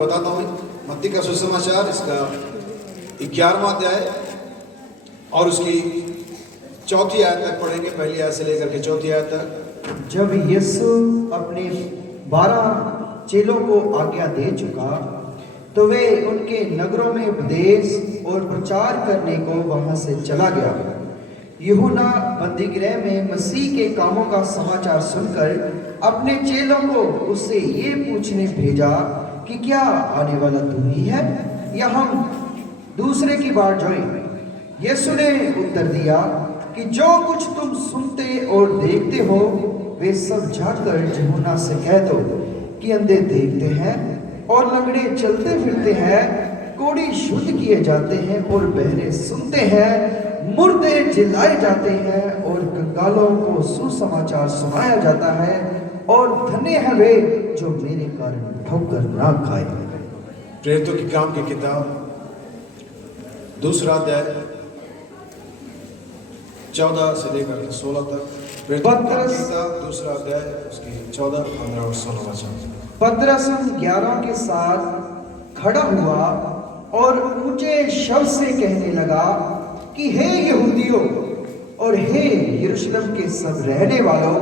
बताता हूँ मत्ती का सुसमाचार इसका 11वां अध्याय और उसकी चौथी आयत तक पढ़ेंगे। पहली आयत से लेकर के चौथी आयत तक। जब यीशु अपने 12 चेलों को आज्ञा दे चुका तो वे उनके नगरों में उपदेश और प्रचार करने को वहां से चला गया। यूहन्ना बंदीगृह में मसीह के कामों का समाचार सुनकर अपने चेलों को उससे ये पूछने भेजा कि क्या आने वाला तू ही है या हम दूसरे की बाट जोएं? यीशु ने उत्तर दिया कि जो कुछ तुम सुनते और देखते हो वे सब जाकर यूहन्ना से कह दो कि अंधे देखते हैं और लंगड़े चलते फिरते हैं, कोढ़ी शुद्ध किए जाते हैं और बहरे सुनते हैं, मुर्दे जिलाए जाते हैं और कंगालों को सुसमाचार सुनाया जाता है। और धन्य है वे जो मेरे कारण ठोकर ना खाए। प्रेरितों की काम की किताब दूसरा अध्याय 14 से लेकर 16 तक। प्रेरितों की काम की किताब दूसरा अध्याय उसकी 14, 15 और 16 वचन। पतरस 11 के साथ खड़ा हुआ और ऊंचे शब्द से कहने लगा कि हे यहूदियों और हे यरूशलेम के सब रहने वालों,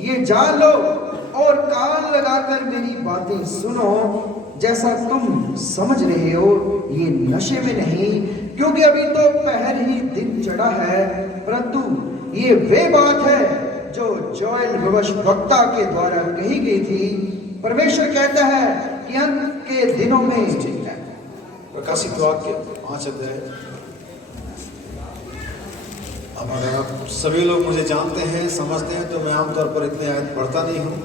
ये जान लो और कान लगाकर मेरी बातें सुनो। जैसा तुम समझ रहे हो ये नशे में नहीं, क्योंकि अभी तो पहर ही दिन चढ़ा है, परंतु ये वे बात है जो जोएल भविष्यवक्ता के द्वारा कही गई थी। परमेश्वर कहता है कि अंत के दिनों में प्रकाशित वाक्य 5 अध्याय। अब अगर आप सभी लोग मुझे जानते हैं, समझते हैं, तो मैं आमतौर पर इतने आयत पढ़ता नहीं हूँ,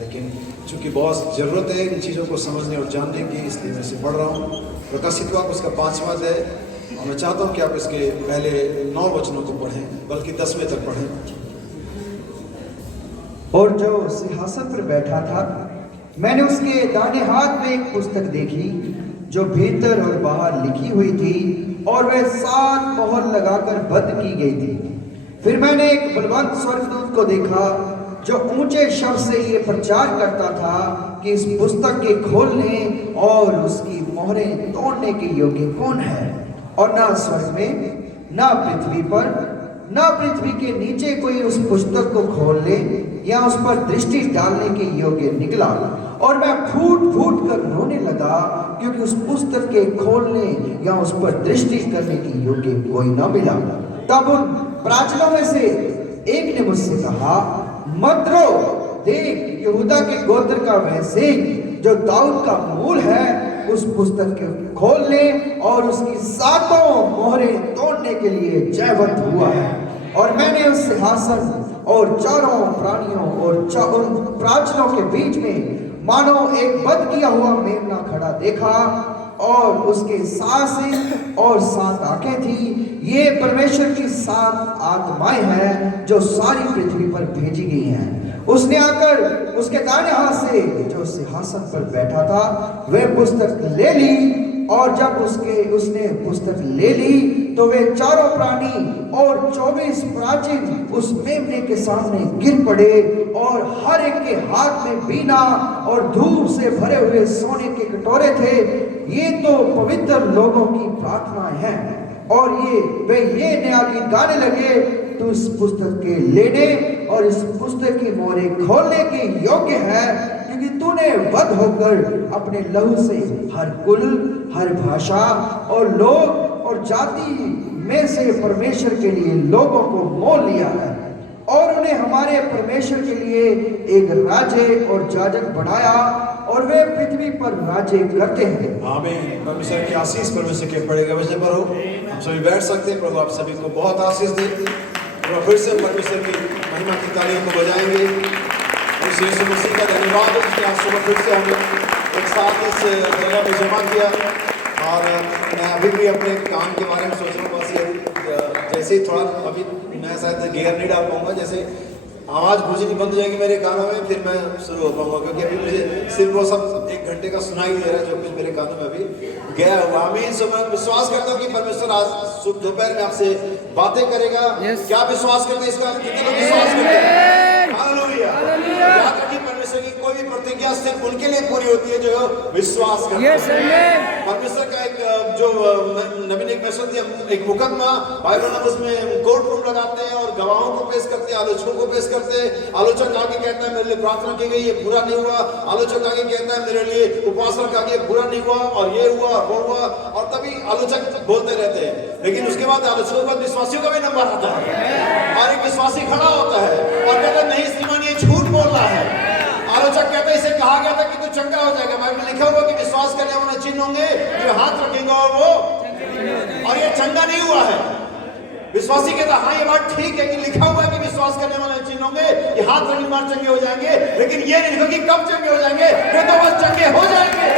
लेकिन चूंकि बहुत ज़रूरत है इन चीज़ों को समझने और जानने की, इसलिए मैं इसे पढ़ रहा हूँ। प्रकाशित वाक्य उसका 5वां अध्याय, और मैं चाहता हूँ कि आप इसके पहले 9 वचनों को पढ़ें, बल्कि 10वें तक पढ़ें। और जो सिंहासन पर बैठा था, मैंने उसके दाहिने हाथ में एक पुस्तक देखी जो भीतर और बाहर लिखी हुई थी और वह 7 मोहर लगाकर बंद की गई थी। फिर मैंने एक बलवंत स्वर्गदूत को देखा जो ऊंचे शब्द से ये प्रचार करता था कि इस पुस्तक के खोलने और उसकी मोहरें तोड़ने के योग्य कौन है। और ना स्वर्ग में, ना पृथ्वी पर, ना पृथ्वी के नीचे कोई उस पुस्तक को खोल ले या उस पर दृष्टि डालने के योग्य निकला। और मैं फूट फूट कर रोने लगा, क्योंकि उस पुस्तक के खोलने या उस पर दृष्टि करने की योग्य कोई न मिला। तब उन प्राचीनों में से एक ने मुझसे कहा, मत रो, देख यहूदा के गोत्र का वह सिंह जो दाऊद का मूल है उस पुस्तक के खोलने और उसकी 7 मोहरें तोड़ने के लिए जयवंत हुआ है। और मैंने उस सिंहासन और चारों प्राणियों और प्राचीनों के बीच में मानो एक बंद किया हुआ मेमना खड़ा देखा, और उसके 7 सिर और 7 आंखें थी। ये परमेश्वर की 7 आत्माएं हैं जो सारी पृथ्वी पर भेजी गई हैं। उसने आकर उसके दाहिने हाथ से जो सिंहासन पर बैठा था वह पुस्तक ले ली, और जब उसने पुस्तक ले ली तो वे चारों प्राणी और 24 प्राचीन उस मेमने के सामने गिर पड़े, और हर एक के हाथ में बीना और धूप से भरे हुए सोने के कटोरे थे। ये तो पवित्र लोगों की प्रार्थनाएं हैं। और वे ये नया गीत गाने लगे, तू इस पुस्तक के लेने और इस पुस्तक की मोहरें खोलने के योग्य है, क्योंकि तूने वध होकर अपने लहू से हर कुल, हर भाषा और लोग और जाति में से परमेश्वर के लिए लोगों को मोल लिया है, और उन्हें हमारे परमेश्वर के लिए एक राज्य और जाजक बनाया, और वे पृथ्वी पर राज्य करते हैं। आमीन। परमेश्वर की आशीष परमेश्वर के पड़ेगा वजह पर हो। हम सभी बैठ सकते हैं। प्रभु आप सभी को बहुत आशीष दे। और फिर से परमेश्वर की महिमा की तालियों को बजाएंगे। उस यीशु मसीह का धन्यवाद है कि आज सुबह फिर से हमें एक साथ इस जगह में जमा किया। और मैं अभी भी अपने काम के बारे में सोच रहा हूँ। बस ये जैसे ही थोड़ा अभी मैं शायद गियर नहीं डाल पाऊंगा, जैसे आवाज़ गूंजनी बंद हो जाएगी मेरे कानों में, फिर मैं शुरू हो पाऊंगा, क्योंकि अभी मुझे सिर्फ वो सब 1 घंटे का सुनाई दे रहा है जो कुछ मेरे कानों में अभी गया हुआ। आमीन। सो मैं विश्वास करता हूँ कि परमेश्वर आज दोपहर में आपसे बातें करेगा। क्या विश्वास करते हैं इसका? कितने लोग विश्वास करते हैं? हालेलुया। याद रखिए, परमेश्वर की कोई भी प्रतिज्ञा प्रतिज्ञा सिर्फ उनके लिए पूरी होती है जो विश्वास करते हैं। परमेश्वर का एक जो नबी ने एक मैसेज दिया, एक मुकदमा बाइबल में, उसमें कोर्ट रूम लगाते हैं और गवाहों को पेश करते हैं, आलोचकों को पेश करते हैं। आलोचक आगे कहता है मेरे लिए प्रार्थना की गई, ये पूरा नहीं हुआ। आलोचक आगे कहता है मेरे लिए उपासना का ये पूरा नहीं हुआ, और ये हुआ वो हुआ, और तभी आलोचक बोलते रहते हैं। लेकिन उसके बाद आलोचकों पर विश्वासियों का भी नंबर आता है और एक विश्वासी खड़ा होता है और कहता है नहीं श्रीमान ये झूठ बोल रहा है। आलोचक कहता है इसे कहा गया था कि तू चंगा हो जाएगा, बाइबल में लिखा हुआ कि विश्वास करने वाले चिन्ह होंगे, जो हाथ रखेंगे और वो, और ये चंगा नहीं हुआ है। विश्वासी कहता हाँ ये बात ठीक है कि लिखा हुआ है कि विश्वास करने वाले चिन्ह होंगे, ये हाथ रखने मार चंगे हो जाएंगे, लेकिन ये नहीं लिखा कि कब चंगे हो जाएंगे। वे तो बस चंगे हो जाएंगे,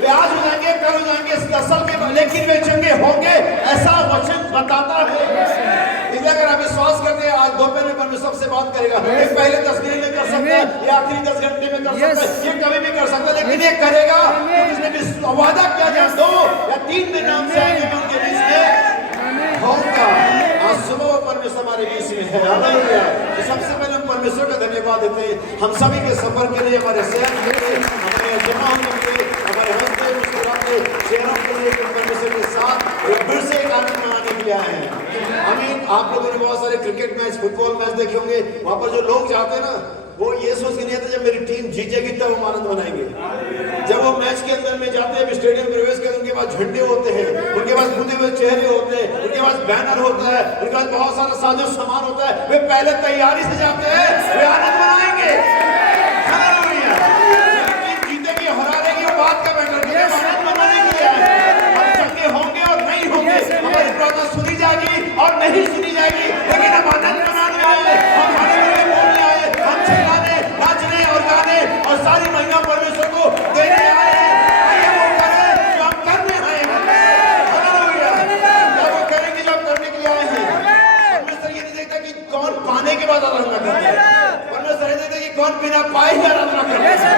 वे आज हो जाएंगे, कल हो जाएंगे, 10 साल के बाद, लेकिन वे चंगे होंगे, ऐसा वचन बताता है। इसलिए अगर आप विश्वास करते हैं, आज दोपहर में परमेश्वर सबसे बात करेगा। ये पहले 10 मिनट में कर सकता है, ये आखिरी 10 घंटे में कर सकता है, ये कभी भी कर सकता है, लेकिन ये करेगा क्योंकि उसने वादा किया जहाँ 2 या 3 में नाम से आएंगे मैं उनके बीच में होगा। आज सुबह परमेश्वर हमारे बीच में है। हालेलुया। तो सबसे पहले हम परमेश्वर का धन्यवाद देते हैं हम सभी के सफर के लिए, हमारे शहर के लिए, हमारे जमा होने के लिए, हमारे हंसते मुस्कुराते चेहरों के लिए, परमेश्वर के साथ फिर से एक आनंद मनाने के लिए आए हैं। आमीन। आप लोगों ने बहुत सारे क्रिकेट मैच, फुटबॉल मैच देखे होंगे। वहां पर जो लोग जाते हैं ना, वो ये सोच के नहीं आते जब मेरी टीम जीतेगी तब हम आनंद मनाएंगे। जब वो मैच के अंदर में जाते हैं, स्टेडियम प्रवेश करते, उनके पास झंडे होते हैं, उनके पास बुने हुए चेहरे होते हैं, उनके पास बैनर होता है, उनके पास बहुत सारा साजो सामान होता है। वे पहले तैयारी से जाते हैं, वे आनंद मनाएंगे। हालेलुया। टीम जीतेगी हराएगी वो बात का मैटर नहीं है, आनंद मनाने के लिए आए हैं। हम चंगे होंगे और नहीं होंगे, हमारी प्रार्थना सुनी जाएगी और नहीं सुनी जाएगी, लेकिन हम आनंद मनाने आए, हम हालेलुया बोलने आए, हम चिल्लाने, नाचने और गाने और सारी महिमा परमेश्वर को देने आए हैं। आइए वो करें जो हम करने आए हैं। हालेलुया। क्या वो करेंगे जो हम करने के लिए आए हैं। परमेश्वर ये नहीं देखता कि कौन पाने के बाद आराधना करता है, परमेश्वर ये देखता कि कौन बिना पाए ही आराधना करता है।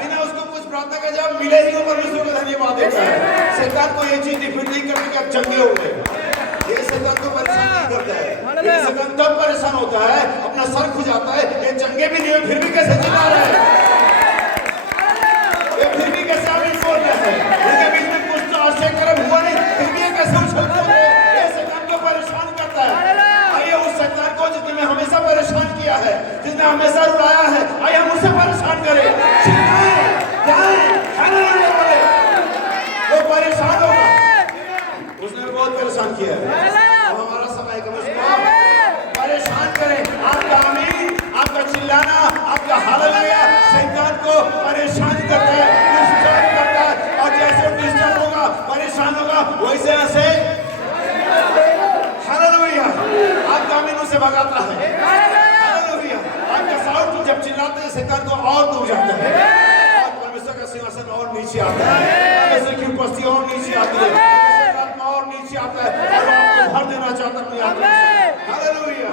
बिना उसको कुछ प्रार्थना का जब मिले ही वो परमेश्वर को धन्यवाद देता है। शैतान को ये चीज डिफेंड नहीं करती कि आप चंगे हो गए, ये शैतान को परेशान नहीं करता है। ये शैतान तब परेशान होता है, अपना सर खुजाता है, ये चंगे भी नहीं हुए फिर भी कैसे चिल्ला रहे हैं, ये फिर भी कैसे आमीन बोल रहे हैं, उनके बीच में कुछ तो आश्चर्य कर्म हुआ नहीं, फिर भी ये कैसे उछलते हैं। ये शैतान को परेशान करता है। आइए उस शैतान को जिसने हमें हमेशा परेशान किया है, जिसने हमेशा रुलाया है, आइए हम उसे परेशान करें, वो परेशान होगा। उसने बहुत परेशान किया है, अब हमारा समय कम परेशान करें। आपका आमीन, आपका चिल्लाना, आपका हालेलुया शैतान को परेशान करता है, डिस्टर्ब करता है, और जैसे वो डिस्टर्ब होगा, परेशान होगा, वैसे ऐसे हालेलुया आपका आमीन उसे भगाता है। हालेलुया। आपका साउंड जब चिल्लाते हैं शैतान को और दूर जाता है, और परमेश्वर का सिंहासन और नीचे आता है, परमेश्वर की उपस्थिति और नीचे आती है, और नीचे आता है और आपको भर देना चाहता है अपनी आत्मा से। हालेलुया।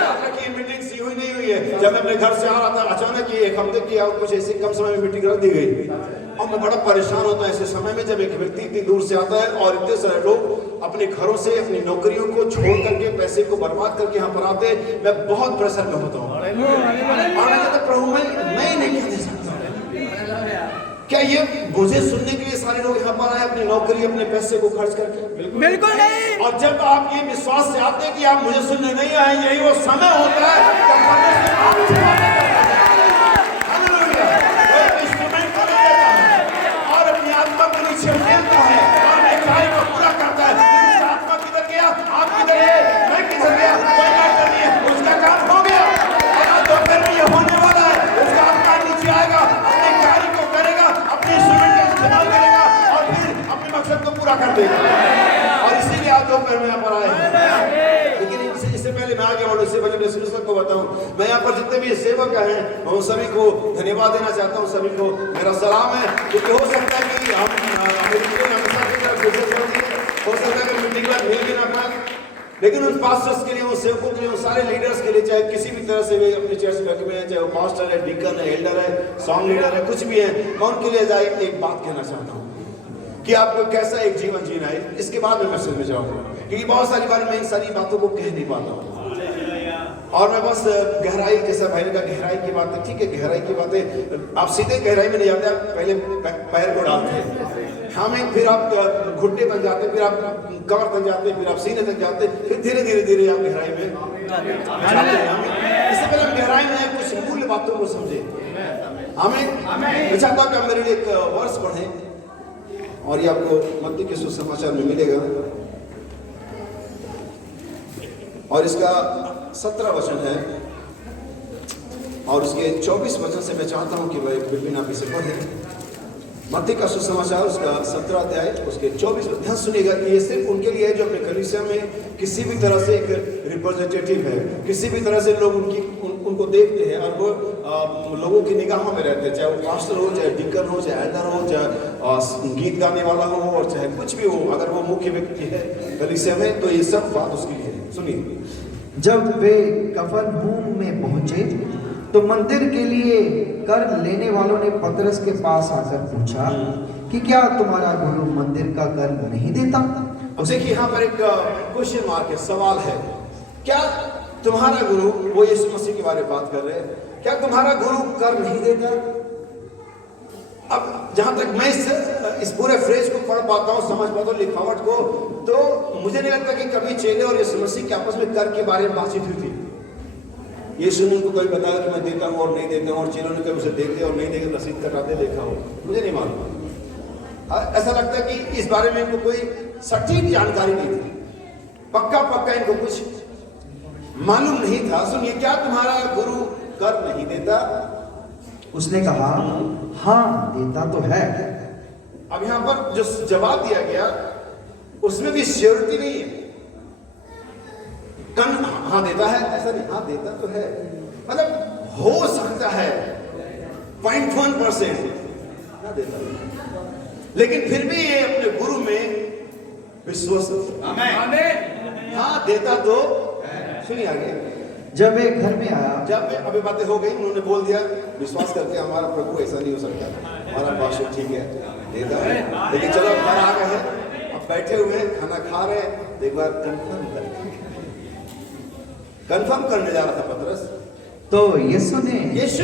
याद रखिए मीटिंग सी हुई नहीं हुई है। जब मैं अपने घर से आ रहा था, अचानक ही एक हफ्ते की कुछ ऐसे कम समय में मीटिंग रख दी गई, और मैं बड़ा परेशान होता है ऐसे समय में जब एक व्यक्ति इतनी दूर से आता है और इतने सारे लोग अपने घरों से अपनी नौकरियों को छोड़ करके पैसे को बर्बाद करके यहाँ पर आते, मैं बहुत प्रेशर में होता हूँ। और मैं कहता प्रभु मैं नहीं कह सकता, क्या ये मुझे सुनने के लिए सारे लोग यहाँ पर आए अपनी नौकरी अपने पैसे को खर्च करके? बिल्कुल नहीं। और जब आप ये विश्वास से आते हैं कि आप मुझे सुनने नहीं आए, यही वो समय होता है जब परमेश्वर आपसे बातें करता है। हालेलुया। वो एक इंस्ट्रूमेंट को ले लेता है और अपनी आत्मा को नीचे फेंकता है और अपने कार्य को पूरा करता है। उसका आत्मा किधर गया, आप किधर गए, मैं किधर गया, कोई बात नहीं है, उसका काम हो गया। और आज दोपहर में ये होने वाला है, उसका आत्मा नीचे आएगा, अपने कार्य को करेगा, अपने इंस्ट्रूमेंट का इस्तेमाल करेगा और फिर अपने मकसद को पूरा कर देगा। और इसीलिए आप दोपहर में यहाँ पर आए हैं। लेकिन इससे पहले मैं आगे बढ़ूं, इससे पहले मैं सुनिश्चित को बताऊं, मैं यहाँ पर जितने भी सेवक हैं मैं उन सभी को धन्यवाद देना चाहता हूँ, सभी को मेरा सलाम है। क्योंकि हो सकता है कि हम हो सकता है कि मीटिंग में मिल भी ना पाए, लेकिन उन पास्टर्स के लिए, उन सेवकों के लिए, उन सारे लीडर्स के लिए, चाहे किसी भी तरह से वे अपने चर्च बैठे हुए हैं, चाहे वो पास्टर है, डीकन है, एल्डर है, सॉन्ग लीडर है, कुछ भी है, मैं उनके लिए जाए एक बात कहना चाहता हूँ कि आपको कैसा एक जीवन जीना है। इसके बाद मैं मैसेज में जाऊंगा, क्योंकि बहुत सारी बार मैं इन सारी बातों को कह नहीं पाता हूँ। और मैं बस गहराई, जैसा भाई ने कहा गहराई की बातें, ठीक है गहराई की बातें, आप सीधे गहराई में नहीं जाते, आप पहले पैर को डालते हैं, हमें फिर आप घुटने तक जाते, फिर आप कमर तक जाते, फिर आप सीने तक जाते, फिर धीरे धीरे धीरे आप गहराई में जाते हैं। इससे पहले हम गहराई में कुछ मूल्य बातों को समझे। हमें मैं चाहता हूं कि आप मेरे लिए एक वर्ष पढ़ें और ये आपको मत्ती के सुसमाचार में मिलेगा और इसका 17 वचन है और उसके 24 वचन से मैं चाहता हूं कि वह बिल्कुल आप इसे पढ़ें। मत्ती का सुसमाचार उसका 17 अध्याय उसके 24 ध्यान सुनिएगा कि ये सिर्फ उनके लिए है जो अपने कलीसिया में किसी भी तरह से एक रिप्रेजेंटेटिव है, किसी भी तरह से लोग उनको देखते हैं और वो लोगों की निगाहों में रहते हैं, चाहे वो पास्टर हो, चाहे डिकन हो, चाहे एल्डर हो, चाहे गीत गाने वाला हो और चाहे कुछ भी हो, अगर वो मुख्य व्यक्ति है कलीसिया में तो ये सब बात उसके लिए है। सुनिए। जब वे कफरनहूम में पहुंचे तो मंदिर के लिए कर लेने वालों ने पतरस के पास आकर पूछा कि क्या तुम्हारा गुरु मंदिर का कर नहीं देता? अब देखिए यहाँ पर एक क्वेश्चन मार्क है, सवाल है, क्या तुम्हारा गुरु, वो यीशु मसीह के बारे में बात कर रहे हैं, क्या तुम्हारा गुरु कर नहीं देता? अब जहां तक मैं इस पूरे फ्रेज को पढ़ पाता हूँ, समझ पाता हूँ लिखावट को, तो मुझे नहीं लगता कि कभी चेले और यीशु मसीह के आपस में कर के बारे में बातचीत हुई थी। यीशु ने उनको कभी बताया कि मैं देता हूँ और नहीं देता हूँ, और चेलों ने कभी उसे देखे और नहीं देखे रसीद कटाते देखा हो, मुझे नहीं मालूम। ऐसा लगता है कि इस बारे में इनको कोई सटीक जानकारी नहीं थी, पक्का इनको कुछ मालूम नहीं था। सुनिए, क्या तुम्हारा गुरु कर नहीं देता? उसने कहा हाँ देता तो है। अब यहां पर जो जवाब दिया गया उसमें भी श्योरिटी नहीं है। कन हाँ देता है ऐसा नहीं, हाँ देता तो है, मतलब हो सकता है 0.1% हाँ देता है, लेकिन फिर भी ये अपने गुरु में विश्वास हाँ देता तो। सुनिए आगे। जब एक घर में आया, जब अभी बातें हो गई, उन्होंने बोल दिया विश्वास करके हमारा प्रभु ऐसा नहीं हो सकता, हमारा पास्टर ठीक है देता है, लेकिन चलो घर आ गए हैं, अब बैठे हुए हैं, खाना खा रहे हैं, एक बार कंफर्म करने जा रहा था पतरस, तो यीशु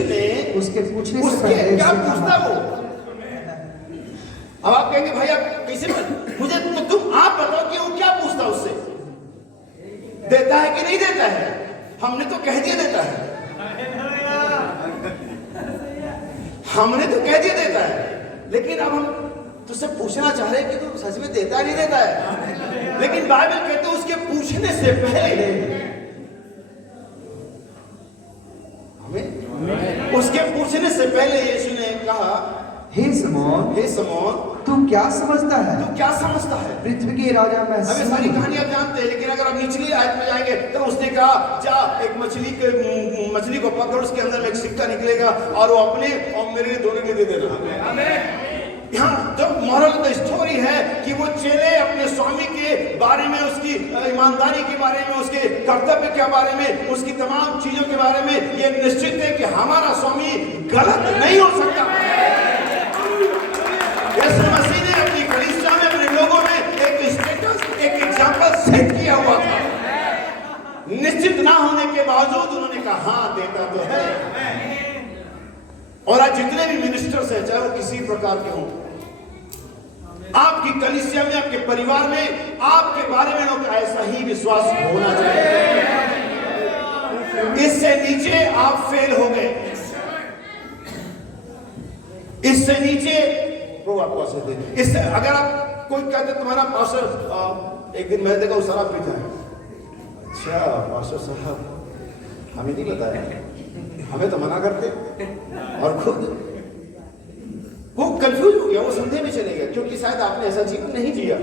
ने उसके पूछने से पहले क्या पूछता वो? अब आप कहेंगे भाई आप कैसे, मुझे तो तुम आप बताओ कि वो क्या पूछता उससे, देता है कि नहीं देता है? हमने तो कह दिया देता है, हमने तो कह दिया देता है, लेकिन अब हम तुझसे पूछना चाह रहे हैं कि तू सच में देता है नहीं देता है? लेकिन बाइबल कहते उसके पूछने से पहले उसके पूछने से पहले यीशु ने कहा, हे समौन, तू क्या समझता है? पृथ्वी के राजा मैं हमें सारी कहानियां जानते हैं, लेकिन अगर आप निचली आयत में जाएंगे तो उसने कहा जा एक मछली को पकड़, उसके अंदर में एक सिक्का निकलेगा और वो अपने और मेरे लिए दोनों के लिए दे देना। यहाँ जो मॉरल द स्टोरी है कि वो चेले अपने स्वामी के बारे में, उसकी ईमानदारी के बारे में, उसके कर्तव्य के बारे में, उसकी तमाम चीजों के बारे में ये निश्चित है कि हमारा स्वामी गलत नहीं हो सकता। यीशु मसीह ने अपनी कलीसिया में, अपने लोगों में एक स्टेटस, एक एग्जाम्पल सेट किया हुआ था। निश्चित ना होने के बावजूद उन्होंने कहा हाँ देता तो है। और आज जितने भी मिनिस्टर्स हैं, चाहे वो किसी प्रकार के हों, आपकी कलीसिया में, आपके परिवार में आपके बारे में लोग ऐसा ही विश्वास होना चाहिए। इससे नीचे आप फेल हो गए, इससे नीचे वो आपको असर दे। इससे अगर आप कोई कहते तुम्हारा पास्टर, एक दिन मैं देखा वो शराब पीता है, अच्छा पास्टर साहब हमें नहीं बताया, हमें तो मना करते, और खुद वो कंफ्यूज हो गया, वो समझे में चले गया, क्योंकि शायद आपने ऐसा जीवन नहीं जिया।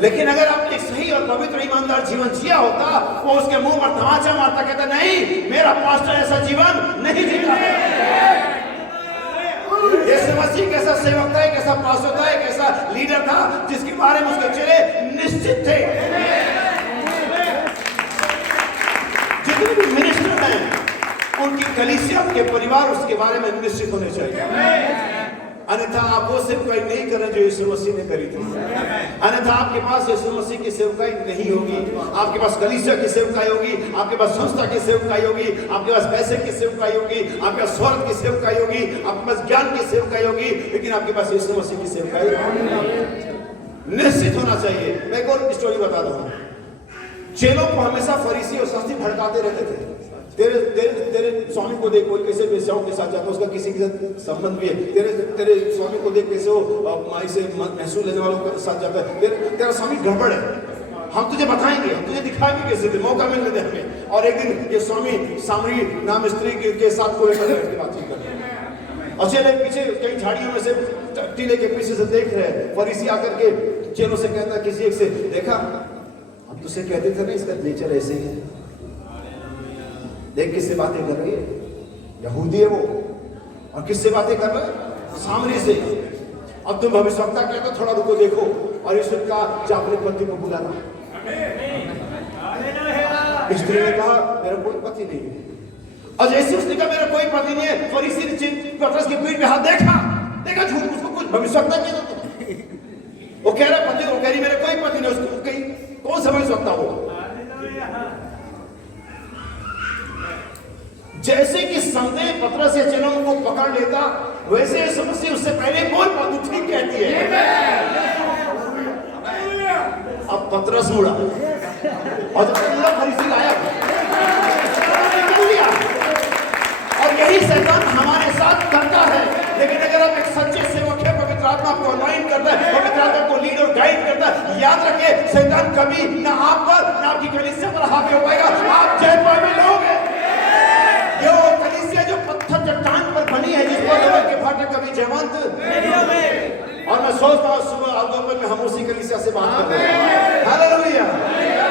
लेकिन अगर आपने सही और पवित्र ईमानदार जीवन जिया होता, वो उसके मुंह पर तमाचा मारता, कहता नहीं मेरा पास्टर ऐसा जीवन नहीं जीता है। यीशु मसीह कैसा सेवक था, कैसा पास्टर था, कैसा लीडर था, जिसके बारे में उसके चेले निश्चित थे। जितने भी मिनिस्टर हैं उनकी कलीसिया, उनके परिवार उसके बारे में निश्चित होने चाहिए। अन्यथा आप वो सेवकाई नहीं कर रहे जो यीशु मसीह ने करी थी। अन्यथा आपके पास यीशु मसीह की सेवकाई नहीं होगी। आपके पास कलीसिया की सेवकाई होगी, आपके पास संस्था की सेवकाई होगी, आपके पास पैसे की सेवकाई होगी, आपके पास स्वार्थ की सेवकाई होगी, आपके पास ज्ञान की सेवकाई होगी, लेकिन आपके पास यीशु मसीह की सेवकाई निश्चित होना चाहिए। मैं एक और स्टोरी बता दूं। चेलों को हमेशा फरीसी और शास्त्री भड़काते रहते थे। तेरे तेरे तेरे स्वामी को देख, कोई कैसे वेश्याओं के साथ जाता है, उसका किसी के साथ संबंध भी है। तेरे तेरे स्वामी को देख, कैसे वो माई से महसूस लेने वालों के साथ जाता है। तेरा स्वामी गड़बड़ है, हम तुझे बताएंगे, हम तुझे दिखाएंगे कैसे दे, मौका मिलने दे हमें। और एक दिन ये स्वामी सामरी नाम स्त्री के साथ कोई बातचीत कर रहे हैं, और चेले पीछे कई झाड़ियों में से टीले के पीछे से देख रहे हैं। फरीसी आकर के चेलों से कहता है, किसी एक से, देखा हम तुझसे कहते थे ना इसका नेचर ऐसे ही है, देख किससे बातें कर रही है, यहूदी है वो, और किससे बातें कर रहा है, सामरी से। अब तुम भविष्यवक्ता कहते हो, थोड़ा रुको देखो। और यीशु का जा अपने पति को बुलाना। स्त्री ने कहा मेरा कोई पति नहीं है। और जैसे उसने कहा मेरा कोई पति नहीं है, फरीसी ने पतरस की पीठ पे हाथ देखा झूठ, उसको कुछ भविष्यवक्ता नहीं था। वो कह रहा पति, वो कह रही मेरा कोई पति नहीं, उसको कहीं कौन समझ सकता होगा। जैसे कि संदेह पतरस या चेलों को पकड़ लेता, वैसे यीशु मसीह उससे पहले बोल पा, तू ठीक कहती है। अब पतरस मुड़ा और जब पूरा फरीसी आया निकल गया। और यही शैतान हमारे साथ करता है। लेकिन अगर आप एक सच्चे सेवक है, पवित्र आत्मा आपको अलाइन करता है, पवित्र आत्मा को लीड और गाइड करता है, याद रखिए शैतान कभी ना आप पर ना आपकी कलीसिया पर हावी हो पाएगा। आप जय पाए लोग हैं। ये वो कलीसिया जो पत्थर चट्टान पर बनी है, जिस पर के फाटक कभी जयवंत। और मैं सोचता हूँ सुबह और दोपहर में हम उसी कलीसिया से बात करते हैं। हालेलुया।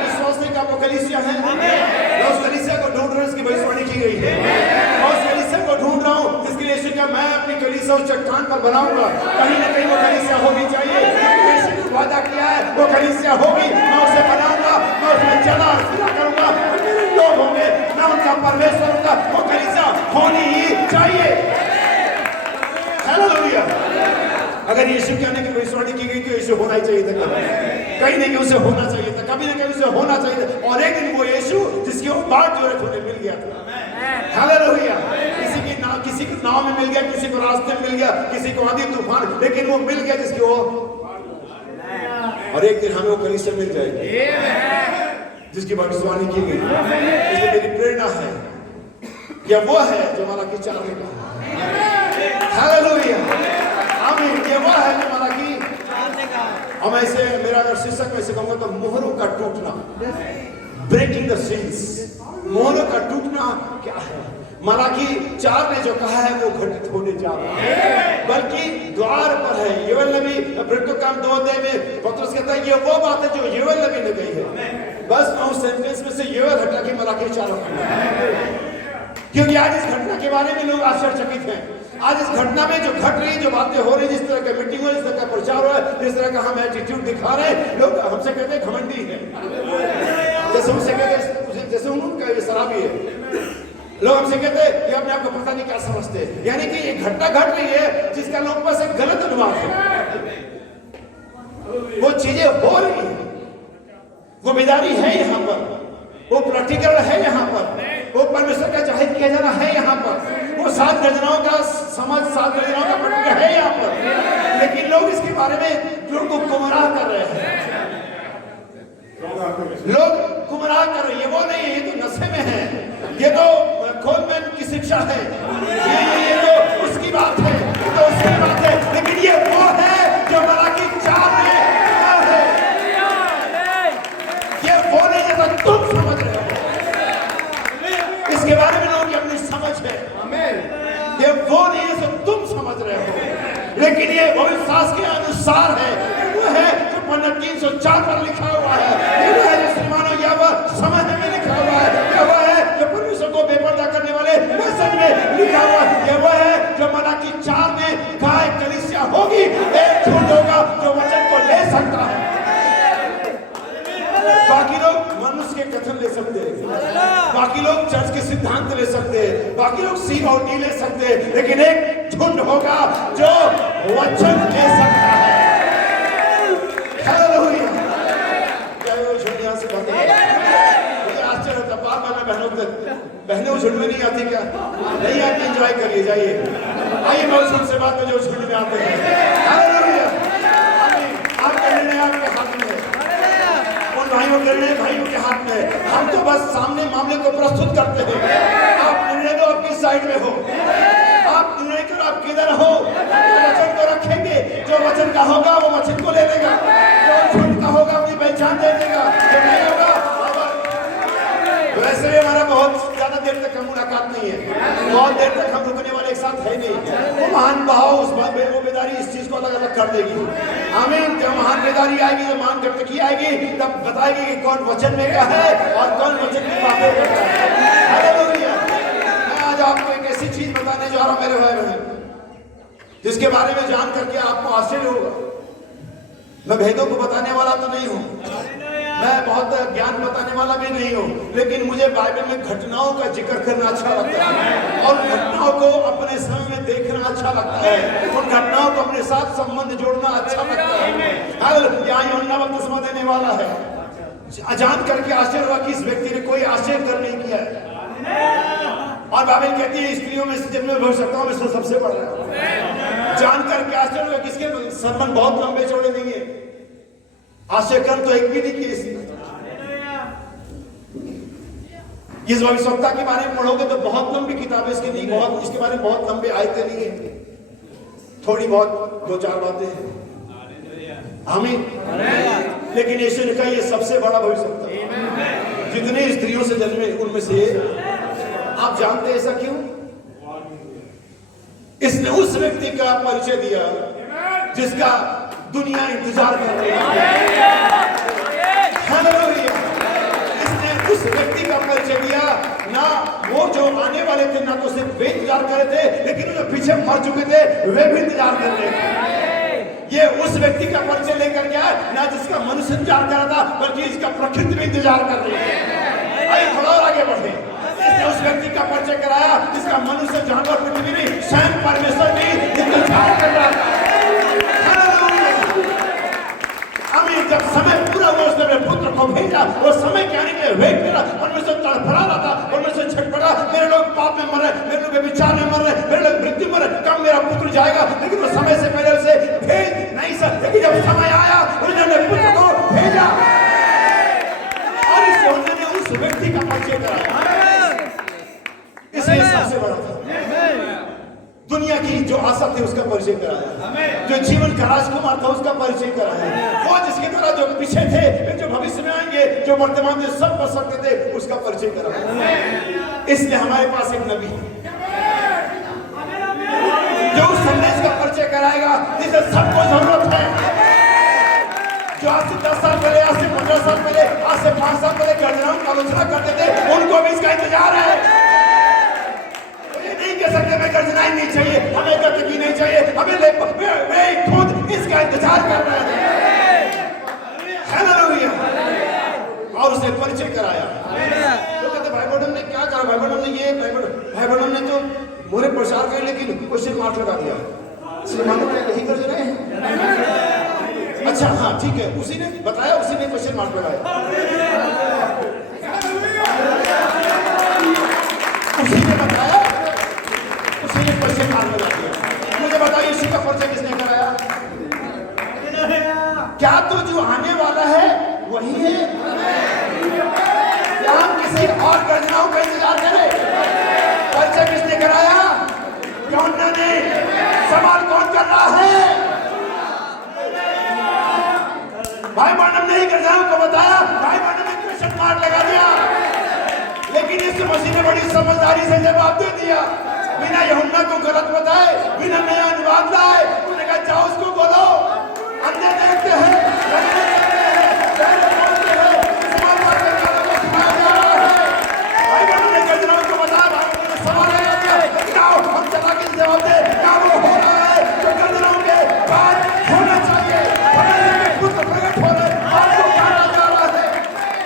विश्वास नहीं का वो कलीसिया है। मैं उस कलीसिया को ढूंढ रहा हूँ, इसकी भविष्यवाणी की गई है। मैं उस कलीसिया को ढूंढ रहा हूँ जिसके लिए यीशु का मैं अपनी कलीसिया उस चट्टान पर बनाऊंगा। कहीं ना कहीं वो कलीसिया होनी चाहिए। यीशु ने वादा किया है वो कलीसिया होगी, मैं उसे बनाऊंगा, मैं उसमें चला फिरा करूंगा, मेरे लोग होंगे, मैं उनका परमेश्वर होगा। वो कलीसिया होनी ही चाहिए। हालेलुया। अगर यीशु के आने की भविष्यवाणी की गई तो यीशु होना ही चाहिए था, कहीं नहीं उसे होना चाहिए था, कभी ना कभी उसे होना चाहिए था। और एक दिन वो यीशु जिसकी वो बाट जो है मिल गया था। हालेलुया। किसी को नाव में मिल गया, किसी को रास्ते में मिल गया, किसी को आंधी तूफान, लेकिन वो मिल गया जिसकी वो, और एक दिन हमें वो कलीसिया मिल जाएगी जिसकी भविष्यवाणी की गई। इसलिए मेरी प्रेरणा है कि वो है जो मलाकी 4 में कहा। हालेलुया। आमीन। ये वो है जो मलाकी, और मैं इसे मेरा अगर शीर्षक में से कहूंगा तो मोहरों का टूटना, ब्रेकिंग द सील्स। मोहरों का टूटना क्या है? मलाकी 4 ने जो कहा है वो घटित होने जा रहा है, बल्कि द्वार पर है। योएल नबी प्रेरितों 2 अध्याय में पतरस कहता है ये वो बात है जो योएल नबी ने कही है। बस मैं उस सेंटेंस में से योएल हटा के मलाकी 4 रखूंगा, क्योंकि आज इस घटना के बारे में लोग आश्चर्यचकित हैं। आज इस घटना में जो घट रही, जो बातें हो रही, जिस तरह का मीटिंग हो, जिस तरह का प्रचार हो, जिस तरह का हम एटीट्यूड दिखा रहे हैं, लोग हमसे कहते हैं घमंडी है, जैसे हमसे कहते हैं, जैसे उनका ये शराबी है। लोग हमसे कहते हैं कि अपने आप को पता नहीं क्या समझते हैं। यानी कि ये घटना घट रही है जिसका लोग पास एक गलत अनुवाद है। वो चीजें हो रही है, वो बेदारी है यहाँ पर, वो प्रैक्टिकल है यहाँ पर, वो परमेश्वर का जाहिर किया जाना है यहाँ पर, वो 7 गर्जनाओं का समझ, 7 गर्जनाओं का प्रैक्टिकल है यहाँ पर। लेकिन लोग इसके बारे में लोगों को गुमराह कर रहे हैं। लोग गुमराह कर रहे हैं। ये वो नहीं है, ये तो नशे में है, ये तो खोलमैन की शिक्षा है, ये तो उसकी बात है, ये तो उसकी बात है। लेकिन ये वो है जो मलाकी 4 में कहा है। ये वो नहीं जैसा तुम समझ रहे हो, इसके बारे में लोगों की अपनी समझ है। ये वो नहीं जैसा तुम समझ रहे हो, लेकिन ये पवित्र शास्त्र के अनुसार है। वो है जो पन्ना 304 पर लिखा हुआ है। ये वो है जो श्रीमानो यहोवा समय में लिखा हुआ है। ये वो है जो परमेश्वर को बेपर्दा करने वाले मैसेज में लिखा हुआ है। ये वो है जो मलाकी 4 में गाय कलीसिया होगी, एक झुंड होगा जो वचन को ले सकता है। बाकी लोग मनुष्य के कथन ले सकते हैं, बाकी लोग चर्च के सिद्धांत ले सकते हैं, बाकी लोग सी और डी ले सकते हैं, लेकिन एक झुंड होगा जो वचन दे सकता है। हालेलुया। क्या वो झुंड यहाँ से बंद है? मुझे आश्चर्य होता, बार बार मैं बहनों तक, बहनें वो झुंड में नहीं आती क्या? नहीं आती, एंजॉय करिए, जाइए, आइए मैं उस से बात में जो झुंड में आते हैं। हालेलुया। आपका निर्णय आपके हाथ में है, उन भाइयों के निर्णय भाइयों के हाथ में है। हम तो बस सामने मामले को प्रस्तुत करते हैं। आप निर्णय दो, आप किस साइड में हो, आप निर्णय करो, आप किधर हो। जो वचन को रखेंगे, जो वचन का होगा वो वचन को ले लेगा, जो झूठ का होगा अपनी पहचान दे देगा, जो नहीं होगा। वैसे भी हमारा बहुत ज्यादा देर तक हम मुलाकात नहीं है, बहुत देर तक हम रुकने वाले एक साथ है नहीं। वो महान बहाव, उस वो बेदारी इस चीज को अलग अलग कर देगी। आमीन। जब महान बेदारी आएगी, जब महान गंदगी आएगी, तब बताएगी कि कौन वचन में का है और कौन वचन की बातें करता है। हालेलुया। मैं आज आपको एक ऐसी चीज बताने जा रहा हूं मेरे भाई बहन, जिसके बारे में जान करके आपको आश्चर्य होगा। मैं भेदों को बताने वाला तो नहीं हूं, मैं बहुत ज्ञान बताने वाला भी नहीं हूँ, लेकिन मुझे बाइबल में घटनाओं का जिक्र करना अच्छा लगता है और घटनाओं को अपने समय में देखना अच्छा लगता है, उन घटनाओं को अपने साथ संबंध जोड़ना अच्छा लगता है। यहाँ यूहन्ना बपतिस्मा देने वाला है, जान करके आश्चर्य हुआ कि इस व्यक्ति ने कोई आश्चर्य कर नहीं किया है, और बाइबल कहती है स्त्रियों में जिनमें भविष्यवक्ताओं में सबसे बड़ा है। जान करके आश्चर्य हुआ कि इसके संबंध बहुत लंबे चौड़े नहीं है, आश्चर्य तो एक भी नहीं किए इसने। इस भविष्यवक्ता के बारे में पढ़ोगे तो बहुत लंबी किताब है इसकी, नहीं बहुत, इसके बारे में बहुत लंबे आयतें नहीं है, थोड़ी बहुत दो चार बातें हैं। आमीन। लेकिन यीशु ने कहा ये सबसे बड़ा भविष्यवक्ता, जितने स्त्रियों से जन्मे उनमें से। आप जानते हैं ऐसा क्यों? इसने उस व्यक्ति का परिचय दिया जिसका दुनिया इंतजार कर रही है। हालेलुया। इसने उस व्यक्ति का परिचय दिया, ना वो जो आने वाले थे, ना तो सिर्फ वे इंतजार कर रहे थे, लेकिन जो पीछे मर चुके थे वे भी इंतजार कर रहे थे। ये उस व्यक्ति का परिचय लेकर गया, ना जिसका मनुष्य इंतजार कर रहा था, बल्कि इसका प्रकृति भी इंतजार कर रही है। आइए थोड़ा और आगे बढ़े। इसने उस व्यक्ति का परिचय कराया जिसका मनुष्य, जानवर, पृथ्वी नहीं, स्वयं परमेश्वर भी इंतजार कर रहा था। जब समय पूरा हुआ उसने अपने पुत्र को भेजा, वो समय के आने के लिए वेट करा, परमेश्वर तड़फड़ा रहा था, परमेश्वर छटपटा, मेरे लोग पाप में मर रहे, मेरे लोग व्यभिचार में मर रहे, मेरे लोग मृत्यु मर रहे, कब मेरा पुत्र जाएगा? लेकिन वो समय से पहले उसे भेज नहीं सकते। लेकिन जब समय आया उन्होंने अपने पुत्र को भेजा और इससे उन्होंने उस व्यक्ति का परिचय कराया। इसलिए सबसे बड़ा था, दुनिया की जो आशा थी उसका परिचय कराया, जो जीवन का राजकुमार था उसका परिचय कराया, वो जिसके द्वारा जो पीछे थे, जो भविष्य में आएंगे, जो वर्तमान में सब बच सकते थे, उसका परिचय कराया। इसलिए हमारे पास एक नबी जो उस संदेश का परिचय कराएगा जिसे सबको जरूरत है। जो आज से 10 साल पहले, आज से 15 साल पहले, आज से 5 साल पहले गर्जनाओं की आलोचना करते थे, उनको भी इसका इंतजार है। कह सकते मैं गर्जना ही नहीं चाहिए, हमें गर्दगी नहीं चाहिए, हमें खुद इसका इंतजार कर रहे हैं। हालेलुया। और उसे परिचय कराया। तो कहते भाई बहन ने क्या करा? भाई बहन ने ये, भाई बहन ने तो मोरे प्रचार करे, लेकिन उसे मार लगा दिया। मालूम है यही गर्जना है? अच्छा हाँ ठीक है, उसी ने बताया, उसी ने क्वेश्चन मार्क लगाया, उसी ने बताया, क्वेश्चन मार्क लगा दिया। मुझे बताइए इसी का परिचय किसने कराया? क्या तो जो आने वाला है वही है, या हम किसी और गर्जनाओं का इंतजार करें? परिचय किसने कराया? यूहन्ना ने। सवाल कौन कर रहा है? भाई बहन ने ही गर्जनाओं को बताया, भाई बहन ने क्वेश्चन मार्क लगा दिया, लेकिन इस मसीह ने बड़ी समझदारी से जवाब दे दिया, बिना यूहन्ना को गलत बताए, बिना नया अनुवाद लाए। उन्होंने कहा जाओ उसको बोलो, अंधे देखते हैं, बहरे देखते हैं, बोलते हैं, सवाल करने वालों को सिखाया जा रहा है। भाई बहनों ने गर्जनाओं को बताया, भाई बहनों ने सवाल लगा दिया, जाओ हम चला के जवाब दे, क्या वो हो रहा है जो गर्जनाओं के बाद होना चाहिए? परमेश्वर के पुत्र प्रकट हो रहे, आपको कहना जा रहा है,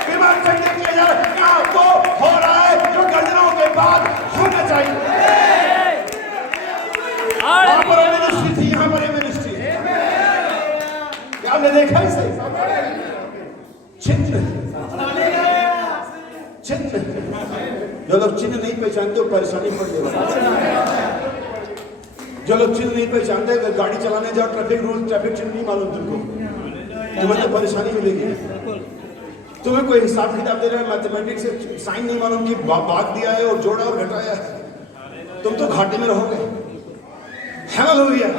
विमान चढ़ने किया जा रहा है, क्या वो हो रहा है जो गर्जनाओं के बाद होना चाहिए? आपने देखा इसे? चिन्ह, चिन्ह। जो लोग चिन्ह नहीं पहचानते वो परेशानी पड़ जाएगी। जो लोग चिन्ह नहीं पहचानते, अगर गाड़ी चलाने जाओ, ट्रैफिक रूल, ट्रैफिक चिन्ह नहीं मालूम तुमको, तुम्हें तो परेशानी मिलेगी। तुम्हें कोई हिसाब किताब दे रहा है, मैथमेटिक्स से साइन नहीं मालूम कि भाग दिया है और जोड़ा और घटाया है, तुम तो घाटे में रहोगे। हालेलुया,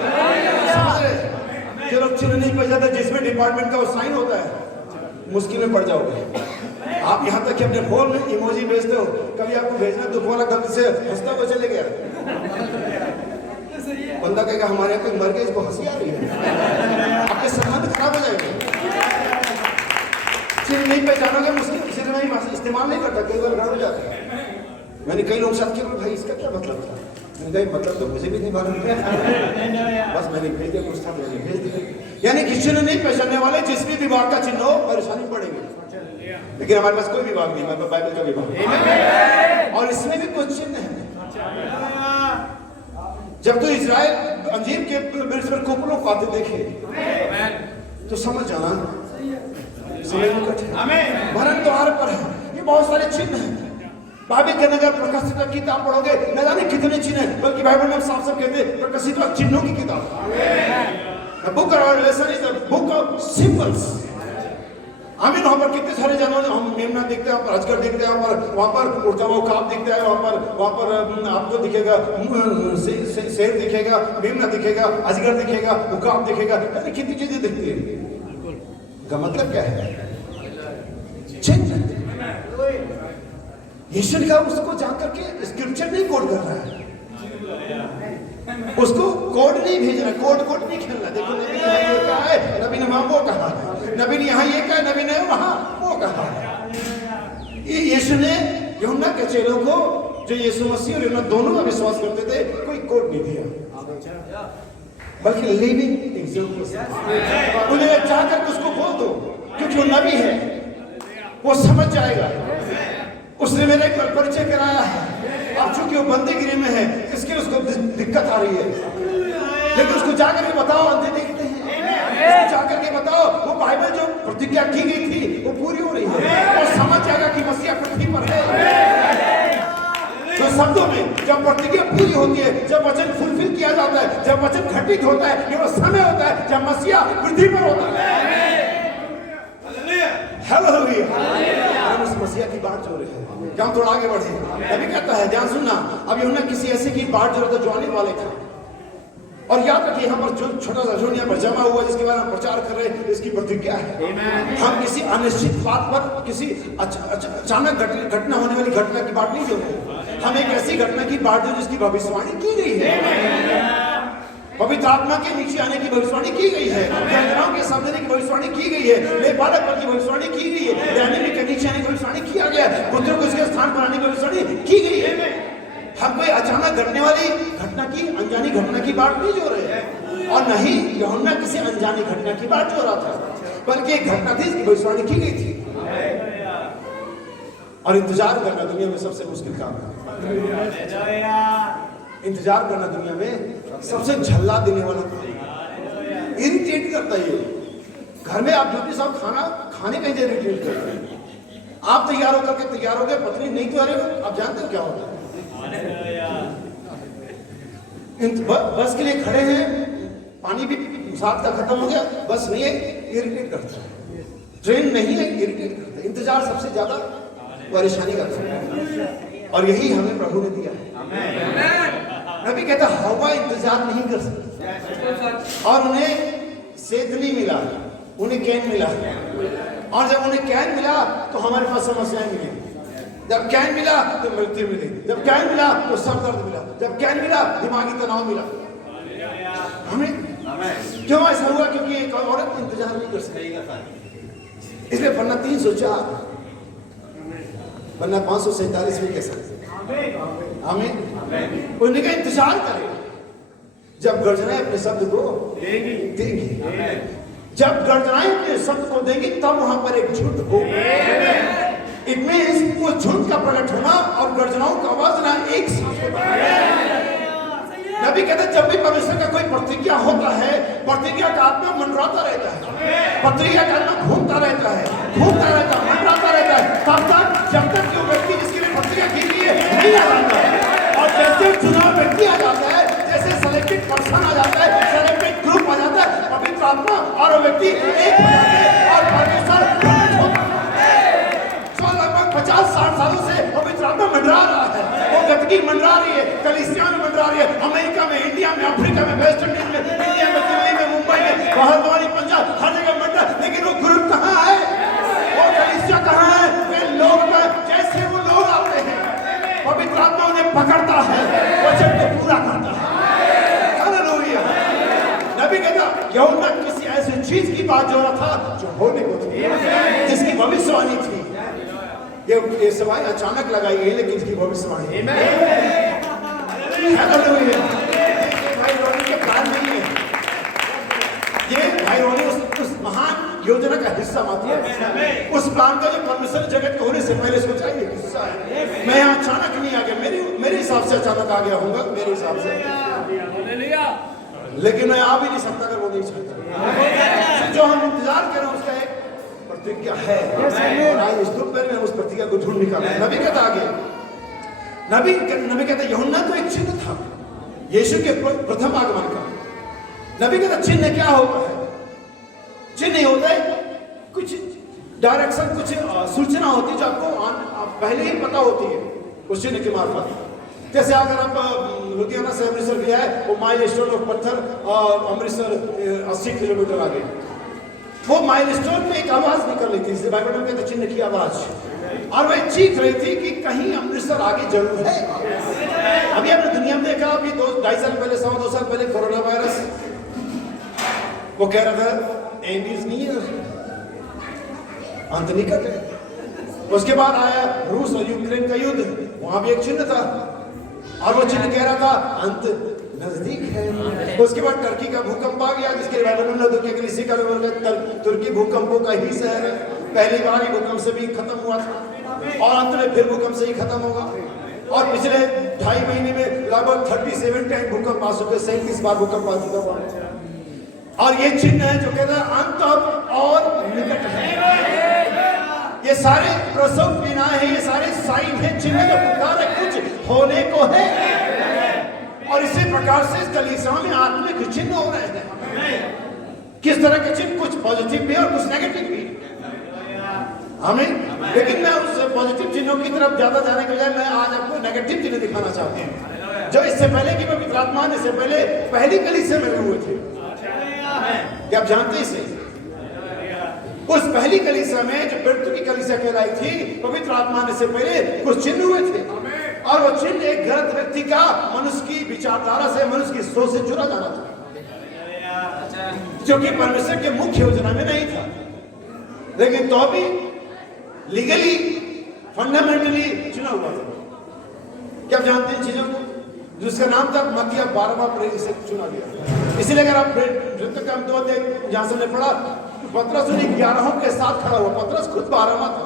समझ रहे? जो लोग चिन्ह नहीं पहचानते, जिसमें डिपार्टमेंट का वो साइन होता है, मुश्किल में पड़ जाओगे। आप यहाँ तक कि अपने फोन में इमोजी भेजते हो, कभी आपको भेजना तो फोन गलती से हंसता हुआ चले गया, बंदा कहेगा हमारे यहाँ कोई मर गया, इसको हंसी आ रही है, आपके संबंध खराब हो जाएंगे। चिन्ह नहीं पहचानोगे, मुश्किल चिन्ह नहीं इस्तेमाल नहीं करता, कई बार गड़बड़ जाता है। मैंने कई लोग साथ किया, भाई इसका क्या मतलब था? मैंने कहा मतलब तो मुझे भी नहीं मालूम, बस मैंने भेज दिया, कुछ था मैंने भेज दिया। यानी कि चिन्ह नहीं पहचानने वाले, जिस भी विभाग का चिन्ह हो, परेशानी पड़ेगी। लेकिन हमारे पास कोई विभाग नहीं, हमारे पास बाइबल का विभाग है, और इसमें भी कुछ चिन्ह है। जब तो इजराइल अंजीर के वृक्ष पर कोपलों को आते देखे तो समझ जाना समय निकट है, मरण द्वार पर है। ये बहुत सारे चिन्ह हैं। बाइबल के नगर प्रकाशित की किताब पढ़ोगे, न जाने कितने चिन्ह हैं, बल्कि बाइबल में साफ साफ कहते हैं प्रकाशित चिन्हों की किताब। Book of revelation is the book of symbols. आमीन। वहाँ पर कितने सारे जानवर, हम मेमना देखते हैं, वहाँ पर अजगर देखते हैं, वहाँ पर उड़ता हुआ काब दिखता है, वहाँ पर आपको दिखेगा शेर दिखेगा, मेमना दिखेगा, अजगर दिखेगा, उकाब दिखेगा, यानी कितनी चीजें दिखती है। का मतलब क्या है? चिन्ह। यीशु का उसको जाकर के स्क्रिप्चर नहीं कोड कर रहा है, उसको कोड नहीं भेजना, कोड नहीं खेलना। देखो नबी ने ये कहा है, नबी ने वहां वो कहा है, नबी ने यहाँ ये कहा, नबी ने वहां वो कहा है। यीशु ने यूहन्ना के चेलों को, जो यीशु मसीह और यूहन्ना दोनों में विश्वास करते थे, कोई कोड नहीं दिया, बल्कि लिविंग एग्जाम्पल। उन्हें जाकर उसको बोल दो, क्योंकि वो नबी है, वो समझ जाएगा। उसने मेरा एक परिचय कराया है, अब चूंकि वो बंदीगिरी में है, इसके उसको दिक्कत आ रही है, लेकिन उसको जाकर के बताओ, अंधे देखते हैं, उसको जाकर के बताओ वो बाइबल जो प्रतिज्ञा की गई थी वो पूरी हो रही है, और समझ जाएगा कि मसीहा पृथ्वी पर है। तो शब्दों में जब प्रतिज्ञा पूरी होती है, जब वचन फुलफिल किया जाता है, जब वचन घटित होता है, ये वो समय होता है जब मसीहा पृथ्वी पर होता है। हालेलुया। हम उस मसीहा की बात जो रहे हैं, हम थोड़ा आगे बढ़े। अभी कहता है, ध्यान सुनना, अब यूहन्ना किसी ऐसे की बात जो जो आने वाले था, और याद रखिए यहाँ पर जो छोटा सा झुंड यहाँ पर जमा हुआ, जिसके बारे में प्रचार कर रहे हैं, इसकी प्रतिज्ञा है। हम किसी अनिश्चित बात पर, किसी अचानक घटना होने वाली घटना की बात नहीं जो रहे, हम एक ऐसी घटना की बात जो जिसकी भविष्यवाणी की गई है, पवित्र आत्मा के नीचे आने की भविष्यवाणी की गई है, जंगलों के सामने की भविष्यवाणी की गई है, लेपालक पर की भविष्यवाणी की गई है, दैनिक के नीचे आने की भविष्यवाणी किया गया है, पुत्र को उसके स्थान पर आने की भविष्यवाणी की गई है। हम कोई अचानक घटने वाली घटना की, अनजानी घटना की बात नहीं जो रहे हैं, और नहीं यूहन्ना किसी अनजानी घटना की बात जो रहा था, बल्कि एक घटना थी जिसकी भविष्यवाणी की गई थी। और इंतजार करना दुनिया में सबसे मुश्किल काम है। इंतजार करना दुनिया में सबसे झल्ला देने वाला काम, इरिटेट करता है। घर में आप ड्यूटी साहब खाना खाने का इरिटेट करते हैं, आप तैयार होकर के तैयार हो गए, पत्नी नहीं तैयार हो, आप जानते हो क्या होता है? बस के लिए खड़े हैं, पानी भी साथ का खत्म हो गया, बस नहीं है, इरिटेट करता है। ट्रेन नहीं है, इरिटेट करता है। इंतजार सबसे ज्यादा परेशानी करता है, और यही हमें प्रभु ने दिया है। नबी कहता हवा इंतजार नहीं कर सकती, और उन्हें सेत नहीं मिला, उन्हें कैन मिला, और जब उन्हें कैन मिला तो हमारे पास समस्याएं मिली। जब कैन मिला तो मृत्यु मिली, जब कैन मिला तो सर दर्द मिला, जब कैन मिला दिमागी तनाव मिला। हमें क्यों ऐसा हुआ? क्योंकि एक औरत इंतजार नहीं कर सकती। इसलिए वरना 304 वरना 547 में कैसा? आमीन। उन्होंने कहा इंतजार करें, जब गर्जनाएं अपने शब्द को देंगी, जब गर्जनाएं अपने शब्द को देंगी, तब वहां पर एक झुंड हो। इट मींस वो झुंड का प्रकट होना और गर्जनाओं का आवाज ना एक साथ होता है। नबी कहते हैं जब भी परमेश्वर का कोई प्रतिज्ञा होता है, प्रतिज्ञा का आत्मा मंडराता रहता है, प्रतिज्ञा का आत्मा घूमता रहता है, मंडराता रहता है, तब तक जब तक जो व्यक्ति जिसके लिए प्रतिज्ञा की गई है नहीं आ जाता है। और जैसे चुनाव व्यक्ति आ जाता है, जैसे सेलेक्टेड पर्सन आ जाता है, सेलेक्टेड ग्रुप आ जाता है, पवित्र आत्मा और वो व्यक्ति एक हो जाते हैं और परमेश्वर प्रकट होता है। तो लगभग 50-60 सालों से पवित्र आत्मा मंडरा रहा है, वो गंदगी मंडरा रही है, कलीसिया में मंडरा रही है, अमेरिका में, इंडिया में, अफ्रीका में, वेस्ट इंडीज में, इंडिया में, दिल्ली में, मुंबई में, हरिद्वार, पंजाब, हर जगह मंडरा। लेकिन वो ग्रुप कहाँ है, वो कलीसिया कहाँ है? वे लोग जैसे वो लोग आते हैं, पवित्र आत्मा उन्हें पकड़ता है, वचन को पूरा करता है। हालेलुया। नबी कहता यूहन्ना किसी ऐसी चीज की बात जो रहा था जो होने को थी, जिसकी भविष्यवाणी थी। ये सवाई अचानक लगाई गई, लेकिन इसकी भविष्यवाणी हालेलुया। भाई रोनी के प्लान नहीं है, ये भाई रोनी उस महान योजना का हिस्सा मत है। उस प्लान का जो परमेश्वर जगत को होने से पहले सोचा ये हिस्सा है। मैं यहाँ अचानक नहीं आ गया, मेरे हिसाब से अचानक आ गया होगा, मेरे हिसाब से, लेकिन मैं आ भी नहीं सकता अगर वो नहीं चाहता। जो हम इंतजार कर रहे हैं उसका एक प्रतिज्ञा है, और आज इस दोपहर में हम उस प्रतिज्ञा को ढूंढ निकालें। नबी कहता आगे, नबी कहता यूहन्ना तो एक चिन्ह था यीशु के प्रथम आगमन का। नबी कहता चिन्ह क्या होता है? चिन्ह नहीं होता है, कुछ डायरेक्शन, कुछ सूचना होती है जो आपको पहले ही पता होती है उस चिन्ह के मार्फत। जैसे अगर आप लुधियाना से अमृतसर गया है, वो माइलस्टोन ऑफ पत्थर और अमृतसर 80 किलोमीटर आगे, वो माइलस्टोन में एक आवाज निकल रही थी, जिसे बाइबल में कहते चिन्ह की आवाज, और वह चीख रही थी कि कहीं अमृतसर आगे जरूर है। अभी आपने दुनिया में देखा, अभी 2-2.5 साल पहले, 2 साल पहले कोरोना वायरस, वो कह रहा था एंडीज नहीं है, अंत निकट है। उसके बाद आया रूस और यूक्रेन का युद्ध, वहां भी एक चिन्ह था, और वो चिन्ह कह रहा था अंत नजदीक है। उसके बाद टर्की का भूकंप आ गया, जिसके तुर्की भूकंपों का ही शहर है, पहली बार ही भूकंप से भी खत्म हुआ था, और अंत में फिर भूकंप से ही खत्म होगा। और पिछले 2.5 महीने में लगभग 37 टाइम भूकंप आ चुके, 37 बार भूकंप आ चुका। और ये चिन्ह है जो कहता है अंत अब और निकट है। ये सारे प्रसव चिन्ह है, ये सारे साइन है, चिन्ह जो बता रहे कुछ होने को है। और इसी प्रकार से इस कलीसिया में आत्मिक चिन्ह हो रहे हैं। किस तरह के चिन्ह? कुछ पॉजिटिव भी और कुछ नेगेटिव भी। हमें, लेकिन मैं उस पॉजिटिव चिन्हों की तरफ ज्यादा जाने के बजाय मैं आज आपको नेगेटिव चिन्ह दिखाना चाहती हूँ, जो इससे पहले की पवित्र आत्मा ने इससे पहले पहली कलीसिया में हुए थे। क्या आप जानते हैं इसे? उस पहली कलीसिया में जो मृत्यु की कलीसिया कहलाई थी, पवित्र आत्मा ने से पहले कुछ चिन्ह हुए थे, और वो चिन्ह एक गलत व्यक्ति का मनुष्य की विचारधारा से, मनुष्य की सोच से जुड़ा जाना था, जो कि परमेश्वर के मुख्य योजना में नहीं था। लेकिन तो भी लीगली, फंडामेंटली चुना हुआ था। क्या आप जानते हैं चीजों को? जिसका नाम था मत्ती 12वां प्रेरित से चुना गया। इसलिए अगर आप काम 2 अध्याय जहां से हमने पढ़ा, पतरस उन्हीं 11 के साथ खड़ा हुआ, पतरस खुद 12वां था।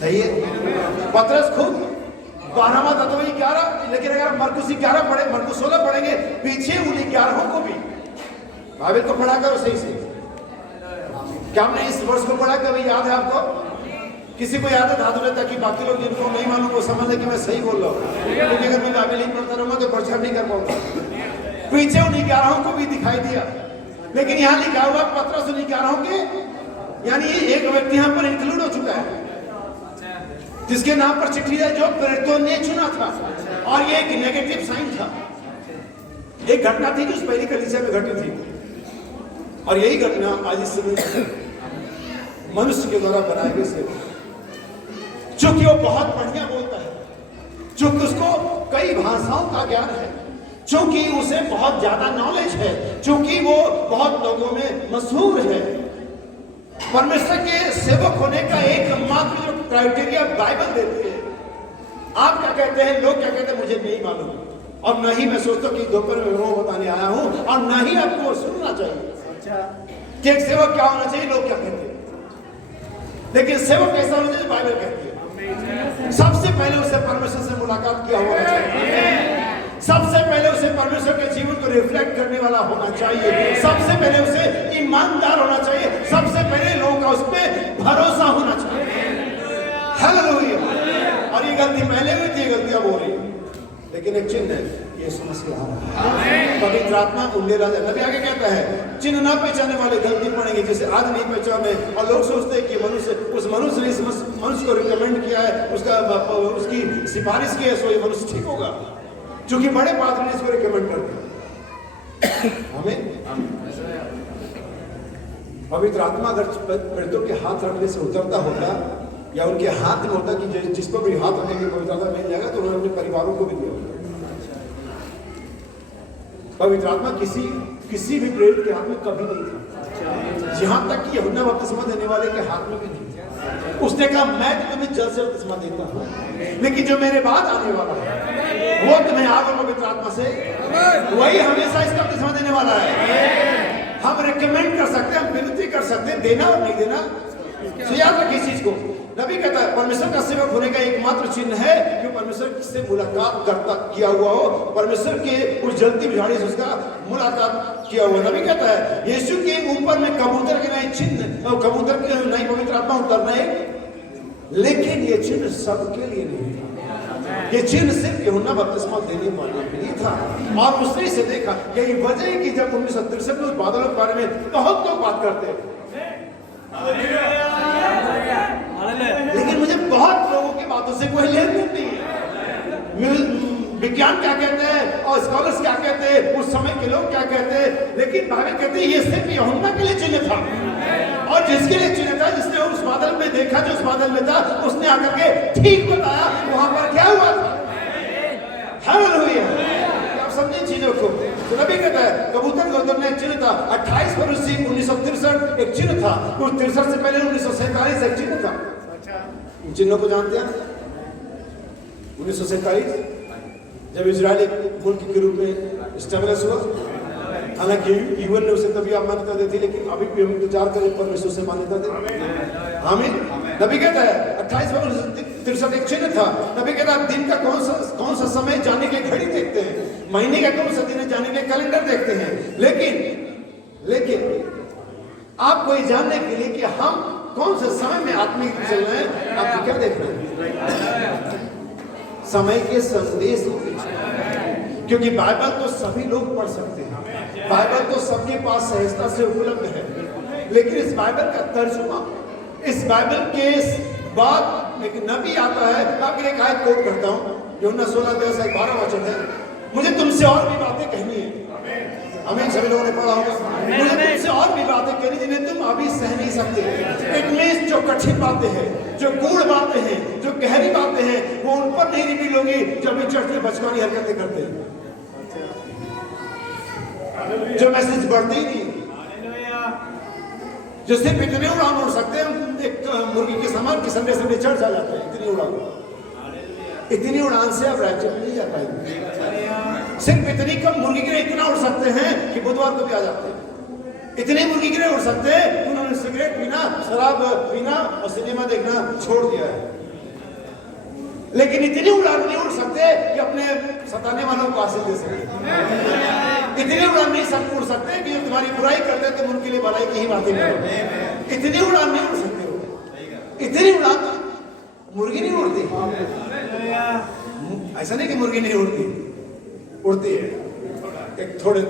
सही है, पतरस खुद 12वां था, तो वही 11। लेकिन अगर आप मरकुस 11 पढ़े, मरकुस 16 पढ़ेंगे, पीछे उन्हीं 11 को भी बाइबल को पढ़ा करो सही से। क्या हमने इस वर्ष को पढ़ा? कभी याद है आपको? किसी को याद है? धातु में, ताकि बाकी लोग जिनको नहीं मालूम वो समझ ले कि मैं सही बोल रहा हूँ, क्योंकि अगर मैं बाइबल नहीं पढ़ता रहूंगा तो प्रचार नहीं कर पाऊंगा। पीछे उन्हीं 11 को भी दिखाई दिया, लेकिन यहाँ लिखा हुआ पतरस उन्हीं 11 के, यानी एक व्यक्ति यहाँ पर इंक्लूड हो चुका है, जिसके नाम पर चिट्ठी है, जो प्रेरितों ने चुना था। और ये एक नेगेटिव साइन था, एक घटना थी जो उस पहली कलीसिया में घटी थी, और यही घटना आज इस समय मनुष्य के द्वारा बनाए गए से, चूंकि वो बहुत बढ़िया बोलता है, चूंकि उसको कई भाषाओं का ज्ञान है, चूंकि उसे बहुत ज्यादा नॉलेज है, चूंकि वो बहुत लोगों में मशहूर है। परमेश्वर के सेवक होने का एकमात्र जो क्राइटेरिया बाइबल देती है। आप क्या कहते हैं, लोग क्या कहते हैं, मुझे नहीं मालूम, और न ही मैं सोचता कि दोपहर में वो बताने आया हूं, और न ही आपको सुनना चाहिए कि एक सेवक क्या होना चाहिए, लोग क्या कहते हैं। लेकिन सेवक कैसा होना चाहिए, बाइबल कहती है। सबसे पहले उसे परमेश्वर से मुलाकात किया होना चाहिए। सबसे पहले उसे परमेश्वर के जीवन को रिफ्लेक्ट करने वाला होना चाहिए। सबसे पहले उसे ईमानदार होना चाहिए। सबसे पहले लोगों का उस पर भरोसा होना चाहिए। हालेलुया। और ये गलती पहले हुई थी, गलती अब हो रही है, लेकिन एक चिन्ह है, यीशु मसीह आ रहा है। पवित्र आत्मा उंडे राजा नबी आगे कहता है, चिन्ह ना पहचानने वाले गलती पड़ेंगे, जैसे आज नहीं पहचाने और लोग सोचते हैं कि मनुष्य उस मनुष्य ने इस मनुष्य को रिकमेंड किया है, उसकी सिफारिश की है, सो ये मनुष्य ठीक होगा, क्योंकि बड़े पादरी ने इसको रिकमेंड कर दिया। हमें पवित्र आत्मा अगर पीड़ितों के हाथ रखने से उतरता होता या उनके हाथ में होता कि जिस पर भी हाथ रखेंगे पवित्र आत्मा मिल जाएगा, तो उन्होंने अपने परिवारों को भी दिया होता। पवित्र आत्मा किसी भी प्रेरित के हाथ में कभी नहीं था, यहां तक कि यूहन्ना बपतिस्मा देने वाले के हाथ में भी नहीं था। उसने कहा, मैं तो तुम्हें जल से बपतिस्मा देता हूं, लेकिन जो मेरे बाद आने वाला है वो तुम्हें आग और पवित्र आत्मा से, वही हमेशा इसका बपतिस्मा देने वाला है। हम रिकमेंड कर सकते हैं, हम विनती कर सकते हैं, देना और नहीं देना। तो याद रखिए इस चीज को। नबी कहता है परमेश्वर का सेवक होने का एकमात्र चिन्ह है कि परमेश्वर से मुलाकात करता किया हुआ हो, परमेश्वर के उस जलती बिहाड़ी से उसका मुलाकात किया हुआ। नबी कहता है यीशु के ऊपर में कबूतर के नहीं चिन्ह, कबूतर के नहीं पवित्र आत्मा उतरना है, लेकिन ये चिन्ह सबके लिए नहीं था। ये चिन्ह सिर्फ यूहन्ना बपतिस्मा देने वाले के लिए था। और उसने इसे देखा। यही वजह है कि जब 1963 में उस बादलों के बारे में बहुत लोग बात करते हैं, लेकिन मुझे बहुत लोगों की बातों से कोई लेन देन नहीं है। विज्ञान क्या कहते हैं और स्कॉलर्स क्या कहते हैं, उस समय के लोग क्या कहते हैं, लेकिन बाइबल कहते हैं ये सिर्फ यूहन्ना के लिए चिन्ह था। और जिसके लिए चिन्ह था, जिसने उस बादल में देखा, जो उस बादल में था, उसने आकर के ठीक बताया वहां पर क्या हुआ था। हालेलुया। आप समझे चीजों को। तो नबी कहता है कबूतर का उतरना एक चिन्ह था। 28 फरवरी 1963 एक चिन्ह था। उस 63 से पहले 1947 एक चिन्ह था। इन चिन्हों को जानते हैं? 1947 जब इजराइल एक मुल्क के रूप में स्टेबलिश हुआ, हालांकि यूएन ने उसे तभी मान्यता दी थी, लेकिन अभी भी हम इंतजार करें परमेश्वर से मान्यता दे। आमीन। नबी कहता है 28 फरवरी 63 एक चिन्ह था। नबी कहता है दिन का कौन सा समय जानने के लिए घड़ी देखते हैं, महीने का कौन सा दिन है जानने के लिए कैलेंडर देखते हैं, लेकिन आपको ये जानने के लिए कि हम कौन से समय में आत्मिक चल रहे हैं, आप क्या देख रहे हैं? समय के संदेश, क्योंकि बाइबल तो सभी लोग पढ़ सकते हैं, बाइबल तो सबके पास सहजता से उपलब्ध है, लेकिन इस बाइबल का तर्जुमा, इस बाइबल के बाद एक नबी आता है। आपके एक आयत कोट करता हूं, यूहन्ना 16:12 वचन है, मुझे तुमसे और भी बातें कहनी है। आमीन। सभी लोगों ने पढ़ा होगा। मुझे तुमसे और भी बातें कहनी जिन्हें तुम अभी सह नहीं सकते। इट मींस जो कठिन बातें हैं, जो गूढ़ बातें हैं, जो गहरी बातें हैं, वो उन पर नहीं रिवील होगी जो अभी चर्च में बचकानी हरकतें करते हैं, जो मैसेज बढ़ती नहीं, जो सिर्फ इतने उड़ान उड़ सकते हैं, एक मुर्गी के समान कि संडे संडे चर्च आ जाते हैं। इतनी उड़ान से अब राज्य में नहीं जा पाएंगे। सिर्फ इतनी कम मुर्गी गिरे इतना उड़ सकते हैं कि बुधवार को भी आ जाते हैं। इतने मुर्गी गिरे उड़ सकते हैं, उन्होंने सिगरेट पीना, शराब पीना और सिनेमा देखना छोड़ दिया है। लेकिन इतनी उड़ान नहीं उड़ सकते कि अपने सताने वालों को आशीष दे सके। इतनी उड़ान नहीं उड़ सकते कि जो तुम्हारी बुराई करते हैं तुम उनके लिए भलाई की ही बातें करो। इतनी उड़ान नहीं उड़ सकते हो। इतनी उड़ान मुर्गी नहीं उड़ती। ऐसा नहीं कि मुर्गी नहीं उड़ती, उड़ती है। एक थोड़े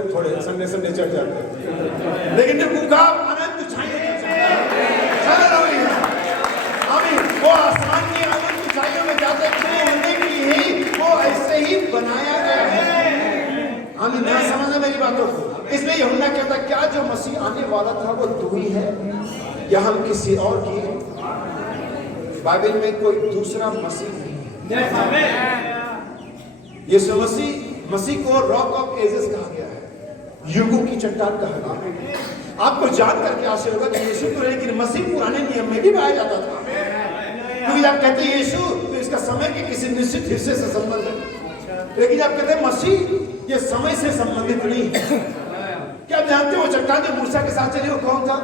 संडे चढ़ जाते हैं, लेकिन जो भूखा अनंत छाइयों वो आसमान की अनंत छाइयों में जाते होने की ही वो ऐसे ही बनाया गया है। हम ना समझना मेरी बातों को। इसलिए यूहन्ना कहता क्या जो मसीह आने वाला था वो तू ही है या हम किसी और की? बाइबल में कोई दूसरा मसीह नहीं है। यीशु मसीह को रॉक ऑफ एजेस कहा गया है, युगों की चट्टान कहा गया है। आपको जान करके आश्चर्य होगा कि यीशु तो, लेकिन मसीह पुराने नियम में भी पाया जाता था। क्योंकि आप कहते हैं यीशु तो इसका समय के किसी निश्चित हिस्से से संबंध है, लेकिन आप कहते हैं मसीह ये समय से संबंधित नहीं है। क्या आप जानते हो वो चट्टान जो मूसा के साथ चली वो कौन था?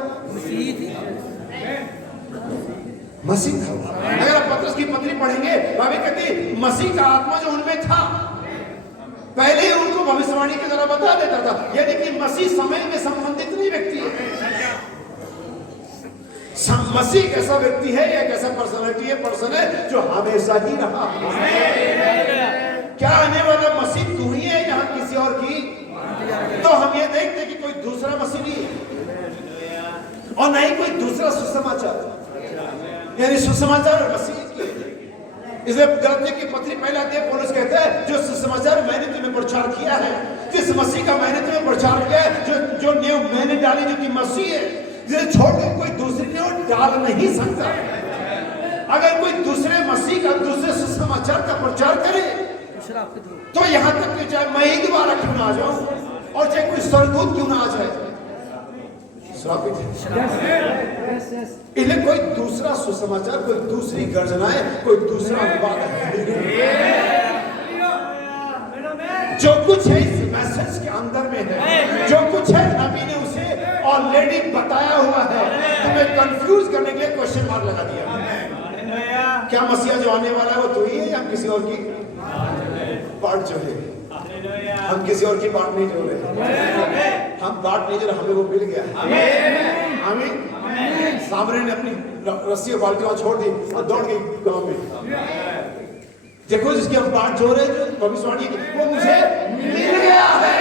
मसीह था। अगर आप पतरस की पत्री पढ़ेंगे, बाइबल कहती मसीह का आत्मा जो उनमें था पहले ही उनको भविष्यवाणी की तरह बता देता था। यानी कि मसीह समय में संबंधित नहीं व्यक्ति है। मसीह एक ऐसा व्यक्ति है, एक ऐसा पर्सनालिटी है, पर्सन है जो हमेशा ही रहा। क्या आने वाला मसीह तू ही है यहाँ किसी और की? तो हम ये देखते कि कोई दूसरा मसीह नहीं है और नहीं कोई दूसरा सुसमाचार, यानी सुसमाचार और मसीह की। इसलिए गलतियों की पत्री पहला अध्याय पौलुस कहता है जो सुसमाचार मैंने तुम्हें प्रचार किया है, जिस मसीह का मैंने तुम्हें प्रचार किया है, जो नींव मैंने डाली जो कि मसीह है, जिसे छोड़कर कोई दूसरी नींव डाल नहीं सकता। अगर कोई दूसरे मसीह का दूसरे सुसमाचार का प्रचार करे तो यहाँ तक कि चाहे मैं ही दोबारा क्यों ना आ जाऊं और चाहे कोई स्वर्गदूत क्यों ना आ जाए, श्रापित है। इसलिए कोई दूसरा सुसमाचार, कोई दूसरी गर्जनाएं, कोई दूसरा अनुवाद जो कुछ है इस मैसेज के अंदर में है, जो कुछ है नबी ने उसे ऑलरेडी बताया हुआ है। तुम्हें कंफ्यूज करने के लिए क्वेश्चन मार्क लगा दिया। क्या मसीहा जो आने वाला है वो तू ही है या किसी और की बात जो है? हम किसी और की बात नहीं जोड़ रहे, हम बात नहीं जोड़ रहे, हमें वो मिल गया। आमीन। सामने ने अपनी रस्सी और बाल्टी वहां छोड़ दी और दौड़ गई गांव में। देखो जिसकी हम बात जोड़ रहे जो भविष्यवाणी वो मुझे मिल गया है।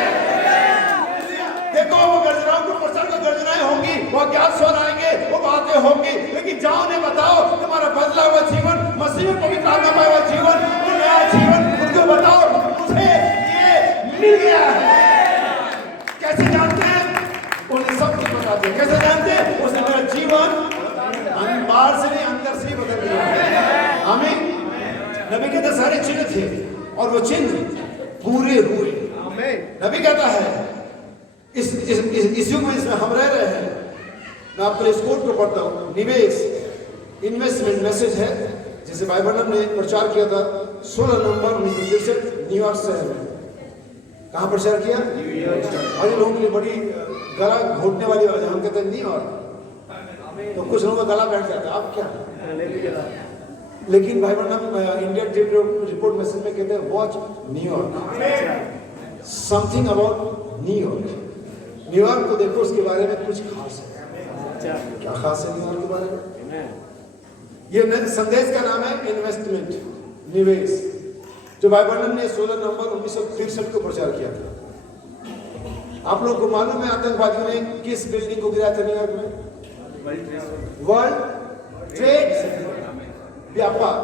देखो वो गर्जनाओं को प्रचार को गर्जनाएं होंगी, वो अज्ञात स्वर आएंगे, वो बातें होंगी, लेकिन जाओ ने बताओ तुम्हारा बदला हुआ जीवन, मसीह में पवित्र आत्मा पाया हुआ जीवन, वो नया जीवन उनको बताओ मुझे ये मिल गया है। कैसे जानते हैं? उन्हें सब कुछ बताते हैं। कैसे जानते हैं? उसने मेरा जीवन बाहर से नहीं अंदर से ही बदल दिया। आमीन। नबी कहते सारे चिन्ह थे और वो चिन्ह पूरे हुए। नबी कहता है इस युग में इसमें हम रह रहे हैं। मैं आपको इस कोट को पढ़ता हूँ। निवेश, इन्वेस्टमेंट मैसेज है जिसे भाई बर्नम ने प्रचार किया था 16 नवंबर 1963 न्यूयॉर्क शहर में। कहाँ प्रचार किया? और ये लोगों के लिए बड़ी गला घोटने वाली बात है। हम कहते हैं न्यूयॉर्क, तो कुछ लोगों का गला बैठ जाता है। आप क्या? लेकिन भाई बर्नम इंडिया रिपोर्ट मैसेज में कहते हैं watch New York, something about New York. New York को देखो, उसके बारे में कुछ खास है। क्या खास है न्यूयॉर्क के बारे में? ये संदेश का नाम है इन्वेस्टमेंट, निवेश, जो भाई बर्नम ने 16 नवंबर 1963 को प्रचार किया था। आप लोगों को मालूम है आतंकवादियों ने किस बिल्डिंग को गिराया था न्यूयॉर्क में? World trade centre. व्यापार,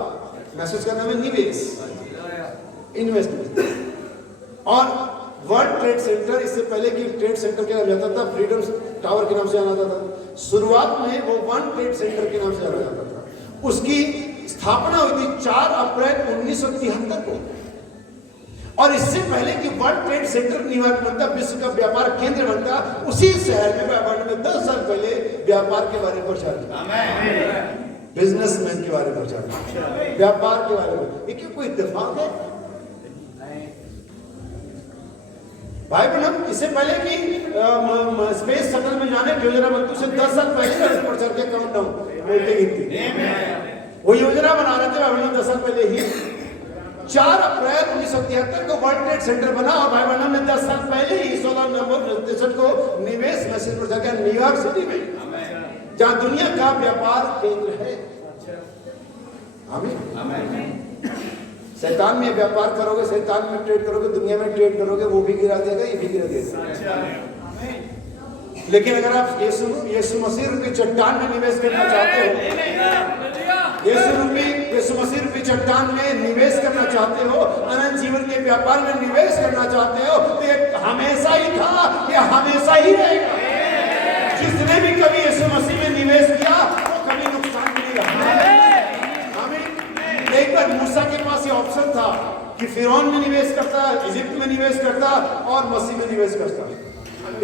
मैसेज का नाम है निवेश, इन्वेस्टमेंट। और वर्ल्ड ट्रेड सेंटर, इससे पहले कि ट्रेड सेंटर के नाम जाता था फ्रीडम टावर के नाम से जाना जाता था। शुरुआत में वो वन ट्रेड सेंटर के नाम से जाना जाता था। उसकी स्थापना हुई थी 4 अप्रैल 1973 को। और इससे पहले कि वर्ल्ड ट्रेड सेंटर न्यूयॉर्क बनता, विश्व का व्यापार केंद्र बनता, उसी शहर में व्यापार में 10 साल पहले व्यापार के बारे में प्रचार किया, बिजनेसमैन के बारे में प्रचार किया, व्यापार के बारे में। ये क्यों कोई इत्तेफाक है? भाई बहन, इससे पहले कि स्पेस शटल में जाने की योजना बनती उससे 10 साल पहले प्रचार किया। काउंटडाउन वो योजना बना रहे थे भाई बहन 10 साल पहले ही। 4 अप्रैल 1973 को वर्ल्ड ट्रेड सेंटर बना और भाई बहन ने 10 साल पहले ही 16 नवंबर 1963 को निवेश मैसेज प्रचार किया न्यूयॉर्क सिटी में, जहां दुनिया का व्यापार केंद्र है। आमीन। शैतान में व्यापार करोगे, शैतान में ट्रेड करोगे, दुनिया में ट्रेड करोगे, वो भी गिरा देगा, ये भी गिरा देगा। लेकिन अगर आप यीशु मसीह रूपी चट्टान में निवेश करना चाहते हो, यीशु मसीह रूपी चट्टान में निवेश करना चाहते हो, अनंत जीवन के व्यापार में निवेश करना चाहते हो, तो ये हमेशा ही था, ये हमेशा ही रहेगा। जिसने भी कभी यीशु मसीह में निवेश किया वो कभी नुकसान नहीं रहा। एक बार मूसा के पास ये ऑप्शन था कि फिरौन में निवेश करता, इजिप्ट में निवेश करता और मसीह में निवेश करता।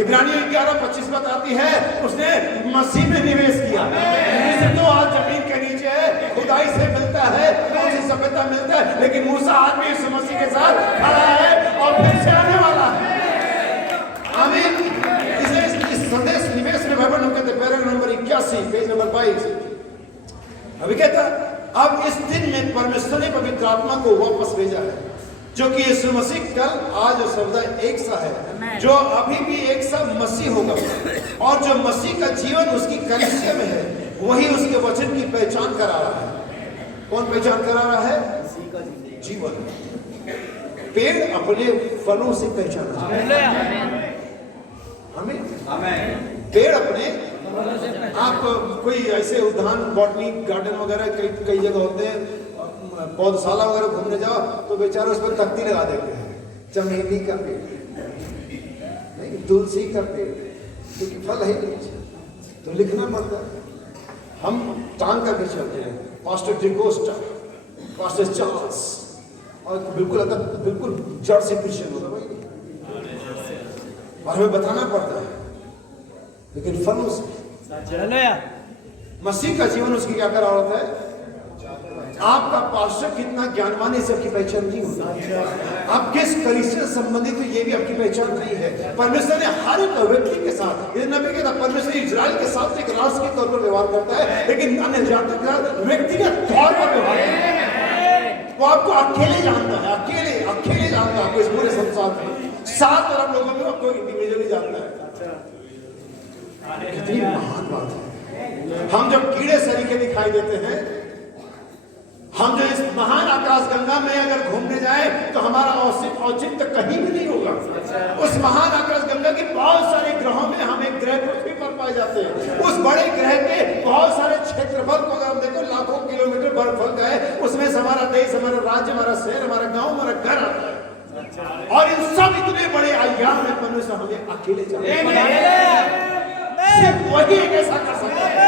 इब्रानियों 11:25 बताती है उसने मसीह में निवेश किया। तो आज जमीन के नीचे है, खुदाई से मिलता है, उसी सभ्यता मिलता है, लेकिन मूसा आज भी यीशु मसीह के साथ खड़ा है और फिर से आने वाला है। आमीन। इस संदेश निवेश में बाइबल कहते हैं पैराग्राफ नंबर 81 पेज नंबर 22, अभी कहता अब इस दिन में परमेश्वर ने पवित्र आत्मा को वापस भेजा है, जो कि यीशु मसीह कल आज और सदा एक सा है, जो अभी भी एक सा मसीह होगा, और जो मसीह का जीवन उसकी कलीसिया में है, वही उसके वचन की पहचान करा रहा है। कौन पहचान करा रहा है? जीवन। पेड़ अपने फलों से पहचाना जाता है। हमें पेड़ अपने, आप कोई ऐसे उद्यान बॉटनी गार्डन वगैरह कई जगह होते हैं, पौधशाला वगैरह घूमने जाओ तो बेचारे उस पर तख्ती लगा देते हैं, चमेली का पेड़ नहीं, तुलसी का पेड़, क्योंकि फल है तो लिखना पड़ता है। हम टांग करके चलते हैं, पास्टर डिकोस्टा, पास्टर चार्ल्स, और बिल्कुल जड़ से क्रिश्चियन होता भाई, और हमें बताना पड़ता है, लेकिन फलों से। मसीह का जीवन उसकी क्या करा होता है? आपका पास्टर कितना ज्ञानवान है, सबकी पहचान नहीं होती। आप किस कलीसिया से संबंधित हो, ये भी आपकी पहचान नहीं है। परमेश्वर ने हर एक व्यक्ति के साथ, ये नबी कहता परमेश्वर इजराइल के साथ एक राष्ट्र के तौर पर व्यवहार करता है, लेकिन अन्य जातियों के साथ व्यक्तिगत तौर पर व्यवहार करता है। वो आपको अकेले जानता है, अकेले जानता है आपको इस पूरे संसार में। 7 अरब लोगों में आपको इंडिविजुअली जानता है। कितनी महान बात है। हम जब कीड़े सरीखे दिखाई देते हैं, हम जो इस महान आकाश गंगा में अगर घूमने जाए तो हमारा औचित्य कहीं भी नहीं होगा। उस महान आकाश गंगा के बहुत सारे ग्रहों में हम एक ग्रह पृथ्वी पर पाए जाते हैं। उस बड़े ग्रह के बहुत सारे क्षेत्रफल को अगर हम देखो, लाखों किलोमीटर बर्फल का है, उसमें से हमारा देश, हमारा राज्य, हमारा शहर, हमारा गांव, हमारा घर आता है। और इन सब इतने बड़े आयाम में परमेश्वर हमें अकेले जाने, सिर्फ वही एक ऐसा कर सकता है।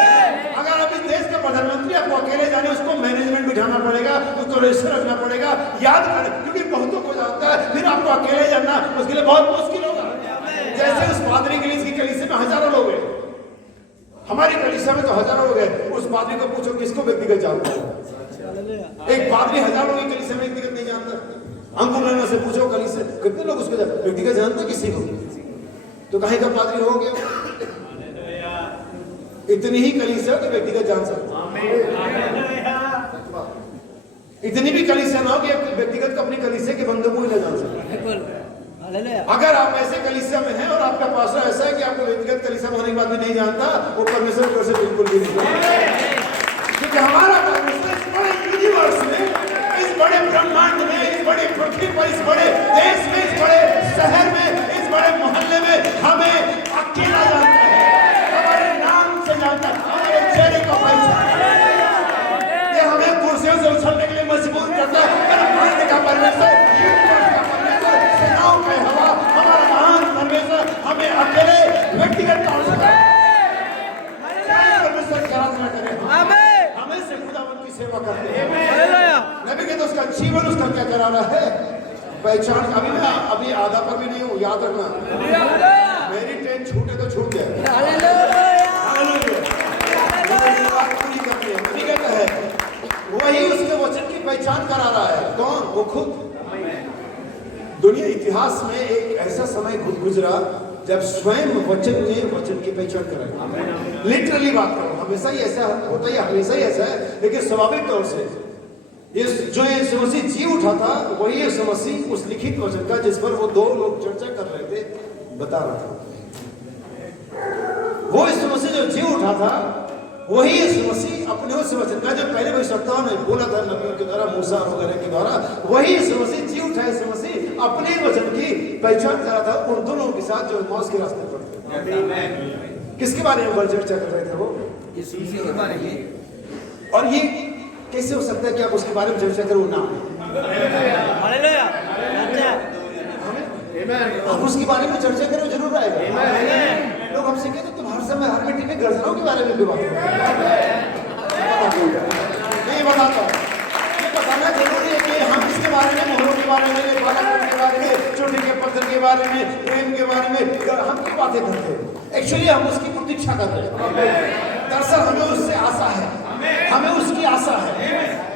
अगर आप इस देश के प्रधानमंत्री आपको अकेले जाने, उसको मैनेजमेंट बिठाना पड़ेगा, उसको रजिस्टर रखना पड़ेगा, याद करें, क्योंकि बहुतों को जानता है, फिर आपको अकेले जाना उसके लिए बहुत मुश्किल होगा। जैसे उस पादरी के लिए, इसकी कलीसिया में हजारों लोग हैं, हमारी कलीसिया में तो हजारों लोग हैं। उस पादरी को पूछो किसको व्यक्तिगत जानता है? एक पादरी हजारों लोग कलीसिया में व्यक्तिगत नहीं जानता। अंकुर से पूछो कलीसिया कितने लोग उसको व्यक्तिगत जानते हैं? किसी को। तो कहीं का पादरी हो गया, इतनी ही कलीसिया तो व्यक्तिगत जान सकते। इतनी भी कलीसिया ना हो कि व्यक्तिगत को अपनी कलीसिया के बंदों को ही न जान सके। अगर आप ऐसे कलीसिया में हैं और आपका पास्टर ऐसा है कि आपको व्यक्तिगत कलीसिया में होने के बाद भी नहीं जानता, वो परमेश्वर को से बिल्कुल भी नहीं, क्योंकि हमारा परमेश्वर इस बड़े यूनिवर्स में, इस बड़े ब्रह्मांड में, इस बड़े पृथ्वी पर, इस बड़े देश में, इस बड़े शहर में, इस बड़े मोहल्ले में हमें अकेला जानता है, हमारे नाम से जानता है, हमारे चेहरे को पहचानता है। ये हमें कुर्सियों से उछलने के लिए मजबूर करता है। ब्रह्मांड का परमेश्वर, यूनिवर्स का परमेश्वर, सेनाओं का हवा, हमारा महान परमेश्वर हमें अकेले व्यक्तिगत तौर से परमेश्वर की आराधना करें, हमें से खुदावंद की सेवा करते हैं। नबी कहते उसका जीवन उसका क्या करा रहा है? पहचान। अभी मैं अभी आधा पर भी नहीं हूँ, याद रखना, मेरी ट्रेन छूटे तो छूट जाए। वही उसके वचन की पहचान करा रहा है। कौन? वो खुद। दुनिया इतिहास में एक ऐसा समय खुद गुजरा जब स्वयं वचन ने वचन की पहचान करा। लिटरली बात करो, हमेशा ही ऐसा होता है, हमेशा ही ऐसा है, लेकिन स्वाभाविक तौर से जो यीशु मसीह जी उठा था, वही यीशु मसीह उस लिखित वचन का, जिस पर वो 2 लोग चर्चा कर रहे थे, बता रहा था। वो यीशु मसीह जो जी उठा था, वही यीशु मसीह अपने उस वचन का, जो पहले भविष्यवक्ताओं ने बोला था नबियों के द्वारा, मूसा वगैरह के द्वारा, वही यीशु मसीह जी उठा। यीशु मसीह अपने वचन की पहचान करा था उन दोनों के साथ जो मौत के रास्ते पर थे। किसके बारे में बड़ी चर्चा कर रहे थे? वो यीशु मसीह के बारे में। और ये कैसे हो सकता है कि आप उसके बारे में चर्चा करो ना? आप उसके बारे में चर्चा करो, जरूर आएगा। लोग हमसे कहते तुम हर समय हर मीटिंग में गर्जनों के बारे में बात करते नहीं बताता। ये बताना जरूरी है कि हम इसके बारे में, मोहरों के बारे में, के बारे में, चोटी के पत्थर के बारे में, प्रेम के बारे में हम क्यों बातें करते हैं? एक्चुअली हम उसकी प्रतीक्षा कर रहे हैं। दरअसल हमें उससे आशा है, हमें उसकी आशा है।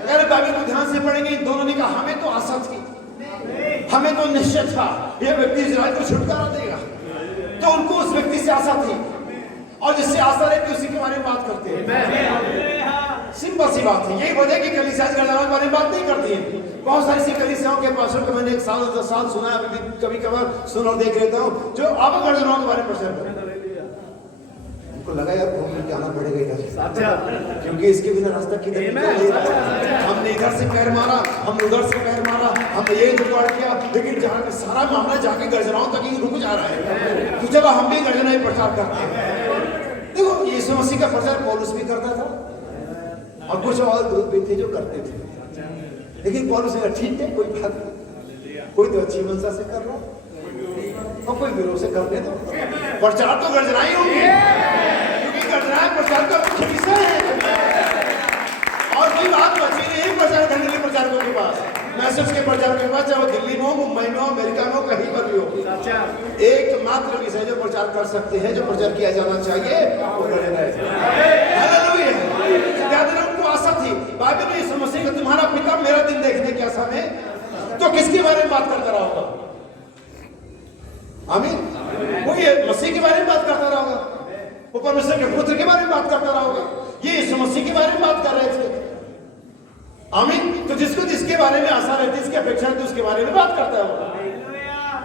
अगर बाइबल को ध्यान से पढ़ेंगे, इन दोनों ने कहा हमें तो आशा थी, हमें तो निश्चय था यह व्यक्ति इजराइल को छुटकारा देगा, तो उनको उस व्यक्ति से आशा थी, और जिससे आशा रहती उसी के बारे में बात करते हैं। सिंपल सी बात है। यही वजह कि कलीसिया गर्जनाओं के बारे में बात नहीं करती है। बहुत सारी सी कलीसियाओं के पासवर्ड को मैंने 1 साल 10 साल सुना है, अभी भी कभी कभार सुन और देख लेता हूँ, जो अब गर्जनाओं के बारे में प्रचार करते हैं। उनको लगा यार घूम के आना पड़ेगा इधर, क्योंकि इसके बिना रास्ता किधर निकलेगा। हमने इधर से पैर मारा, हम उधर से पैर मारा, हमने ये जुगाड़ किया, लेकिन जहाँ सारा मामला जाके गर्जनाओं तक ही रुक जा रहा है। तो चलो हम भी गर्जना ही प्रचार करते हैं। देखो यीशु मसीह का प्रचार पौलुस भी करता था और कुछ और ग्रुप भी थे जो करते थे, लेकिन पौलुस ने ठीक है, कोई बात नहीं, कोई तो अच्छी मंशा से कर रहा और कोई विरोध से कर ले, तो प्रचार तो गर्जना ही होगी, क्योंकि गर्जना प्रचार का मुख्य विषय है। और कोई बात बची नहीं प्रचार करने के प्रचारकों के पास, मैसेज के प्रचार के पास, चाहे वो दिल्ली में हो, मुंबई में हो, अमेरिका में हो, कहीं पर भी हो। एकमात्र विषय जो प्रचार कर सकते हैं, जो प्रचार किया जाना चाहिए, वो गर्जना है। हालेलुया। याद रखो, उनको आशा थी, बाइबल में यीशु मसीह का तुम्हारा पिता मेरा दिन देखने की आशा में, तो किसके बारे में बात करता रहा होगा? आमीन। वो ये मसीह के बारे में बात करता रहा होगा, वो परमेश्वर के पुत्र के बारे में बात करता रहा होगा, ये यीशु मसीह के बारे में बात कर रहे थे। आमीन। तो जिसको जिसके बारे में आशा रहती है, इसकी अपेक्षा रहती है, उसके बारे में बात करता है।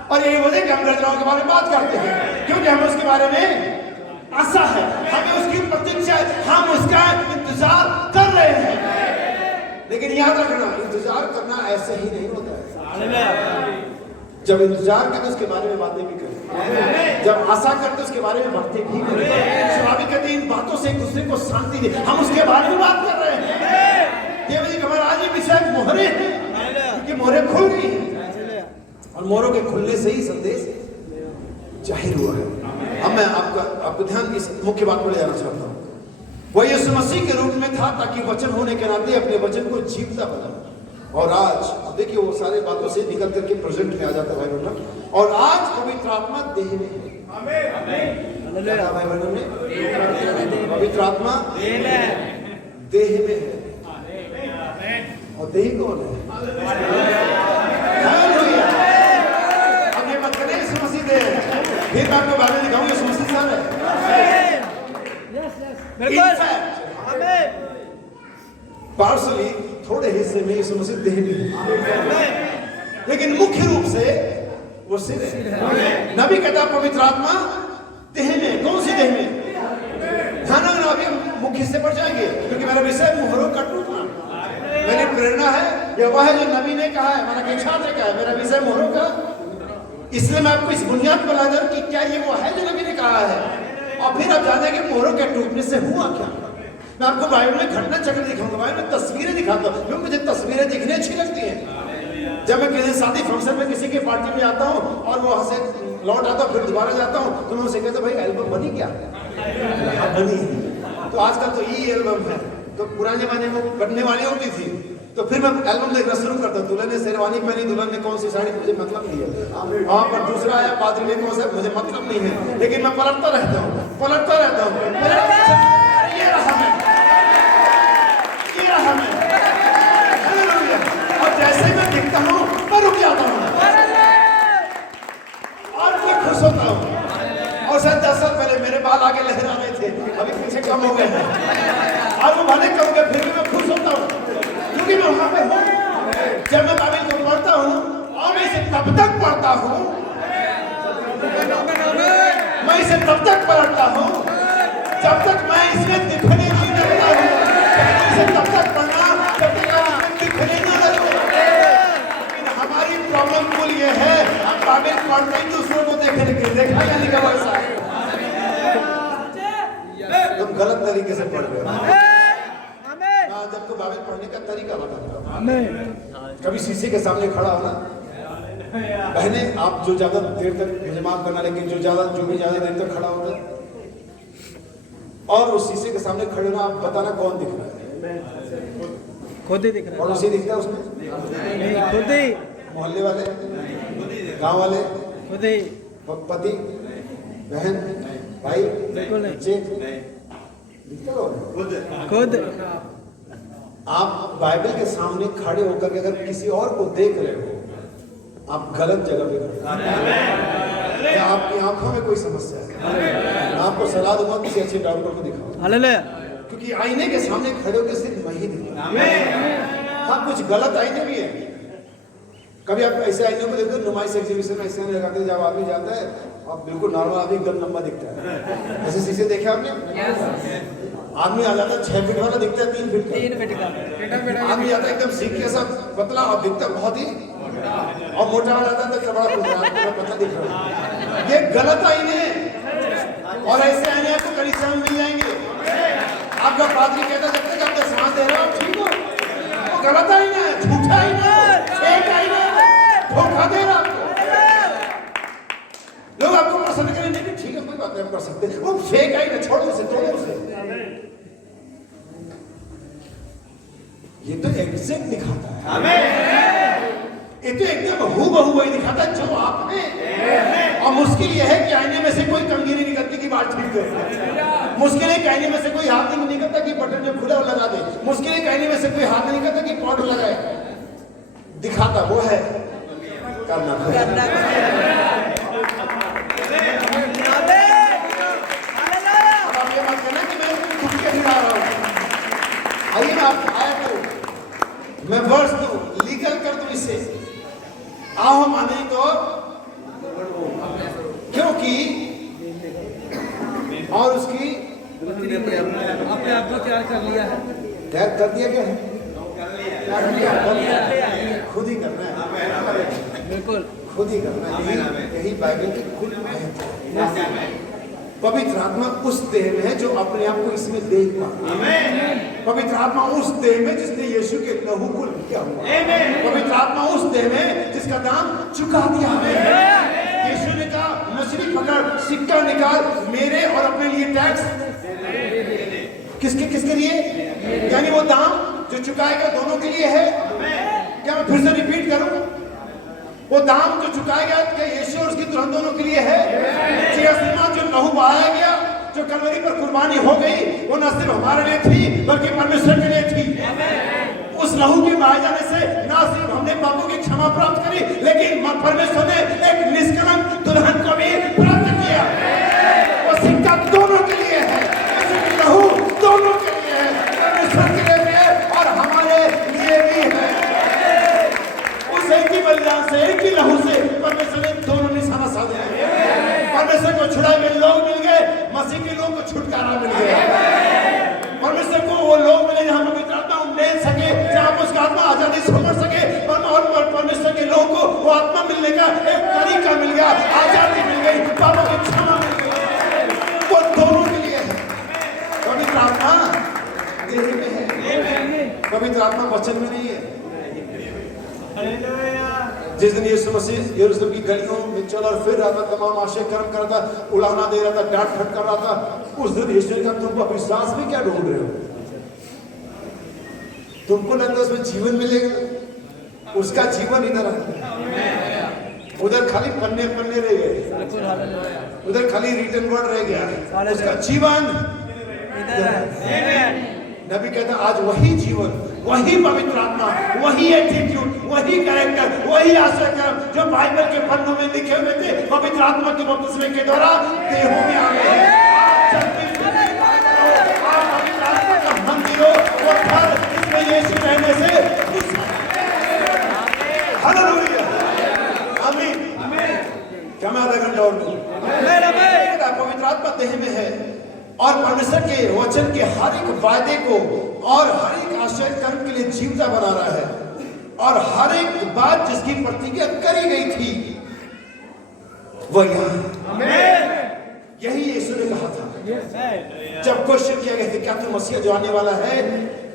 और यही वजह कि हम गर्जनाओं के बारे में बात करते हैं, क्योंकि हमें उसके बारे में आशा है, हमें उसकी प्रतीक्षा है, हम उसका इंतजार कर रहे हैं। लेकिन याद रखना, इंतजार करना ऐसे ही नहीं होता है। जब इंतजार करते उसके बारे में बातें भी करें, जब आशा करते उसके बारे में बातें भी करें। स्वाभाविक कहते हैं इन बातों से एक दूसरे को शांति दे, हम उसके बारे में बात कर रहे हैं। ये वजह हमारा आज ये विषय मोहरे हैं, क्योंकि मोहरे खुल गई हैं और मोहरों के खुलने से ही संदेश जाहिर हुआ है। अब मैं आपको ध्यान इस मुख्य बात पर ले जाना चाहता हूँ। वह यीशु मसीह के रूप में था, ताकि वचन होने के नाते अपने वचन को जीवता बना। और आज अब देखिए वो सारे बातों से निकल करके प्रेजेंट में आ जाता है भाई बहनों। और आज पवित्र आत्मा देह में है। आमीन। भाई बहनों में पवित्र आत्मा देह में है। और देह कौन है? हालेलुया। अब ये मत करें यीशु मसीह देह है, फिर मैं आपको बाइबल दिखाऊं यीशु मसीह सर है। बिल्कुल। पार्सली थोड़े हिस्से में यीशु मसीह देह में है, लेकिन मुख्य रूप से वो सिर है। नबी कहता पवित्र आत्मा देह में। कौन सी देह में? ध्यान रखना, अभी मुख्य हिस्से पर जाएंगे, क्योंकि मेरा विषय मोहरों का टूटना। मेरी प्रेरणा है, यह वह है जो नबी ने कहा है, माना कि छात्र का है, मेरा विषय मोहरों का। इसलिए मैं आपको इस बुनियाद पर ला दूं कि क्या ये वो है जो नबी ने कहा है, और फिर आप जानेंगे मोहरों के टूटने से हुआ क्या। मैं आपको बाइबल में घटना चक्र दिखाऊंगा, बाइबल में तस्वीरें दिखाता हूँ, क्योंकि मुझे तस्वीरें दिखने अच्छी लगती हैं। जब मैं किसी शादी फंक्शन में किसी के पार्टी में आता हूँ और वो वहां से लौट आता हूँ, फिर दोबारा जाता हूँ, तो मैं उसे कहता भाई एल्बम बनी क्या? बनी। तो आजकल तो ई एल्बम है, तो पुराने जमाने में बनने वाली होती थी। तो फिर मैं एल्बम देखना शुरू करता हूँ। दुल्हन ने शेरवानी पहनी, दुल्हन ने कौन सी साड़ी, मुझे मतलब नहीं है। वहाँ पर दूसरा आया, पादरी ने कौन सा, मुझे मतलब नहीं है, लेकिन मैं पलटता रहता हूँ। ये रहा मैं, और जैसे मैं दिखता हूँ मैं रुक जाता हूँ और मैं खुश होता हूँ। और शायद 10 साल पहले मेरे बाल आगे लहरा रहे थे, अभी पीछे कम हो गए हैं, और वो भले कम गए, फिर भी मैं खुश होता हूँ, क्योंकि मैं वहां पे हूँ। जब मैं बाइबल को पढ़ता हूँ और मैं इसे तब तक पढ़ता हूँ, मैं इसे तब तक पढ़ता हूँ जब तक मैं इसमें दिखने नहीं लगता हूँ। इसे तब तक पढ़ना जब तक आप इसमें दिखने नहीं लगते। लेकिन हमारी प्रॉब्लम कुल ये है, हम बाइबल पढ़ते ही दूसरों को देखने के, देखा या नहीं कहा ऐसा है, तुम गलत तरीके से पढ़ रहे हो। जब तो बाइबल पढ़ने का तरीका बताता हूं। कभी शीशे के सामने खड़ा होना, बहने आप जो ज्यादा देर तक, मुझे माफ करना, लेकिन जो भी ज्यादा देर तक खड़ा होता है और उस शीशे के सामने खड़े होना, आप बताना कौन दिख रहा है? खुद ही दिख रहा है। और उसे दिखता है उसमें? खुद ही। मोहल्ले वाले, गांव वाले, खुद ही। पति, बहन, भाई, बच्चे, खुद। आप बाइबल के सामने खड़े होकर के अगर किसी और को देख रहे हो, आप गलत जगह पे खड़े हो, या आपकी आंखों में कोई समस्या है, मैं आपको सलाह दूंगा किसी अच्छे डॉक्टर को दिखाओ। हालेलुया। क्योंकि आईने के सामने खड़े होकर सिर्फ मैं ही दिखता हूं। हाँ, कुछ गलत आईने भी है। कभी आप ऐसे आईने को देखते हो, नुमाइश एग्जीबिशन में ऐसे आईने लगाते हैं, जब आदमी जाता है अब बिल्कुल नॉर्मल आदमी एकदम लंबा दिखता है। ऐसे शीशे देखे आपने? आदमी आ जाता है 6 फीट वाला, दिखता है 3 फीट का। 3 फीट का आदमी आता है एकदम सीख के सब पतला और दिखता बहुत ही, और मोटा आ जाता है तो बड़ा पतला दिख रहा है। ये गलत आईने हैं, और ऐसे आईने आपको कलीसिया में मिल जाएंगे। आपका पादरी कहता जब तक आप दशमांश दे रहे हो ठीक हो, वो गलत आईना है, झूठा आईना है, फेक आईना है, धोखा दे रहा आपको। लोग आपको पसंद करें, नहीं ठीक है कोई बात नहीं, आप कर सकते हैं, वो फेक आईना, छोड़ो उसे, तोड़ो उसे। ये तो एग्जैक्ट दिखाता है, ये तो एकदम हूबहू वही दिखाता है जो आप हैं। और मुश्किल यह है कि आईने में से कोई कमजोरी निकलती कि बात ठीक है। मुश्किल है कि आईने में से कोई हाथ नहीं निकलता कि बटन जो खुला वो लगा दे। मुश्किल है कि आईने में से कोई हाथ नहीं निकलता कि पाउडर लगाए। दिखाता वो है, करना आइए ना, आप आया करो, मैं वर्ष दूं, लीगल कर दूं इसे, आओ माने तो, क्योंकि और उसकी अपने आप को तैयार कर लिया है। तैयार कर दिया क्या है? खुद ही करना है, बिल्कुल खुद ही करना है। यही बाइबल की खुद है। पवित्र आत्मा उस देह में है जो अपने आप को इसमें देख पाता है। पवित्र आत्मा उस देह में जिसने यीशु के लहू को लिया हुआ। पवित्र आत्मा उस देह में जिसका दाम चुका दिया है। यीशु ने कहा मछली पकड़, सिक्का निकाल, मेरे और अपने लिए टैक्स। किसके किसके लिए? यानी वो दाम जो चुकाएगा दोनों के लिए है। क्या मैं फिर से रिपीट करूं? वो दाम जो चुकाएगा क्या यीशु और उसकी दुल्हन दोनों के लिए है? जो लहू बहाया गया, जो कलवरी पर कुर्बानी हो गई, वो न सिर्फ हमारे लिए थी बल्कि परमेश्वर के लिए थी। उस लहू के बहाए जाने से न सिर्फ हमने पापों की क्षमा प्राप्त करी, लेकिन परमेश्वर ने एक निष्कलंक दुल्हन को भी प्राप्त किया। वो सिक्का दोनों के लिए है, लहू दोनों के लिए है, परमेश्वर के लिए भी है और हमारे लिए भी है। उस एक ही बलिदान से, एक ही लहू से परमेश्वर ने दोनों निशाना साधे। परमेश्वर को छुड़ाए हुए लोग मिल गए, मसीह के लोग को छुटकारा मिल गया। परमेश्वर को वो लोग मिले जहां पवित्र आत्मा उन्हें सके, जहां उसका आत्मा आजादी से उमड़ सके। और परमेश्वर के लोग को वो आत्मा मिलने का एक तरीका मिल गया, आजादी मिल गई, पापों की क्षमा मिल गई। वो दोनों के लिए है। पवित्र आत्मा देह में है, पवित्र आत्मा वचन में नहीं है। जिस दिन यीशु मसीह यरूशलेम की गलियों में चल और फिर रहा था, तमाम आशय कर्म कर रहा था, उड़ाना दे रहा था, डांट फट कर रहा था, उस दिन यीशु ने कहा तुम अपनी सांस में क्या ढूंढ रहे हो? तुमको लगता है उसमें जीवन मिलेगा? उसका जीवन इधर है, उधर खाली पन्ने पन्ने रह गए, उधर खाली रिटर्न वर्ड रह गया। उसका जीवन इधर है। नबी कहता आज वही जीवन, वही पवित्र आत्मा, वही एटीट्यूड, वही कैरेक्टर, वही आशय कर्म जो बाइबल के पन्नों में लिखे हुए थे, पवित्र आत्मा के बपतिस्मे के द्वारा देहों में आ गए। आप पवित्र आत्मा का मंदिर हो, वो घर जिसमें यीशु रहने से। हालेलुया, आमीन। क्या मैं आधा घंटा और दूं? पवित्र आत्मा देह में है और परमेश्वर के वचन के हर एक वायदे को और हर एक आशय कर्म के लिए जीवता बना रहा है, और हर एक बात जिसकी प्रतिज्ञा करी गई थी वह यहाँ। यही यीशु ने कहा था जब क्वेश्चन किया गया था क्या तू मसीहा जो आने वाला है,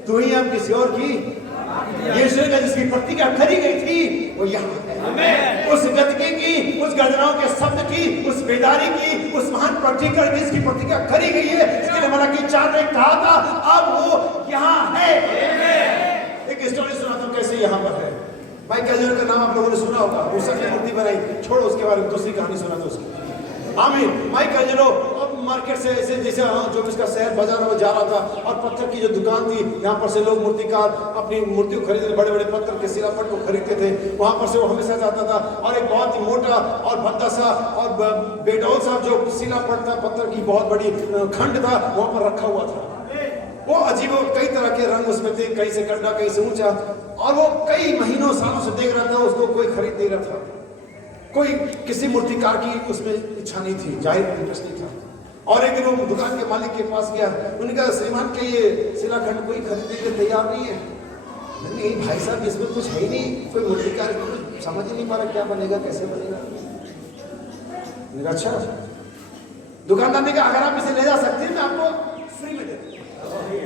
तू ही हम किसी और की? यीशु ने जिसकी प्रतिज्ञा करी गई थी वो यहाँ है। उस गदगे की, उस गर्जनाओं के शब्द की, उस बेदारी की, उस महान प्रतिज्ञा की जिसकी प्रतिज्ञा करी गई है, इसके लिए मलाकी 4 में कहा था, अब वो यहाँ है। एक स्टोरी सुनाता हूँ कैसे यहाँ पर है। भाई कैजर का नाम आप लोगों ने सुना होगा, मूसा की मूर्ति बनाई, छोड़ो उसके बारे में दूसरी कहानी सुना दो उसकी। आमीन। माइक कैजरो अब मार्केट से ऐसे जैसे जो इसका शहर बाजार में जा रहा था और पत्थर की जो दुकान थी, यहाँ पर से लोग मूर्तिकार अपनी मूर्ति को खरीदने, बड़े बड़े पत्थर के सिरापट को खरीदते थे। वहाँ पर से वो हमेशा जाता था और एक बहुत ही मोटा और भद्दा सा और बेडौल सा जो सिरापट था, पत्थर की बहुत बड़ी खंड था, वहाँ पर रखा हुआ था। वो अजीब कई तरह के रंग उसमें थे, कहीं से गड्ढा कहीं से ऊंचा, और वो कई महीनों सालों से देख रहा था, उसको कोई खरीद नहीं रहा था। कोई किसी मूर्तिकार की उसमें इच्छा नहीं थी, जाहिर इंटरेस्ट नहीं था। और एक दिन वो दुकान के मालिक के पास गया, उन्होंने कहा श्रीमान के ये शिलाखंड कोई खरीदने के तैयार नहीं है। नहीं भाई साहब, इसमें कुछ है ही नहीं, कोई मूर्तिकार समझ ही नहीं पा रहा क्या बनेगा कैसे बनेगा। अच्छा, दुकानदार ने कहा अगर आप इसे ले जा सकते हैं मैं आपको फ्री में दे दूं।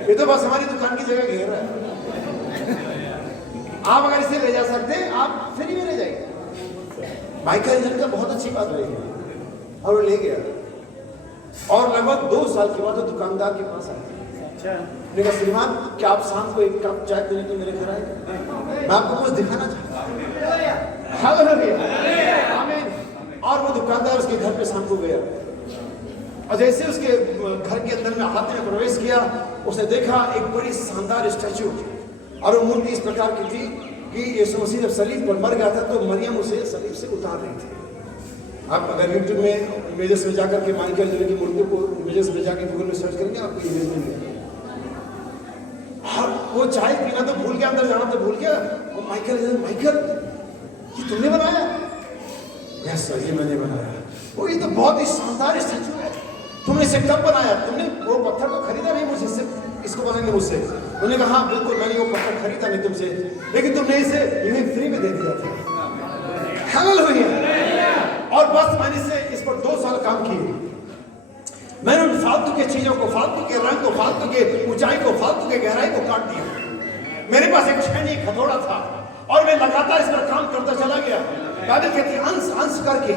ये तो बस हमारी दुकान की जगह घेर रहा है, आप अगर इसे ले जा सकते हैं आप फ्री में ले जाइए। माइकल एंजल का बहुत अच्छी बात रही और वो ले गया, और लगभग 2 साल के बाद वो दुकानदार के पास आया। देखा श्रीमान क्या आप शाम को एक कप चाय पीने तो मेरे घर आए, मैं आपको कुछ दिखाना चाहता हूँ। और वो दुकानदार उसके घर पे शाम को गया, और जैसे उसके घर के अंदर में हाथ में प्रवेश किया, उसने देखा एक बड़ी शानदार स्टैचू, और वो मूर्ति इस प्रकार की थी कि यीशु मसीह जब सलीब पर मर गया था तो मरियम उसे सलीब से उतार रही थी। आप अगर यूट्यूब में इमेजेस में जाकर के माइकल एंजल की मूर्ति को इमेजेस में जाकर गूगल में सर्च करेंगे, आपको इमेज मिलेंगे। हाँ, वो चाय पीना तो भूल गया, अंदर जाना तो भूल गया। और माइकल ये तुमने बनाया? यस सर, ये मैंने बनाया। वो ये तो बहुत ही शानदार स्टैचू है, तुमने इसे कब बनाया? तुमने वो पत्थर को खरीदा नहीं मुझसे, सिर्फ इसको बनाने मुझसे? उन्होंने कहा हाँ बिल्कुल, मैंने वो पत्थर खरीदा नहीं तुमसे, लेकिन तुमने इसे यही फ्री में दे दिया था। हालेलुया। और बस मैंने इस पर 2 साल काम किए। मैंने उन फालतू के चीजों को, फालतू के रंग को, फालतू के ऊंचाई को, फालतू के गहराई को काट दिया। मेरे पास एक छेनी हथौड़ा था और मैं लगातार इस पर काम करता चला गया। बाइबल कहती है अंश अंश करके,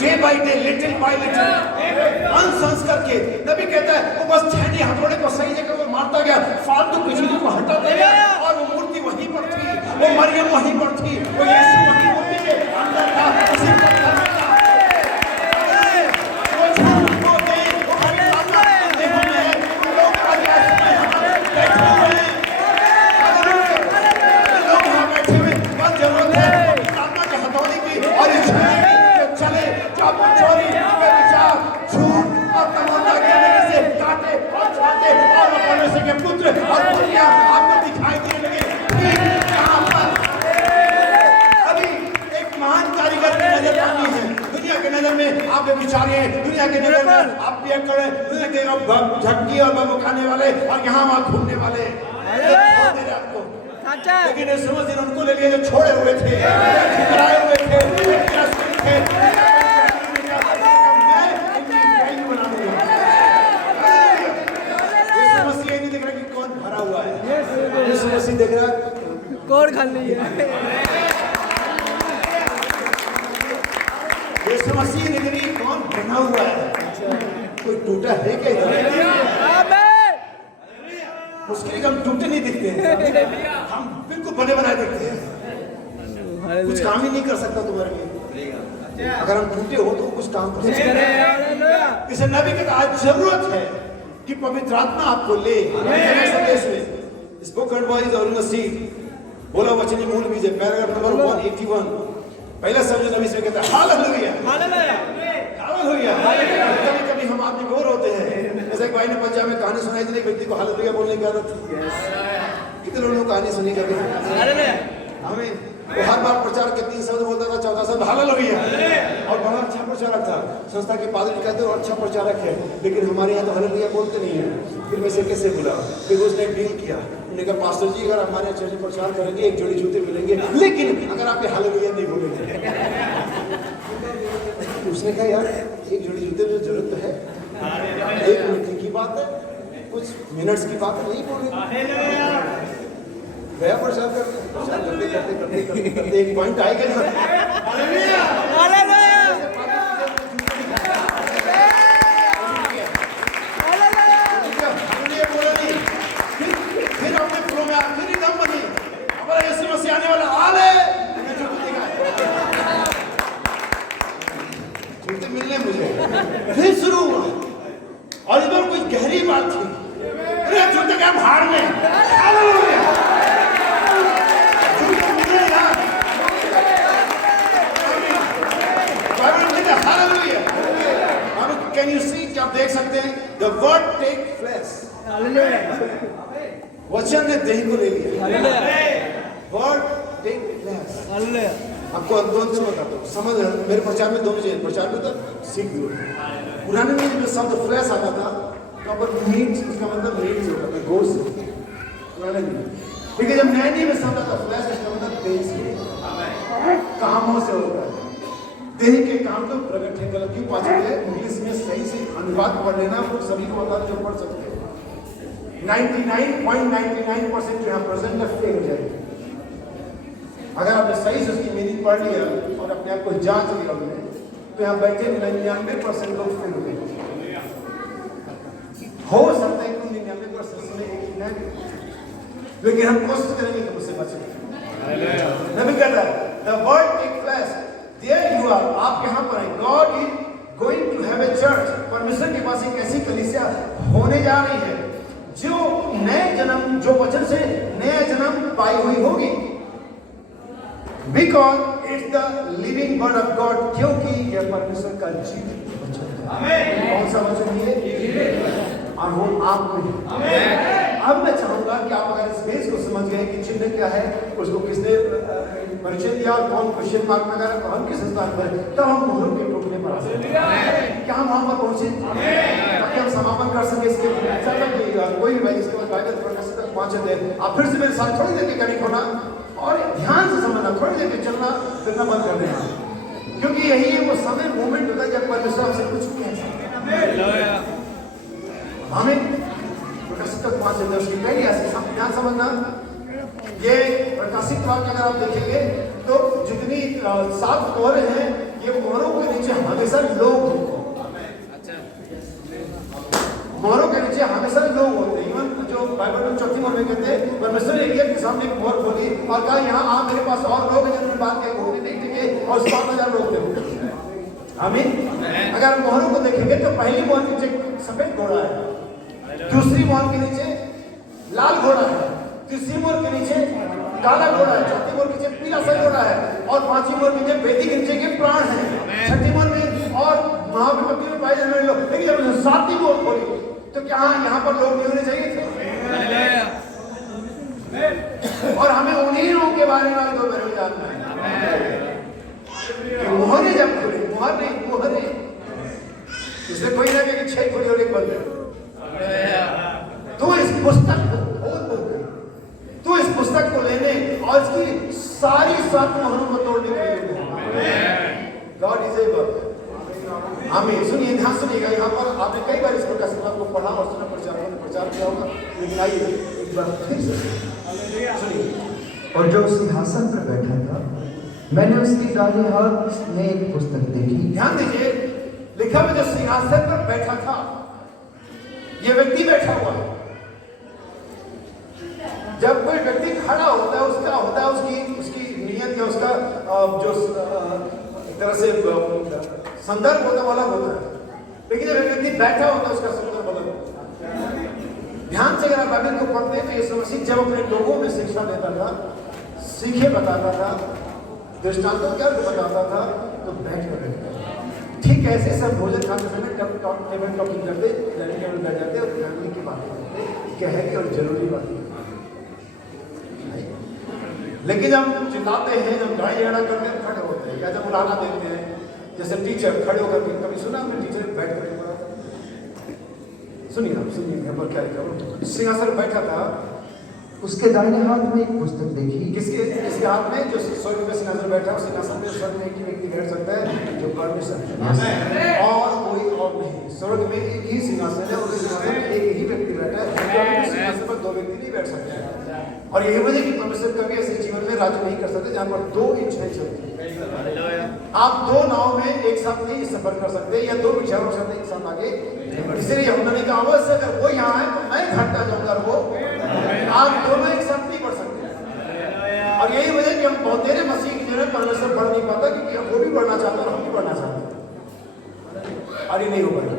day by day, little bye little, अंश करके। नबी कहता है वो बस छेनी हथौड़े को सही जगह पर मारता गया, फालतू की चीजों को हटाता गया, और वो मूर्ति वहीं पर थी, वो मरियम वहीं पर थी, वो यीशु वहीं मूर्ति के अंदर था, उसी पत्थर में था। वो झूठ को दे, वो हमारी आत्मा को देखो में, लोग आज बैठे हुए हैं, लोग यहाँ बैठे हुए, बहुत जरूरत है आत्मा के हथौड़े की, और इस चले चाप चोरी व्यभिचार झूठ और तमन्ना करने से काटे और छाटे और परमेश्वर के पुत्र और पुत्रियां आपको दिखाई देने लगे। यहाँ पर अभी एक महान कारीगर की नजर आनी है। दुनिया के नजर में आप व्यभिचारी हैं, दुनिया के नजर में आप पियक्कड़ हैं, दुनिया के झटकी और बमुकाने वाले और यहाँ वहाँ घूमने वाले आपको, लेकिन इस समझ उनको ले लिए जो छोड़े हुए थे, ठुकराए हुए थे, कौन भरा हुआ है, यीशु मसीह देख रहा है कौन खाली है। यीशु मसीह देख रही कौन बना हुआ है। कोई टूटा है क्या इधर? मुश्किल हम टूटे नहीं दिखते हैं, हम बिल्कुल बने बनाए दिखते हैं। कुछ काम ही नहीं कर सकता तुम्हारे लिए, अगर हम टूटे हो तो कुछ काम कर सकते हैं। इसे नबी के आज जरूरत है कि पवित्र आत्मा आपको ले। स्पोकन वॉइस और बोला वचनी मूल बीज है, पैराग्राफ नंबर 181, पहला शब्द नबी से कहता है हालेलुया, हालेलुया। कभी कभी हम आदमी बोर होते हैं, जैसे एक भाई ने पंजाब में कहानी सुनाई थी, एक व्यक्ति को हालेलुया बोलने की आदत थी। कितने लोगों ने कहानी सुनी कभी? हमें वो हर बार प्रचार के 3 शब्द बोलता था, 14 शब्द हालेलुया, और बड़ा अच्छा प्रचारक था। संस्था के पादरी कहते हो अच्छा प्रचारक है, लेकिन हमारे यहाँ तो हालेलुया बोलते नहीं है। फिर वैसे कैसे बोला? फिर उसने डील किया, उन्होंने कहा पास्टर जी अगर हमारे चर्च में प्रचार करेंगे 1 जोड़ी जूते मिलेंगे, लेकिन अगर आप हालेलुया नहीं बोलेंगे। उसने कहा यार 1 जोड़ी जूते में जरूरत तो है, 1 मिनट की बात है, कुछ मिनट्स की बात नहीं बोलेंगे। गया प्रचार करते एक पॉइंट आएगा फिर अपने फ्लो में फिर दम बनी, हमारा यीशु मसीह आने वाला हाल है, जूते मिलने मुझे। फिर शुरू हुआ और इस बार कोई गहरी बात थी, जूते क्या भाड़ में Can you see कि आप देख सकते हैं द वर्ड टेक फ्लैश, वचन ने देह को ले लिया। Word take flesh. आपको अंदर बताता हूँ, समझ मेरे प्रचार में दोनों चीजें, प्रचार में तो सीख दो। पुराने में जो शब्द फ्लैश आता था तो पर मीट, उसका मतलब मीट से होता था, गोश्त से, पुराने में। लेकिन जब नए नियम में शब्द आता फ्लैश, उसका मतलब देह से, कामों से होता है। देह के काम तो प्रकट है। गलती 5 इंग्लिश में सही से अनुवाद पढ़ लेना, वो सभी को बता जो पढ़ सकते हैं। 99.99% जो यहाँ प्रेजेंट है फेल हो जाएगी। अगर आपने सही से उसकी मीनिंग पढ़ लिया और अपने आप को जांच लिया हमने, तो यहाँ बैठे 99% लोग फेल हो गए। हो सकता है कि 99% में एक ही नहीं, लेकिन हम कोशिश करेंगे कि उससे बचें। नबी कहता है the word take flesh, there you are, आप यहाँ पर हैं। God is going to have a church, परमेश्वर के पास एक ऐसी कलीसिया होने जा रही है जो नए जन्म, जो वचन से नया जन्म पाई हुई होगी। Because it's the living word of God, क्योंकि यह परमेश्वर का जीवित वचन है। कौन सा वचन ये? और वो आप में। अब मैं चाहूंगा कि आप अगर इस बेस को समझ गए कि चिन्ह क्या है, उसको किसने परिचय दिया और कौन क्वेश्चन मार्क में गया, तो हम किस स्थान पर, तब हम मोहरों के टोकने पर आ सकते हैं। क्या हम वहां पर पहुंचे ताकि हम समापन कर सके इसके? कोई भी भाई इसके बाद बाइबल पढ़ने तक पहुंचे थे, आप फिर से मेरे साथ थोड़ी देर के कनेक्ट होना और ध्यान से समझना, थोड़ी देर के चलना फिरना बंद कर देना, क्योंकि यही वो समय मोमेंट होता है जब परमेश्वर आपसे कुछ कह सकता है। हमें प्रकाशित तक पहुंचे थे, उसकी पहली ऐसी ध्यान समझना। ये प्रकाशित वाक्य अगर आप देखेंगे तो जितनी 7 मोहरें हैं, ये मोहरों के नीचे हमेशा लोग होते हैं। मोहरों के नीचे हमेशा लोग होते हैं। इवन जो बाइबल में 4थी मोहर में कहते हैं परमेश्वर एलिया के सामने एक मोहर खोली और कहा यहाँ आ, मेरे पास और लोग हैं जिनकी बात कहीं होने नहीं टिके, और 7,000 लोग थे। आमीन। अगर मोहरों को देखेंगे तो पहली मोहर के नीचे सफेद घोड़ा है, दूसरी मोहर के नीचे लाल घोड़ा है, तीसरी मोहर के नीचे काला घोड़ा है, चौथी मोहर के नीचे पीला सा घोड़ा है, और 5वीं मोहर के नीचे वेदी के नीचे के प्राण है, 6ठी मोहर में और महाविपत्ति में पाए जाने वाले लोग। लेकिन जब 7वीं मोहर खोली तो क्या यहाँ पर लोग नहीं होने चाहिए थे? और हमें उन्हीं लोगों के बारे में दो बारे में जानना है। मोहरे जब खुले, मोहर नहीं, मोहरे, इसलिए कोई ना कि 6 खुली और 1 बंद है। तो इस पुस्तक को तो इस पुस्तक को लेने और इसकी सारी 7 मोहरों को तोड़ने के लिए गॉड इज एबल। आमीन। सुनिए, ध्यान सुनिएगा। यहाँ पर आपने कई बार इस प्रकार से आपको पढ़ा और सुना, प्रचार किया होगा, लेकिन आइए एक बार फिर से सुनिए। और जो सिंहासन पर बैठा था, मैंने उसके दाहिने हाथ में एक पुस्तक देखी। ध्यान दीजिए, लिखा हुआ जो सिंहासन पर बैठा था, ये व्यक्ति बैठा हुआ है। जब कोई व्यक्ति खड़ा होता है, उसका होता है उसकी नियत या उसका जो एक तरह से संदर्भ होता वाला होता है, लेकिन जब व्यक्ति बैठा होता है उसका संदर्भ अलग होता है। ध्यान से अगर आप बाइबल को पढ़ते हैं तो यीशु मसीह जब अपने लोगों में शिक्षा देता था, सीखे बताता था, दृष्टांतों क्या बताता था, तो बैठ कर रहता था। ठीक ऐसे सब भोजन खाते समय टेबल टॉकिंग करते, डाइनिंग टेबल बैठ जाते और फैमिली की बातें करते, गहरी और जरूरी बातें। लेकिन जब चिल्लाते हैं, जब लड़ाई झगड़ा करते हैं, खड़े होते हैं, या जब उलाना देते हैं, जैसे टीचर खड़े होकर के, कभी सुना हमने टीचर बैठ कर सुनिए, आप सुनिए यहाँ पर क्या लिखा। सिंहासन बैठा था, उसके दाहिने हाथ में एक पुस्तक देखी। किसके हाथ में? जो स्वर्ग में सिंहासन बैठा है, सिंहासन में स्वर्ग में एक ही व्यक्ति बैठ सकता है, जो परमेश्वर है, और कोई और नहीं। स्वर्ग में एक ही सिंहासन है, उस सिंहासन में एक ही व्यक्ति बैठा है, सिंहासन पर 2 व्यक्ति नहीं बैठ सकते। और यही वजह कि परमेश्वर कभी ऐसे जीवन में राज्य नहीं कर सकते जहां पर 2 इच्छाएं चलती हैं। आप 2 नाव में एक साथ नहीं सफर कर सकते, या 2 विचारों से एक साथ आगे। इसलिए हमने कहा अवश्य अगर वो यहाँ है तो मैं घंटा जाऊंगा, वो आप दोनों एक साथ नहीं पढ़ सकते। और यही वजह कि हम बहुतेरे मसीह की जगह परमेश्वर पढ़ नहीं पाता, क्योंकि वो भी पढ़ना चाहता और हम भी पढ़ना चाहते, और ये नहीं हो पाएगा।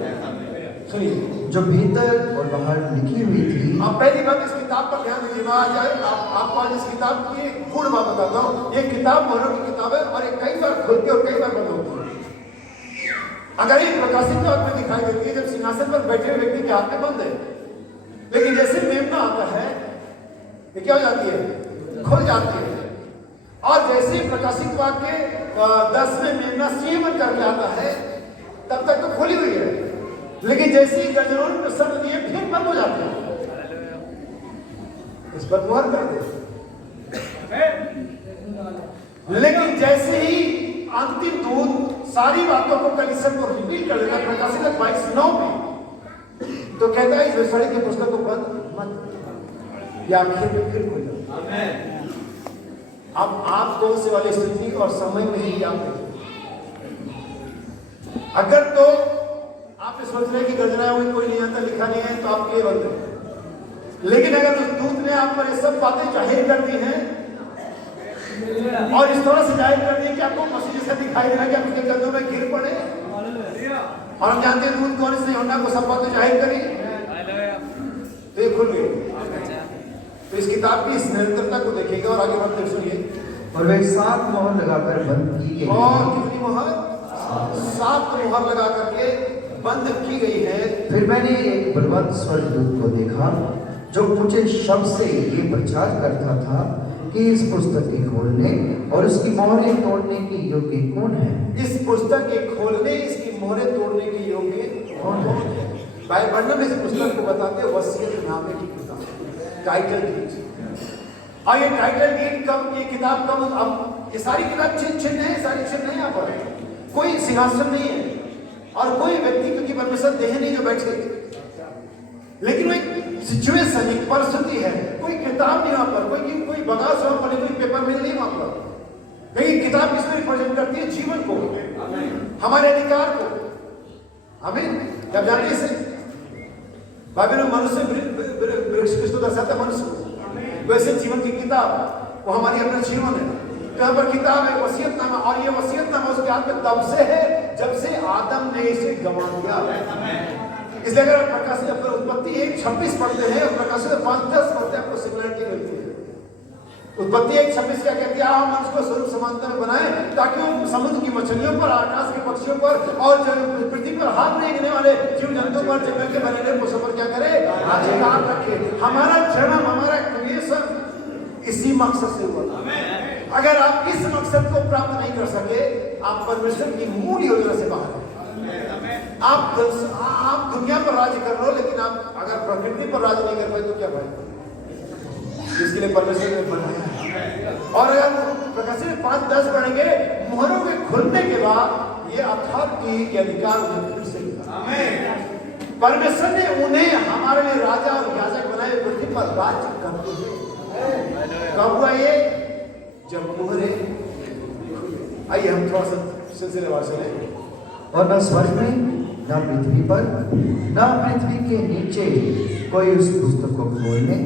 सुनिए, जो भीतर और बाहर लिखी हुई थी। आप पहली बात इस किताब पर ध्यान दीजिए। आपको आज इस किताब की एक गुण बात बताता हूँ। ये किताब मोहरों की किताब है, और ये कई बार खुलती है और कई बार बंद होती है। अगर ये प्रकाशित वाक्य में दिखाई देती है जब सिंहासन पर बैठे हुए व्यक्ति के हाथ में बंद है, लेकिन जैसे मेमना आता है ये क्या हो जाती है, खुल जाती है। और जैसे ही प्रकाशित वाक्य 10 में मेमना सिंह बन करके आता है तब तक तो खुली हुई है, लेकिन जैसे ही गजरों में शब्द दिए फिर बंद हो जाते हैं। इस पर मुहर कर दे। लेकिन जैसे ही अंतिम दूत सारी बातों को कलीसिया को रिवील कर देता, प्रकाशित 22:9 में तो कहता है इस वेश्या की पुस्तक को बंद मत, या आखिर में फिर खुल जाए। अब आप कौन से वाली स्थिति और समय में ही आप अगर तो आप सोच रहे कि गजराया हुई कोई नहीं आता, लिखा नहीं है, तो आप ये बंद है। लेकिन अगर उस दूत ने आप पर ये सब बातें जाहिर कर दी हैं और इस तरह से जाहिर कर दी कि आपको मसीह जैसा दिखाई दे रहा है कि आप उसके कंधों में गिर पड़े, और हम जानते हैं दूत कौन से यूहन्ना को सब बातें जाहिर करी, तो ये खुल गई। तो इस किताब की इस निरंतरता को देखिएगा और आगे बढ़ते सुनिए। और वे 7 मोहर लगाकर बंद की गई। और कितनी मोहर? 7 मोहर लगा करके बंद की गई है। फिर मैंने एक बलवंत स्वर्गदूत को देखा जो ऊंचे शब्द से ये प्रचार करता था कि इस पुस्तक के खोलने और इसकी मोहरें तोड़ने के योग्य कौन है? इस पुस्तक के खोलने, इसकी मोहरें तोड़ने के योग्य कौन है? बाइबल में इस पुस्तक को बताते हैं वसीयत नामे की किताब, टाइटल डीड। और ये टाइटल डीड कब, ये किताब कब, अब ये सारी किताब चिन्ह है, सारी चिन्ह है। यहाँ पर कोई सिंहासन नहीं है और कोई व्यक्ति, क्योंकि परमेश्वर देह नहीं जो बैठ गई, लेकिन वो एक सिचुएशन, एक परिस्थिति है। कोई किताब नहीं वहां पर, कोई बगास वहां पर, कोई पेपर मिल नहीं वहां पर। कहीं किताब किसमें रिप्रेजेंट करती है? जीवन को, हमारे अधिकार को। आमीन। जब जानते हैं इसे बाइबल में मनुष्य वृक्ष किसको दर्शाता है? मनुष्य को। वैसे जीवन की किताब वो हमारी अपना जीवन है। यहाँ पर किताब है वसीयतनामा, और ये वसीयतनामा उसके हाथ में तब से है जब से आदम ने इसे गंवा दिया। इसलिए अगर प्रकाशित उत्पत्ति 1:26 पढ़ते हैं और प्रकाशित 5:10 पढ़ते हैं, आपको सिमिलरिटी मिलती है। उत्पत्ति 1:26 क्या कहती है? आप मनुष्य को स्वरूप समानता में बनाए ताकि वो समुद्र की मछलियों पर, आकाश के पक्षियों पर और पृथ्वी पर हाथ नहीं गिरने वाले जीव जंतु पर, जंगल के बने पशुओं पर क्या करे? अधिकार रखे। हमारा जन्म, हमारा क्रिएशन इसी मकसद से हुआ। अगर आप इस मकसद को प्राप्त नहीं कर सके, आप परमेश्वर की मूल योजना से बाहर हैं। आप दुनिया पर राज्य कर लो, लेकिन आप अगर प्रकृति पर राज्य नहीं कर पाए तो क्या फायदा? इसके लिए परमेश्वर ने बनाया। और अगर प्रकाशित 5:10 पढ़ेंगे, मोहरों के खुलने के बाद ये अथॉरिटी, ये अधिकार उन्हें फिर से मिला। परमेश्वर ने उन्हें हमारे लिए राजा और याजक बनाए, पृथ्वी पर राज्य करते हैं। कब हुआ ये? जब मोहरे। आइए हम थोड़ा सा सिलसिलेवार से लें। और न स्वर्ग में, न पृथ्वी पर, न पृथ्वी के नीचे कोई उस पुस्तक को खोलने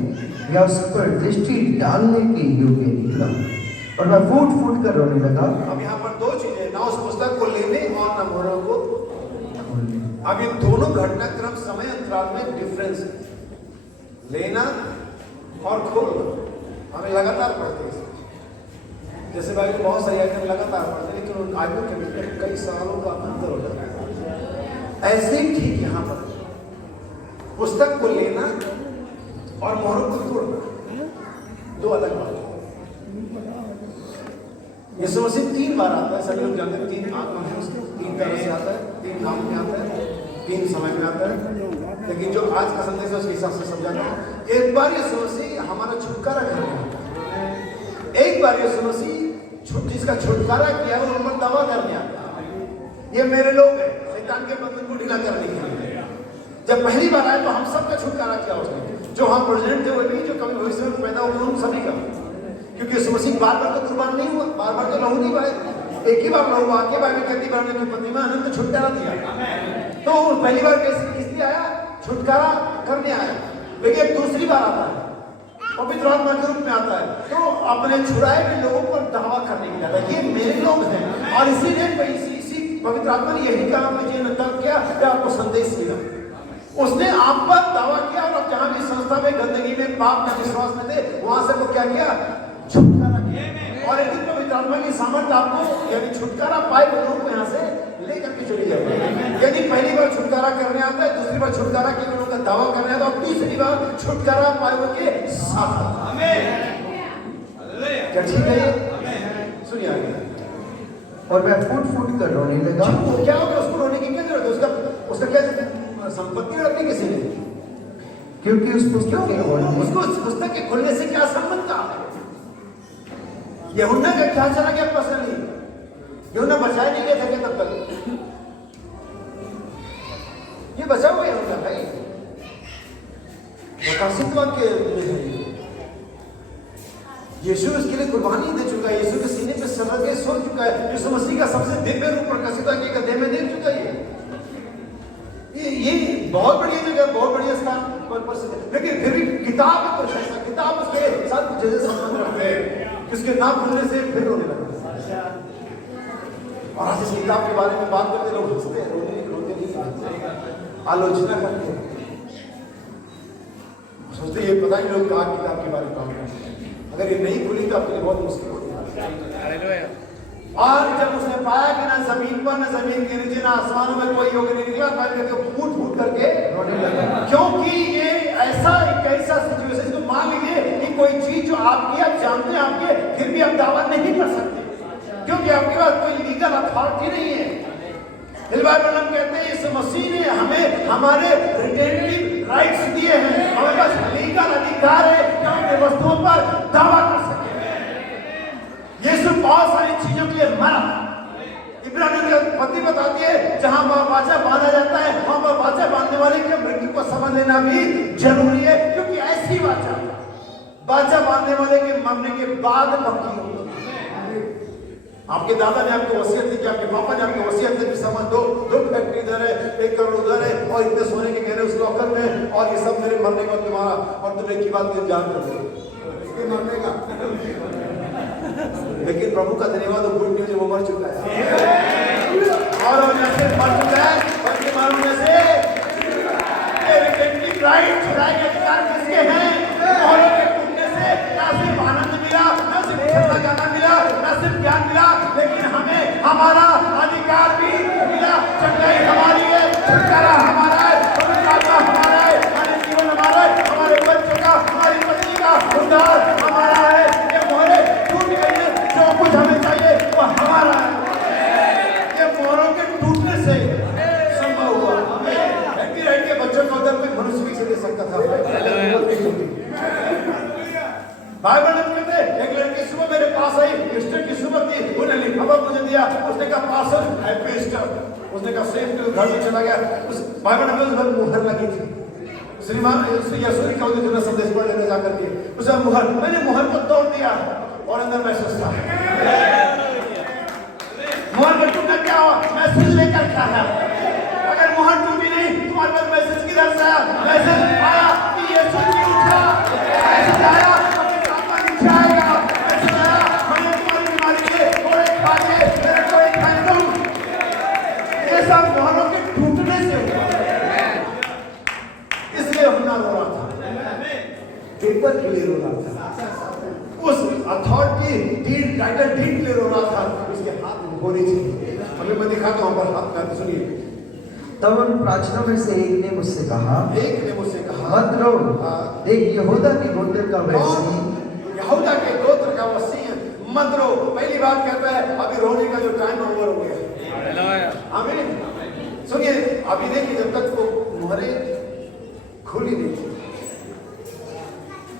या उस पर दृष्टि डालने के योग्य निकला, और मैं फूट फूट कर रोने लगा। अब यहाँ पर 2 चीजें, ना उस पुस्तक को लेने और ना मोहरों को खोलने। अब ये दोनों घटनाक्रम समय अंतराल में डिफरेंस है, लेना और खोलना। हमें लगातार पढ़ते हैं, जैसे बाइबल में बहुत सारे आइटम लगातार पढ़ते हैं, लेकिन उन आयतों के बीच कई सालों का अंतर हो जाता है। ऐसे ही ठीक यहाँ पर पुस्तक को लेना और मोहरों को तोड़ना 2 अलग बात है। यीशु मसीह 3 बार आता है, सभी लोग जानते हैं। 3 आत्मा है उसके, 3 तरह से आता है, 3 नाम में आता है, 3 समय में आता है। लेकिन जो आज का संदेश है उसके हिसाब से समझाता है। एक बार यीशु मसीह हमारा छुटकारा करने आता है, एक बार यीशु मसीह जिसका छुटकारा किया है उन पर दावा करने आता है। ये मेरे लोग हैं, शैतान के बंधन को ढीला करने के लिए। जब पहली बार आए तो हम सबका छुटकारा किया उसने, जो हम प्रेसिडेंट थे वो भी, जो कभी भविष्य में पैदा हुए उन सभी का। क्योंकि यीशु मसीह बार-बार तो कुर्बान नहीं हुआ, बार-बार तो लहू नहीं बहाए, एक ही बार लहू बहा के बाइबल कहती है कि पति में अनंत छुटकारा दिया। तो पहली बार कैसे किस लिए आया? छुटकारा करने आया। लेकिन दूसरी बार आता है, पवित्र आत्मा के रूप में आता है, तो अपने छुड़ाए हुए लोगों पर दावा करने के लिए आता है, ये मेरे लोग हैं। और इसी पवित्र आत्मा ने यही कहा, मुझे तब किया कि आपको संदेश मिला। उसने आप पर दावा किया, और जहां भी संस्था में गंदगी में पाप में विश्वास में थे, वहां से वो क्या किया? छुटकारा किया। और यदि पवित्र आत्मा की सामर्थ्य आपको यानी छुटकारा पाए लोगों को यहाँ से लेकर के चली जाएगी। यदि पहली बार छुटकारा करने आता है, दूसरी बार छुटकारा के उनका दावा करने आता है, और तीसरी बार छुटकारा पाए के साथ। क्या ठीक है? सुनिए आगे। और मैं फूट फूट कर रोने लगा। क्यों? क्या हो गया? उसको रोने की क्या जरूरत है? उसका क्या संपत्ति रखी किसी ने? क्योंकि उस पुस्तक के खोलने उसको उस पुस्तक के खुलने से क्या संबंध था? यूहन्ना का क्या चला गया पर्सनली? यूहन्ना बचाया नहीं गया था क्या तब तक? ये बचा हुआ यूहन्ना भाई, प्रकाशित के यीशु इसके लिए कुर्बानी दे चुका है। यीशु के सीने पे सर के सो चुका है। यीशु मसीह का सबसे दिव्य रूप प्रकाशित के गधे में देख चुका है। ये बहुत बढ़िया जगह, बहुत बढ़िया स्थान पर से, लेकिन फिर भी किताब तो ऐसा किताब उसके साथ कुछ जैसे संबंध रखते हैं, जिसके ना खुलने से फिर रोने लगा। और आज इस किताब के बारे में बात करते लोग हंसते हैं, रोते नहीं, आलोचना करते हैं, सोचते ये पता नहीं लोग कहाँ किताब के बारे में काम करते हैं। अगर ये नहीं खुली तो आपके लिए बहुत मुश्किल होगी। और जब उसने पाया कि ना जमीन पर, ना जमीन के नीचे, ना आसमानों में कोई योग नहीं निकला, फूट फूट करके रोने लगा। क्योंकि ये ऐसा सिचुएशन, तो मान लीजिए कि कोई चीज जो आपकी आप जानते हैं आपके, फिर भी आप दावा नहीं कर सकते, क्योंकि आपके पास कोई लीगल अथॉरिटी नहीं है। हिलवाइबलम कहते हैं इस मसीह ने हमें हमारे रिटेंटिव राइट्स दिए हैं, हमारे पास लीगल अधिकार है कि हम अपने वस्तुओं पर दावा कर सकें। यीशु बहुत सारी चीजों के लिए मरा। इब्रानियों के पति बताती है जहां पर वाचा बांधा जाता है, वहां पर वाचा बांधने वाले के मृत्यु को समझ लेना भी जरूरी है, क्योंकि ऐसी वाचा बांधने वाले के मरने के बाद पक्की होती है। आपके दादा ने आपको वसीयत दी, आपके पापा ने आपको वसीयत दी, समझ दो फैक्ट्री इधर है, 1 करोड़ उधर है, और इतने सोने के गहने उस लॉकर में, और ये सब मेरे मरने का तुम्हारा, और तुम एक ही बात जान कर दो इसके मरने का। लेकिन प्रभु का धन्यवाद, गुड न्यूज वो मर चुका है, और जैसे मर चुका है, बल्कि मालूम से रिटेंटिव राइट छुड़ाए के अधिकार किसके हैं? मोहरों के टूटने से ना सिर्फ आनंद मिला, ना सिर्फ छोटा गाना मिला, ना सिर्फ ज्ञान मिला, लेकिन हमें हमारा अधिकार भी मिला। चंगाई हमारी है, छुटकारा हमारा है, पवित्रता हमारा है, हमारे जीवन हमारा है, हमारे बच्चों का, हमारी पत्नी का उद्धार हमारा है। ये मोहरे टूट गई है, जो कुछ हमें चाहिए वो हमारा है। ये मोहरों के टूटने से संभव हुआ। व्यक्ति के बच्चों का उधर कोई मनुष्य भी से दे सकता था। बाइबल में कहते हैं एक लड़की सुबह मेरे पास आई, ईस्टर की सुबह थी, उन्हें लिफाफा मुझे दिया, उसने कहा पास्टर हैप्पी ईस्टर, उसने कहा सेफ टू घर में चला गया। उस बाइबल में उस पर मुहर लगी थी। श्रीमान यीशु का उन्हें संदेश पढ़ लेने जाकर के उसे मुहर, मैंने मुहर को तोड़ दिया और अंदर मैसेज था। मुहर में टूटना क्या हुआ? मैसेज लेकर क्या है? अगर मुहर टूटी नहीं, तुम्हारे पास मैसेज किधर से आया? मैसेज आया कि यीशु जी उठा, मैसेज आया जाएगा, ऐसा हमें तुम्हारी बीमारी के कोड़े खा के मेरे कोड़े खाए तुम। ये सब मोहरों के टूटने से हुआ, इसलिए हमना रो रहा था, पेपर के लिए रो रहा था, उस अथॉरिटी डीड टाइटल डीड के लिए रो रहा था, उसके हाथ में होनी चाहिए। हमें मैं दिखाता हूं पर हाथ में, सुनिए। तब उन प्राचीनों में से एक ने मुझसे कहा, मत रो, देख यहूदा के गोत्र का वैसी, यहूदा के गोत्र का वसीय मत रो। पहली बात कहता है अभी रोने का जो टाइम ओवर हो गया। आमीन। सुनिए अभी देखिए, जब तक वो मोहरें खुली नहीं थी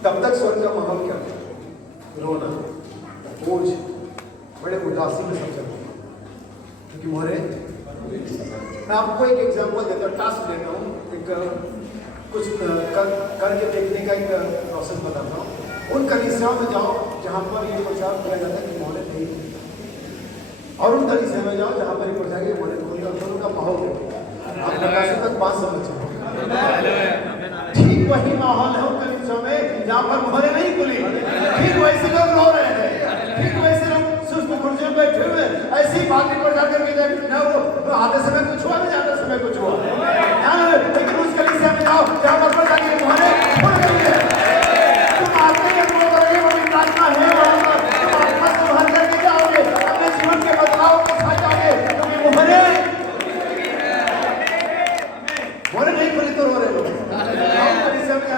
तब तक स्वर्ग का माहौल क्या था? रोना, बोझ, बड़े उदासी में सब चल रहा, क्योंकि मोहरें। मैं आपको एक एग्जांपल देता हूँ, टास्क देता हूँ, एक कुछ करके देखने का एक प्रोसेस बताता हूँ। उन कलीसियाओं में जाओ जहाँ पर ये प्रचार किया जाता है कि मोहरें नहीं, और उन कलीसियाओं में जाओ जहाँ पर ये प्रचार की मोहरें खुली, और दोनों का माहौल देखो। आप प्रकाशित तक 5 समझ जाओ, ठीक वही माहौल है उन कलीसियाओं में जहाँ पर मोहरें नहीं खुली। ठीक वैसे लोग रो रहे हैं, ठीक वैसे लोग सुस्त कुर्सियों में बैठे हुए ऐसे ही बाकी प्रचार करके जाए ना, वो आते समय कुछ हुआ, नहीं जाते समय कुछ हुआ। लेकिन उस कलीसिया में जाओ जहाँ पर प्रचार की मोहरें खुल गई है, तुम आते ही रो रहे हो, प्रार्थना है वहाँ पर, तुम आत्मा से बाहर करके जाओगे, अपने जीवन के बदलाव के साथ जाओगे, क्योंकि मोहरें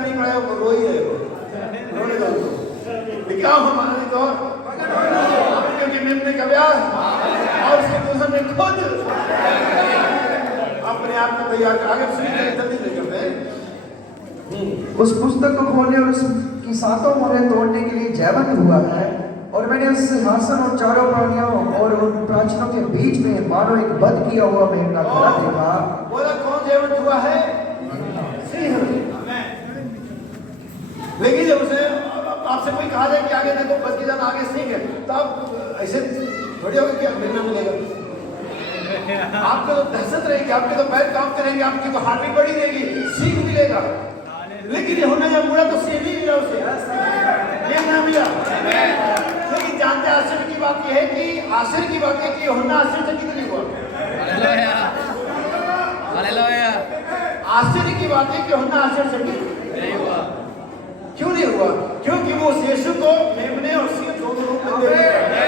नहीं पड़ा, वो रो ही रहे हो, रोने दो उनको। लेकिन आप हमारा नहीं तो क्योंकि मेमने का ब्याह और उसके दूसरे में खुद अपने आप को तैयार कर आगे सुनिए जल्दी नहीं करते हैं। उस पुस्तक को खोलने और उसकी सातों मोहरें तोड़ने के लिए जयवंत हुआ है, और मैंने उस सिंहासन और चारों प्राणियों और उन प्राचीनों के बीच में मानो एक बंद किया हुआ मेमना खड़ा देखा। बोला कौन जयवंत हुआ है? सिंह। लेकिन जब उसे आपसे कोई कहा जाए कि आगे देखो बच के जाना, आगे सिंह है, तो आप ऐसे थोड़ी होगा कि मेमना मिलेगा। आपको तो दहशत रहेगी, आपके तो पैर काम करेंगे, आपकी तो हार्ट बीट बढ़ी रहेगी, सिंह मिलेगा। लेकिन ये होना जब मुड़ा तो सिंह नहीं मिला उसे, ये ना मिला। लेकिन जानते आश्चर्य की बात यह है कि आश्चर्य की बात है कि यूहन्ना आश्चर्यचकित नहीं हुआ। हालेलुया। आश्चर्य की बात है कि यूहन्ना आश्चर्यचकित नहीं हुआ। क्यों नहीं हुआ? क्योंकि वो यीशु को मेमने और सिंह दोनों रूप में देख रहा है।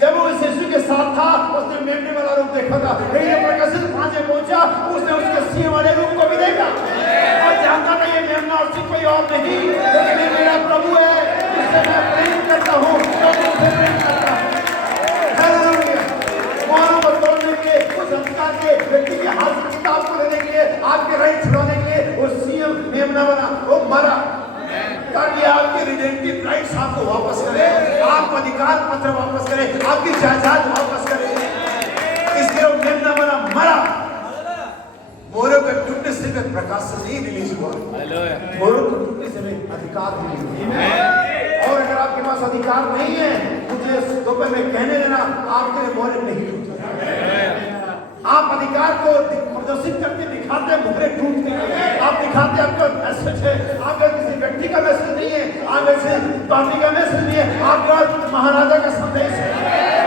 जब वो यीशु के साथ था उसने मेमने वाला रूप देखा था, लेकिन जब प्रकाशित 5 में पहुंचा उसने उसके सिंह वाले रूप को भी देखा और जानता था ये मेमना और सिंह कोई और नहीं, लेकिन ये मेरा प्रभु है जिससे मैं प्रेम करता हूँ, जो मुझसे प्रेम करता है। हालेलुया। मोहरों को तोड़ने के लिए, उस अंधकार के व्यक्ति के हाथ से किताब को लेने के लिए, आपके रही छुड़ाने के लिए वो सिंह मेमना बना, वो मरा ताकि आपकी रिडेम्पटिव राइट्स आपको वापस करे, आपको अधिकार पत्र वापस करे, आपकी जायदाद वापस करे। इसलिए वो मेमना बना, मरा। मोहरों के टूटने से में प्रकाश से नहीं रिलीज हुआ, मोहरों के टूटने से में अधिकार रिलीज हुआ। और अगर आपके पास अधिकार नहीं है, मुझे दोपहर में कहने देना, आपके लिए मोहरें नहीं टूटती। आप अधिकार को प्रदर्शित करके दिखाते हैं, मुहरे टूटती हैं। आप दिखाते आपका मैसेज है, आपका किसी व्यक्ति का मैसेज नहीं है, आपका किसी पार्टी का मैसेज नहीं है, आपका महाराजा का संदेश है।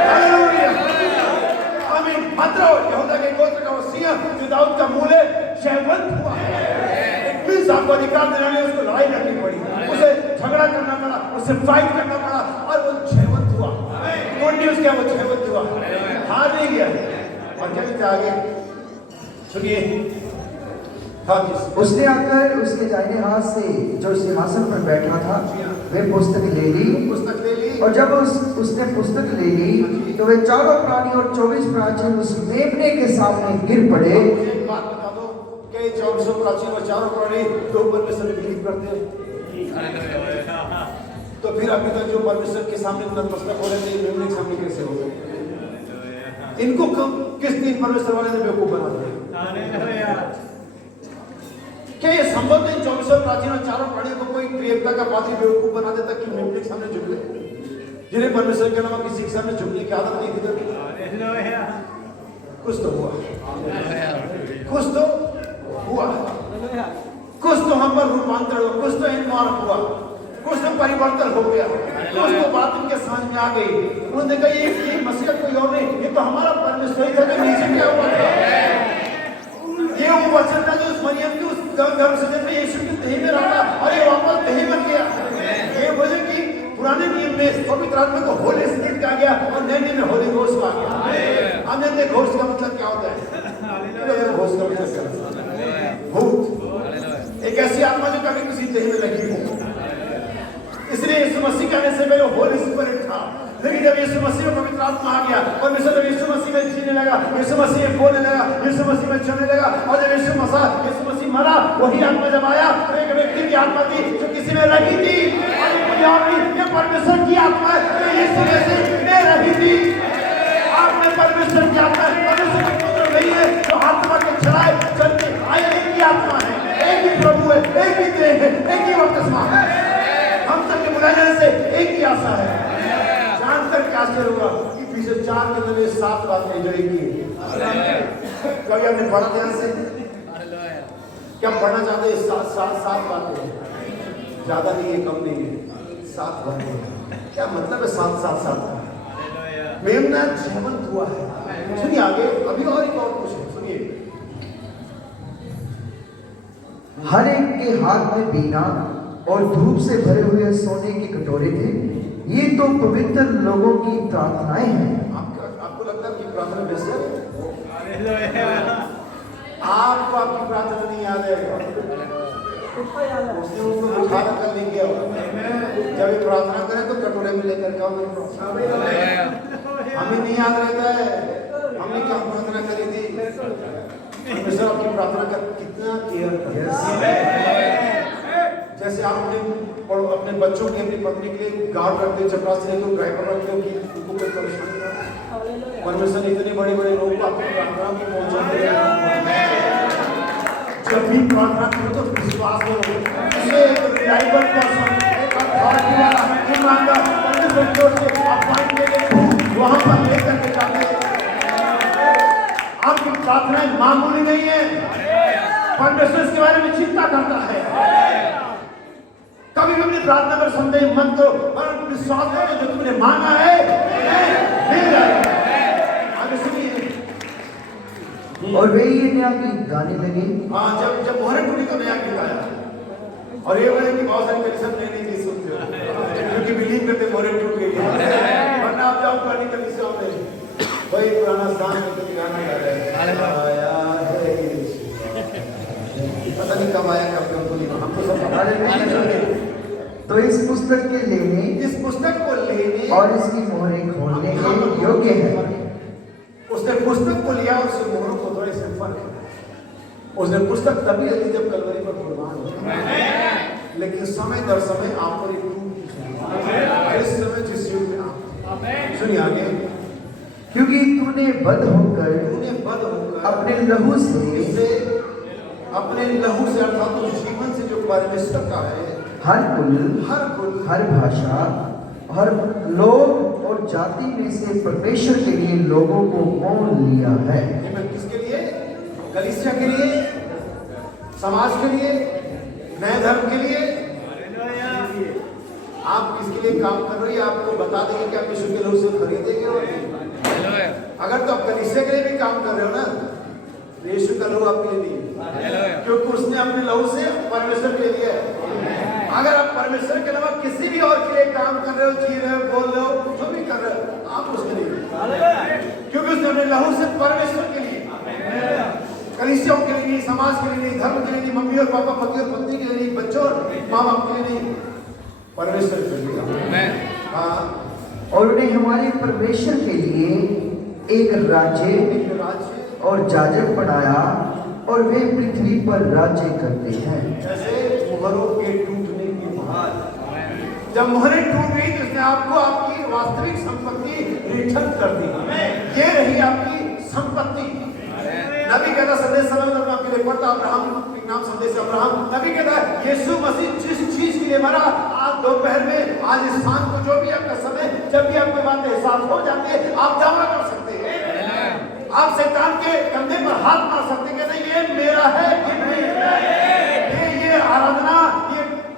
हालेलुया। आमीन। मत रहो, यहूदा के गोत्र का वो सिंह जो दाऊद का मूल है, जयवंत हुआ है। एक मिस आपको अधिकार दिलाने उसको लड़ाई लड़नी पड़ी, उसे झगड़ा करना पड़ा, उसे फाइट करना पड़ा और वो जयवंत हुआ। गुड न्यूज़ क्या, वो जयवंत हुआ, हार नहीं गया। और क्या आगे सुनिए। उसने आकर उसके दाहिने हाथ से जो सिंहासन पर बैठा था वे पुस्तक ले ली, और जब उसने पुस्तक ले ली तो वे चारों प्राणी और 24 प्राचीन उस मेमने के सामने गिर पड़े। एक बात बता दो कि 24 प्राचीन और चारों प्राणी दो परमेश्वर में बिलीव करते हैं, तो फिर अभी तक जो परमेश्वर के सामने नतमस्तक हो रहे थे, मेमने के सामने कैसे हो गए? इनको किस दिन परमेश्वर वाले ने बेवकूफ बना दिया? क्या ये संभव है 24 प्राचीन और चारों प्राणियों को कोई प्रियता का पात्री बेवकूफ बना देता कि मेमने के सामने झुक गए, जिन्हें परमेश्वर के अलावा किसी के सामने झुकने की आदत नहीं थी? कुछ तो हुआ, कुछ तो हुआ, कुछ तो हम पर रूपांतर हुआ, कुछ तो इनमार्क हुआ, कुछ तो परिवर्तन हो गया, कुछ तो बात उनके समझ में आ गई। उन्होंने कहा ये मसीहा कोई और नहीं, ये तो हमारा परमेश्वर ही था जो नीचे क्या हुआ था। ये वो वचन था जो उस मरियम की उस गर्भ से जन्मे यीशु की दही में रहा और ये वापस दही बन गया। ये बोले कि पुराने नियम में पवित्र आत्मा को होली स्पिरिट कहा गया और नए नियम में होली घोष कहा गया। अब जानते घोष का मतलब क्या होता है? घोष का मतलब भूत, एक ऐसी आत्मा जो कभी किसी दही में लगी हो। इसलिए यीशु मसीह कहने से पहले होली स्पिरिट था, लेकिन जब यीशु मसीह में पवित्र आत्मा आ गया और जब यीशु मसीह में जीने लगा, यीशु मसीह में बोलने लगा, यीशु मसीह में चलने लगा, और जब यीशु मसीह मरा, वही आत्मा जब आया तो एक व्यक्ति की आत्मा थी जो किसी में रही थी, और ये परमेश्वर की आत्मा है जो यीशु मसीह में रही थी। आप में परमेश्वर की आत्मा है, परमेश्वर का पुत्र नहीं है जो आत्मा के चलाए चलते आए, एक ही आत्मा है, एक ही प्रभु है, एक ही देह है, एक ही बपतिस्मा है। हम सबके बुलाए जाने से एक ही आशा है। जानकर क्या आश्चर्य होगा कि पीछे 4 के अंदर 7 बातें जो एक ही कभी आपने पढ़ा ध्यान से? क्या पढ़ना चाहते हैं? 7 बातें, ज्यादा नहीं है, कम नहीं है, 7 बातें। क्या मतलब है 7 मेमना जयवंत हुआ है। सुनिए आगे, अभी और एक और कुछ है, सुनिए। हर एक के हाथ में बीना और धूप से भरे हुए सोने के कटोरे थे। ये तो पवित्र लोगों की प्रार्थनाएं हैं। आपको लगता है कि प्रार्थना बेहतर है? आपको आपकी प्रार्थना नहीं याद है? उसने उसको उठा कर ले गया। जब ये प्रार्थना करें तो कटोरे में लेकर के आओ मेरे पास। हमें नहीं याद रहता है हमने क्या प्रार्थना करी थी। परमेश्वर आपकी प्रार्थना का कितना केयर करता है। जैसे आप अपने बच्चों के अपनी पत्नी के लिए गार्ड रखते, चपरासी रखते हो, ड्राइवर रखते हो कि उनको कोई परेशानी ना हो। परमेश्वर इतने बड़े बड़े लोगों को आपकी प्रार्थना में पहुंचाते हैं। जब भी प्रार्थना करो तो विश्वास हो, रिलायबल पर्सन, एक अथॉरिटी वाला, ईमानदार, परमेश्वर से अपॉइंट लेके वहां पर लेकर के जाते हैं। आपकी प्रार्थनाएं मामूली नहीं है। परमेश्वर इसके बारे में चिंता करता है। कभी भी अपनी प्रार्थना पर संदेह मत करो, पर विश्वास करो जो तुमने मांगा है मिल जाएगा। आगे सुनिए। और वे ये नया गीत गाने लगे। हाँ, जब मोहरे टूटी तो नया गीत आया। और ये वजह कि बहुत सारी कलीसिया नई चीज सुनते हो क्योंकि बिलीव करते मोहरे टूट गई है। वरना आप जाओ पुरानी कलीसिया में वही पुराना स्थान में गाना गा रहे हैं। आया है पता नहीं कब आया कब हमको नहीं, हमको सब पता नहीं। तो इस पुस्तक के लेने, इस पुस्तक को लेने और इसकी मोहरें खोलने के योग्य है। उसने पुस्तक को लिया और उसके मोहरों को थोड़े से फर्क है। उसने पुस्तक तभी ली जब कलवरी पर कुर्बान हो, लेकिन समय दर समय आप पर एक टूट इस समय जिस युग में आप सुनिए आगे। क्योंकि तूने बद होकर अपने लहू से अर्थात तो जीवन से जो परमेश्वर का है, हर कुल, हर भाषा, हर लोग और जाति में से परमेश्वर के लिए लोगों को मोल लिया है। किसके लिए? कलीसिया के लिए, समाज के लिए, नए धर्म के लिए। आप किसके लिए काम कर रहे हो आपको बता देंगे कि आप यीशु के लहू से खरीदेंगे। और अगर तो आप कलीसिया के लिए भी काम कर रहे हो ना, यीशु का लहू आपके लिए नहीं, क्योंकि उसने अपने लहू से परमेश्वर के लिए है। अगर आप परमेश्वर के अलावा किसी भी और के लिए काम कर रहे हो, जी रहे हो, बोल रहे हो, जो भी कर रहे हो, आप उसके लिए, क्योंकि उसने अपने लहू से परमेश्वर के लिए, कलीसियाओं के लिए नहीं, समाज के लिए नहीं, धर्म के लिए नहीं, मम्मी और पापा, पति और पत्नी के लिए नहीं, बच्चों और माँ बाप के लिए नहीं, परमेश्वर के लिए। हाँ, और उन्हें हमारे परमेश्वर के लिए एक राज्य और जाजक बनाया, और वे पृथ्वी पर राज्य करते हैं। जैसे मोहरों के टूटने के बाद जब मोहरें टूट गई तो उसने आपको आपकी वास्तविक संपत्ति रिटर्न कर दी। ये रही आपकी संपत्ति। नबी कहता संदेश समय आपके लिए पढ़ता अब्राहम एक नाम संदेश अब्राहम। नबी कहता है यीशु मसीह जिस चीज के लिए मरा, आज दोपहर में, आज इस शाम को, जो भी आपका समय, जब भी आपके बात एहसास हो जाते हैं, आप दावा कर सकते हैं। आप शैतान के कंधे पर हाथ मार सकते हैं, नहीं ये मेरा है, ये आराधना,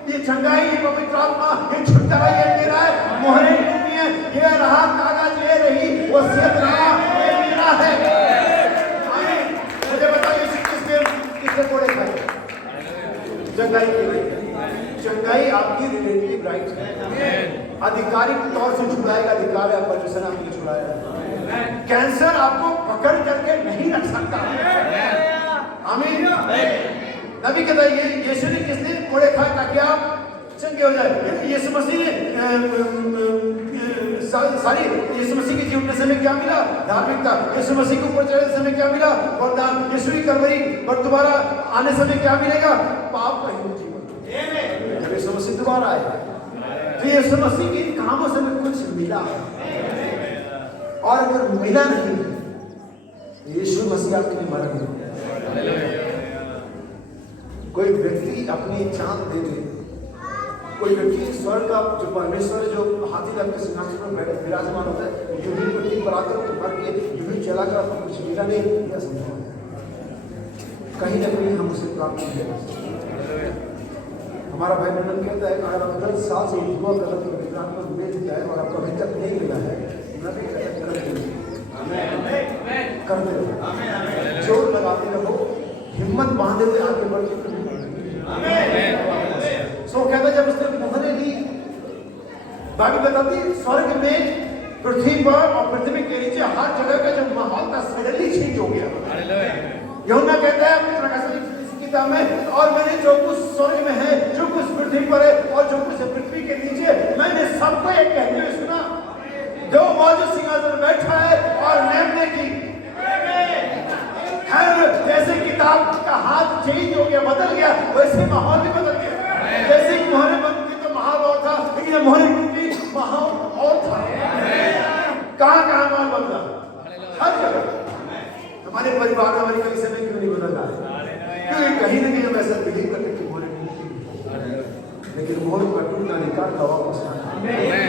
ये चंगाई, ये पवित्र आत्मा, ये छुटकारा, ये मेरा है। मोहरें टूटी हैं, ये रहा कागज, ये रही वसीयत, रहा ये मेरा है। मुझे बताइए किसने कोड़े खाए? चंगाई के लिए। चंगाई आपकी रिलेटिव राइट है, आधिकारिक तौर से छुड़ाएगा अधिकार है, परमेश्वर आपके लिए छुड़ाया। कैंसर आपको पकड़ करके नहीं रख सकता। आमीन। नबी कहता है यीशु ने किसने कोड़े खाए ताकि आप चंगे हो जाए। यीशु मसीह ने सारी यीशु मसीह के जीवन समय क्या मिला? धार्मिकता। यीशु मसीह के ऊपर चढ़े समय क्या मिला? वरदान। यीशु की कलवरी पर दोबारा आने समय क्या मिलेगा? पाप रहित जीवन। यीशु मसीह दोबारा आए तो यीशु मसीह के कामों से हमें कुछ मिला, और अगर मिला नहीं, यीशु मसीह आपके लिए मर गए। कोई व्यक्ति अपनी चांद दे दे, कोई व्यक्ति स्वर्ग का जो परमेश्वर जो हाथी दांत के सिंहासन पर विराजमान होता है, यूं ही पृथ्वी पर आकर मर के यूं ही चला कर आपको कुछ मिला नहीं, यह संभव है। कहीं ना कहीं हम उसे प्राप्त नहीं कर सकते। हमारा भाई बहन कहता है अगर आप 10 साल से दुआ कर रहे हो, विज्ञान को मिल जाए और आपको अभी तक नहीं मिला है, करते रहो, जोर लगाते रहो, हिम्मत बांधे हुए आगे बढ़ते। सो कहता जब उसने मोहरें ली, बाइबल बताती स्वर्ग में, पृथ्वी पर और पृथ्वी के नीचे हर जगह का जो माहौल था सडनली चेंज हो गया। यूहन्ना कहता है प्रकाशित किताब में, और मैंने जो कुछ स्वर्ग में है, जो कुछ पृथ्वी पर है और जो कुछ पृथ्वी के नीचे, मैंने सबको एक कहते हुए सुना, जो मौजूद सिंहासन बैठा है और मेमने की जैसे किताब का हाथ चेंज हो गया, बदल गया, वैसे माहौल भी बदल गया। जैसे कि मोहरे बंद की तो माहौल और था, लेकिन मोहरे टूटी माहौल और था। कहाँ माहौल बदला? हर जगह। हमारे परिवार में, हमारी कई समय क्यों नहीं बदल रहा है? क्योंकि कहीं ना कहीं हम ऐसा बिलीव करते कि मोहरे टूटी, लेकिन मोहर का टूटना निकाल का वापस आना,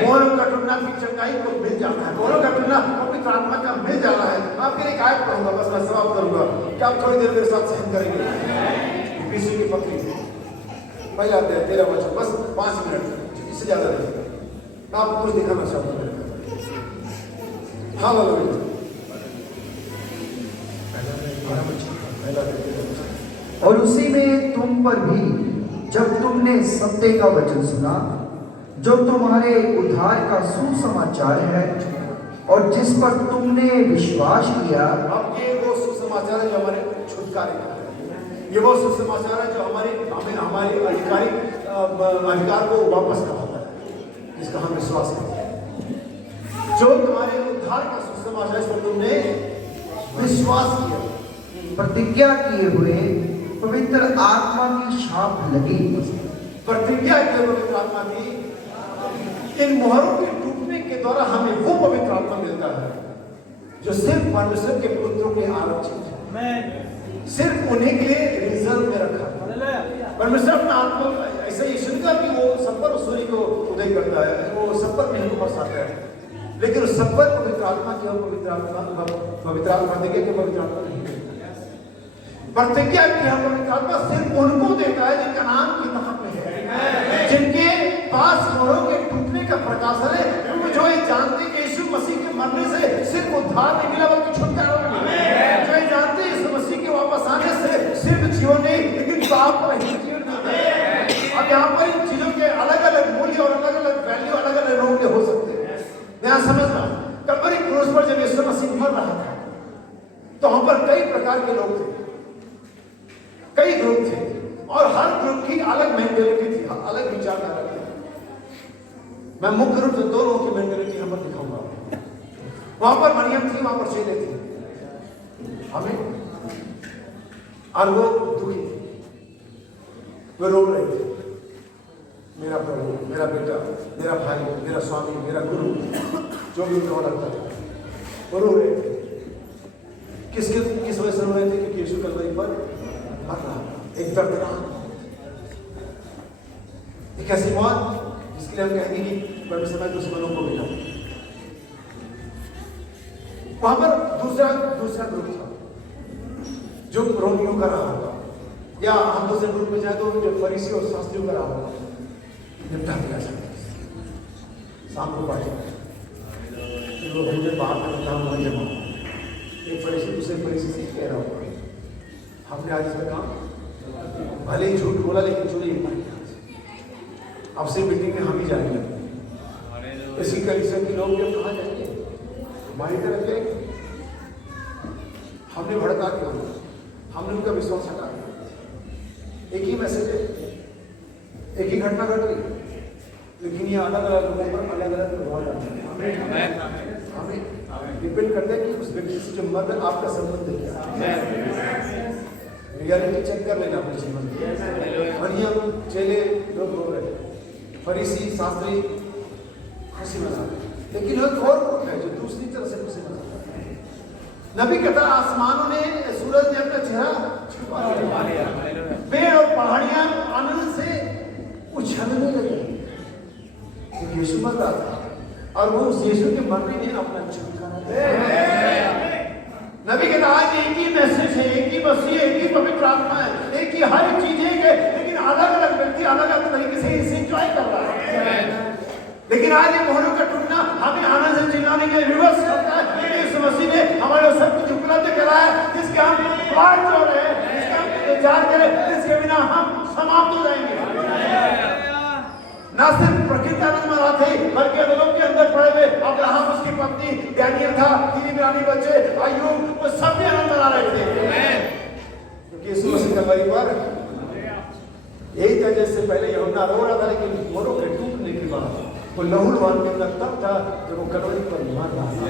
मोहर का टूटना फिर चंगाई को मिल जाना है, मोहर का टूटना पवित्र आत्मा का मिल जाना है। आपके लिए आयत पढ़ूंगा, बस मैं समाप्त करूंगा, क्या आप थोड़ी देर मेरे साथ सहन करेंगे? इफिसियों की पत्री पहला अध्याय 13 वचन, बस 5 मिनट, इससे ज्यादा नहीं। मैं आपको कुछ दिखाना चाहता हूँ। हालेलुया। और उसी में तुम पर भी, जब तुमने सत्य का वचन सुना, जो तुम्हारे उद्धार का सुसमाचार है, और जिस पर तुमने विश्वास किया। अब ये वो सुसमाचार है जो हमारे छुटकारे का है, ये वो सुसमाचार है जो हमारे अधिकार को वापस कराता है, जिसका हम विश्वास करते हैं। जो तुम्हारे उद्धार का सुसमाचार है, तुमने विश्वास किया, प्रतिज्ञा किए हुए पवित्र आत्मा की छाप लगी। प्रतिज्ञा किए पवित्र आत्मा की, इन मोहरों के टूटने के द्वारा हमें वो पवित्र आत्मा मिलता है जो सिर्फ परमेश्वर के पुत्रों के आरक्षित है, सिर्फ उन्हीं के लिए रिजर्व में रखा है। परमेश्वर अपना आत्मा ऐसा ही सुनता कि वो सब पर सूर्य को उदय करता है, वो सब पर नहीं बसाता है, लेकिन उस सब पर पवित्र आत्मा की पवित्र आत्मा देखे कि पवित्र आत्मा नहीं देता। प्रतिज्ञा की पवित्र आत्मा सिर्फ उनको देता है जिनका नाम किताब में है, जिनके पास मोहरों के टूटने का प्रकाशन है, क्योंकि जो ये जानते कि यीशु मसीह के मरने से सिर्फ उद्धार नहीं मिला बल्कि छुटकारा मिला, जो ये जानते यीशु मसीह के वापस आने से सिर्फ जीवन नहीं लेकिन पाप रहित जीवन मिलता है। अब यहाँ पर इन चीजों के अलग अलग मूल्य और अलग अलग वैल्यू, अलग अलग रूप हो सकते हैं। यहाँ समझना, कल्वरी क्रूस पर जब यीशु मसीह मर रहा था तो वहां पर कई प्रकार के लोग थे, कई ग्रुप थे, और हर ग्रुप की अलग मेंटेलिटी थी, अलग विचारधारा थी। मैं मुख्य रूप से 2 लोगों की मेंटेलिटी यहाँ पर दिखाऊंगा। वहां पर मरियम थी, वहां पर चेले थे, हमें, और वो दुखी थे, वो रो रहे थे, मेरा प्रभु, मेरा बेटा, मेरा भाई, मेरा स्वामी, मेरा गुरु, जो भी उनको लगता था, वो रो रहे थे। किस वजह से रो रहे थे? क्योंकि यीशु कल्वरी पर मर रहा था, एक दर्दनाक, एक ऐसी मौत जिसके लिए हम कहेंगे कि परमेश्वर ने दुश्मनों को मिला। वहां पर दूसरा ग्रुप था जो रोमियों का रहा होगा, या हम दूसरे ग्रुप में जाए तो जो फरीसी और शास्त्रियों का रहा होगा, निपटा दिया जाए शाम को पार्टी वो भोजन बाहर का काम हो जमा। एक फरीसी दूसरे फरीसी से कह रहा होगा, हमने आज इसका काम भले ही झूठ बोला लेकिन चोरी नहीं पाई, अब से मीटिंग में हम ही जाएंगे। इसी कलीसिया के लोग जब कहाँ जाएंगे? हमारी तरफ जाएंगे। हमने भड़का दिया, हमने उनका विश्वास हटा दिया। एक ही मैसेज है, एक ही घटना घट गई, लेकिन ये अलग अलग लोगों पर अलग अलग प्रभाव डालते हैं। हमें डिपेंड करते हैं कि उस व्यक्ति से जो मर्द आपका संबंध क्या, रियलिटी चेक कर लेना अपने जीवन में। मरियम, चेले लोग रो रहे, फरीसी शास्त्री खुशी मना रहे, लेकिन एक और ग्रुप है जो दूसरी तरह से खुशी मना रहे। नबी कहता आसमानों ने, सूरज ने अपना चेहरा छुपा लिया, पेड़ और पहाड़ियां आनंद से उछलने लगी, क्योंकि यीशु मर रहा था और वो उस यीशु के मरने ने अपना छुटकारा दिया। नबी कहता आज एक ही मैसेज है, एक ही मसीह, एक ही पवित्र आत्मा है, एक ही हर चीज एक है, लेकिन अलग अलग व्यक्ति अलग अलग तरीके से इसे एंजॉय कर रहा है। लेकिन आज ये मोहरों का टूटना हमें आनंद से चिल्लाने के लिए रिवर्स करता है। इस मसीह ने हमारे सब कुछ उपलब्ध कराया, जिसके हम बात कर रहे हैं, जिसका हम इंतजार करें, जिसके बिना हम समाप्त हो जाएंगे। ना सिर्फ प्रकृति आनंद मना थे, बल्कि अदलों के अंदर पड़े हुए अब्राहम, उसकी पत्नी, डैनियल था, 3 इब्रानी बच्चे, अय्यूब, वो सब भी आनंद मना रहे थे। कि यीशु मसीह कलवरी पर यही था, जैसे पहले यूहन्ना रो रहा था, लेकिन मोरों के टूटने के बाद वो लहू मारने का तब था जब वो कलवरी पर मर रहा था।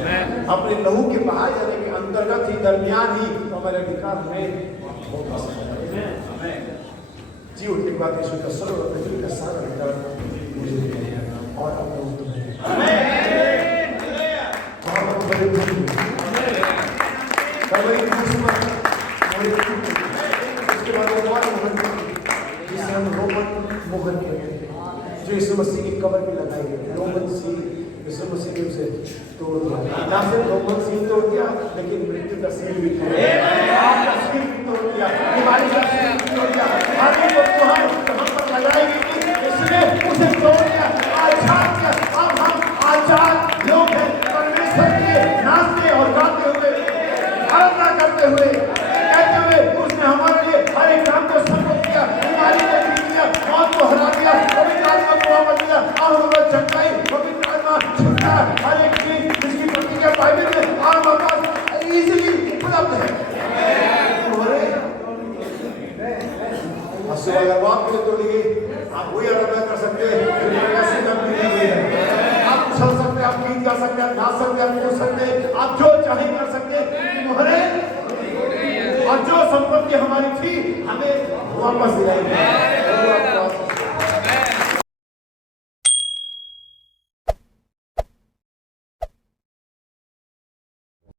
अपने लहू के बाहर जाने के अंतर्गत ही, दरमियान ही तो हमारे अधिकार में जी उठने के बाद यीशु का सर्व पृथ्वी का सारा अधिकार मुझे दे दिया और अपने तुम्हें उसके बाद जिसे हम रोमन मोहर कहते हैं, जो यीशु मसीह की कब्र में लगाई गई रोमन सील, यीशु मसीह ने उसे तोड़ दिया। ना सिर्फ रोमन सील तोड़ दिया, लेकिन मृत्यु का सील भी तोड़ दिया, आपका सील भी तोड़ दिया, बीमारी का सील भी तोड़ दिया। आगे को तुहार हम पर लगाई गई थी, इसने उसे तोड़ दिया, आजाद किया। अब हम आजाद लोग हैं, परमेश्वर के नाचते और गाते हुए, आराधना करते हुए, कहते हुए उसने हमारे लिए हर एक काम को संभव किया, बीमारी को जीत लिया, मौत को हरा दिया, पवित्र आत्मा को वापस दिया, और हमें चंगाई, पवित्र आत्मा, छुटकारा, हर एक चीज जिसकी प्रतिज्ञा बाइबल में और वापस इजीली उपलब्ध है। अगर वो आपके लिए तोड़ी गई, आप वही आराधना कर सकते हैं, आप उछल सकते हैं, आप गीत गा सकते हैं, नाच सकते हैं, आप बोल सकते हैं, आप जो चाहे कर सकते हैं, मोहरे और जो संपत्ति हमारी थी हमें वापस दिलाई।